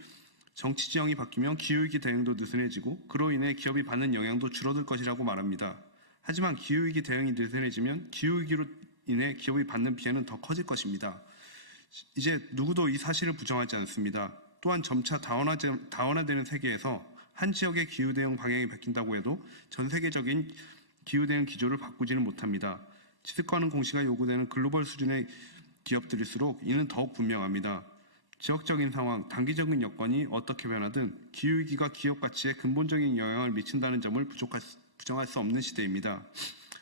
정치 지형이 바뀌면 기후위기 대응도 느슨해지고 그로 인해 기업이 받는 영향도 줄어들 것이라고 말합니다. 하지만 기후위기 대응이 느슨해지면 기후위기로 인해 기업이 받는 피해는 더 커질 것입니다. 이제 누구도 이 사실을 부정하지 않습니다. 또한 점차 다원화되는 세계에서 한 지역의 기후대응 방향이 바뀐다고 해도 전 세계적인 기후대응 기조를 바꾸지는 못합니다. 지속가능 공시가 요구되는 글로벌 수준의 기업들일수록 이는 더욱 분명합니다. 지역적인 상황, 단기적인 여건이 어떻게 변하든 기후위기가 기업 가치에 근본적인 영향을 미친다는 점을 부정할 수 없는 시대입니다.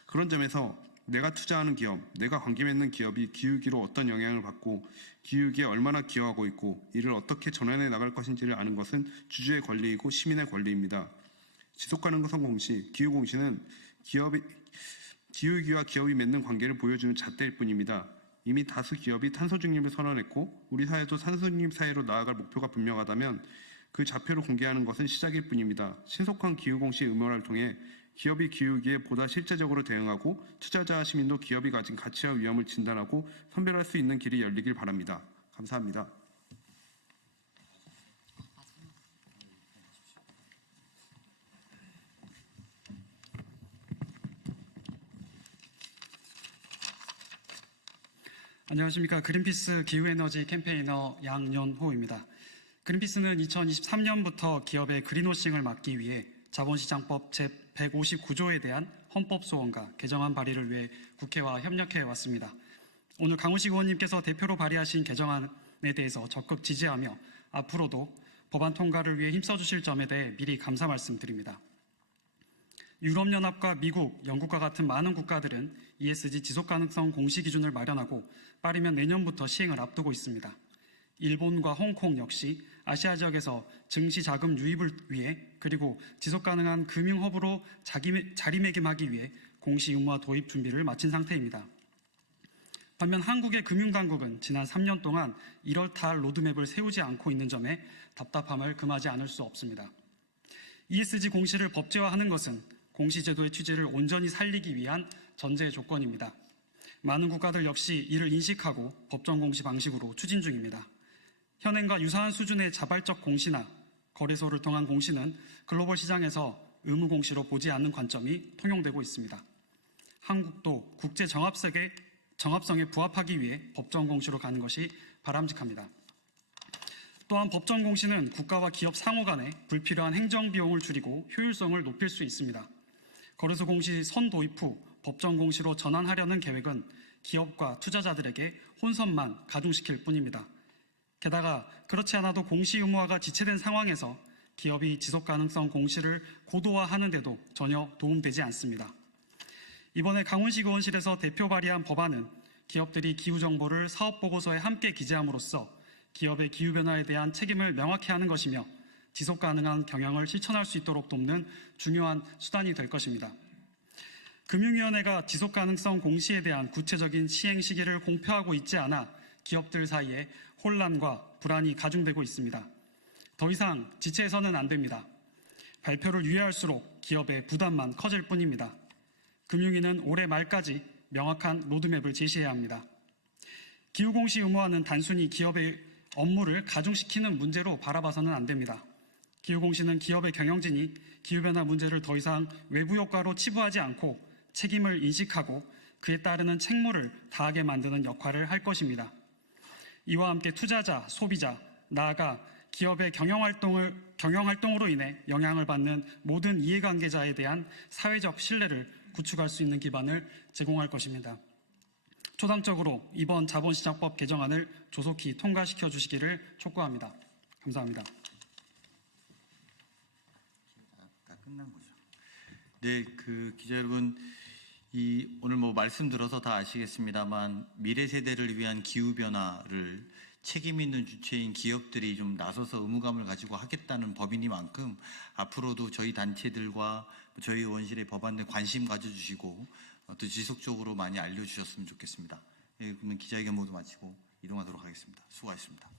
그런 점에서 내가 투자하는 기업, 내가 관계 맺는 기업이 기후위기로 어떤 영향을 받고 기후위기에 얼마나 기여하고 있고 이를 어떻게 전환해 나갈 것인지를 아는 것은 주주의 권리이고 시민의 권리입니다. 지속가능성 공시, 기후공시는 기후위기와 기업이 맺는 관계를 보여주는 잣대일 뿐입니다. 이미 다수 기업이 탄소 중립을 선언했고 우리 사회도 탄소 중립 사회로 나아갈 목표가 분명하다면 그 좌표를 공개하는 것은 시작일 뿐입니다. 신속한 기후공시 의무화를 통해 기업이 기후위기에 보다 실제적으로 대응하고 투자자와 시민도 기업이 가진 가치와 위험을 진단하고 선별할 수 있는 길이 열리길 바랍니다. 감사합니다. 안녕하십니까. 그린피스 기후에너지 캠페이너 양연호입니다. 그린피스는 2023년부터 기업의 그린워싱을 막기 위해 자본시장법 제159조에 대한 헌법 소원과 개정안 발의를 위해 국회와 협력해 왔습니다. 오늘 강훈식 의원님께서 대표로 발의하신 개정안에 대해서 적극 지지하며 앞으로도 법안 통과를 위해 힘써주실 점에 대해 미리 감사 말씀드립니다. 유럽연합과 미국, 영국과 같은 많은 국가들은 ESG 지속가능성 공시기준을 마련하고 빠르면 내년부터 시행을 앞두고 있습니다. 일본과 홍콩 역시 아시아 지역에서 증시 자금 유입을 위해 그리고 지속가능한 금융허브로 자리매김하기 위해 공시 의무화 도입 준비를 마친 상태입니다. 반면 한국의 금융당국은 지난 3년 동안 1월 달 로드맵을 세우지 않고 있는 점에 답답함을 금하지 않을 수 없습니다. ESG 공시를 법제화하는 것은 공시제도의 취지를 온전히 살리기 위한 전제 조건입니다. 많은 국가들 역시 이를 인식하고 법정 공시 방식으로 추진 중입니다. 현행과 유사한 수준의 자발적 공시나 거래소를 통한 공시는 글로벌 시장에서 의무 공시로 보지 않는 관점이 통용되고 있습니다. 한국도 국제 정합성에 부합하기 위해 법정 공시로 가는 것이 바람직합니다. 또한 법정 공시는 국가와 기업 상호 간에 불필요한 행정 비용을 줄이고 효율성을 높일 수 있습니다. 거래소 공시 선도입 후 법정 공시로 전환하려는 계획은 기업과 투자자들에게 혼선만 가중시킬 뿐입니다. 게다가 그렇지 않아도 공시 의무화가 지체된 상황에서 기업이 지속가능성 공시를 고도화하는 데도 전혀 도움되지 않습니다. 이번에 강훈식 의원실에서 대표 발의한 법안은 기업들이 기후정보를 사업보고서에 함께 기재함으로써 기업의 기후변화에 대한 책임을 명확히 하는 것이며 지속가능한 경영을 실천할 수 있도록 돕는 중요한 수단이 될 것입니다. 금융위원회가 지속가능성 공시에 대한 구체적인 시행 시기를 공표하고 있지 않아 기업들 사이에 혼란과 불안이 가중되고 있습니다. 더 이상 지체해서는 안 됩니다. 발표를 유예할수록 기업의 부담만 커질 뿐입니다. 금융위는 올해 말까지 명확한 로드맵을 제시해야 합니다. 기후공시 의무화는 단순히 기업의 업무를 가중시키는 문제로 바라봐서는 안 됩니다. 기후공시는 기업의 경영진이 기후변화 문제를 더 이상 외부 효과로 치부하지 않고 책임을 인식하고 그에 따르는 책무를 다하게 만드는 역할을 할 것입니다. 이와 함께 투자자, 소비자, 나아가 기업의 경영활동으로 인해 영향을 받는 모든 이해관계자에 대한 사회적 신뢰를 구축할 수 있는 기반을 제공할 것입니다. 초당적으로 이번 자본시장법 개정안을 조속히 통과시켜 주시기를 촉구합니다. 감사합니다. 끝난 거죠. 네, 그 기자 여러분, 오늘 말씀 들어서 다 아시겠습니다만 미래 세대를 위한 기후 변화를 책임 있는 주체인 기업들이 좀 나서서 의무감을 가지고 하겠다는 법이니만큼 앞으로도 저희 단체들과 저희 의원실의 법안에 관심 가져주시고 또 지속적으로 많이 알려주셨으면 좋겠습니다. 예, 그러면 기자회견 모두 마치고 이동하도록 하겠습니다. 수고하셨습니다.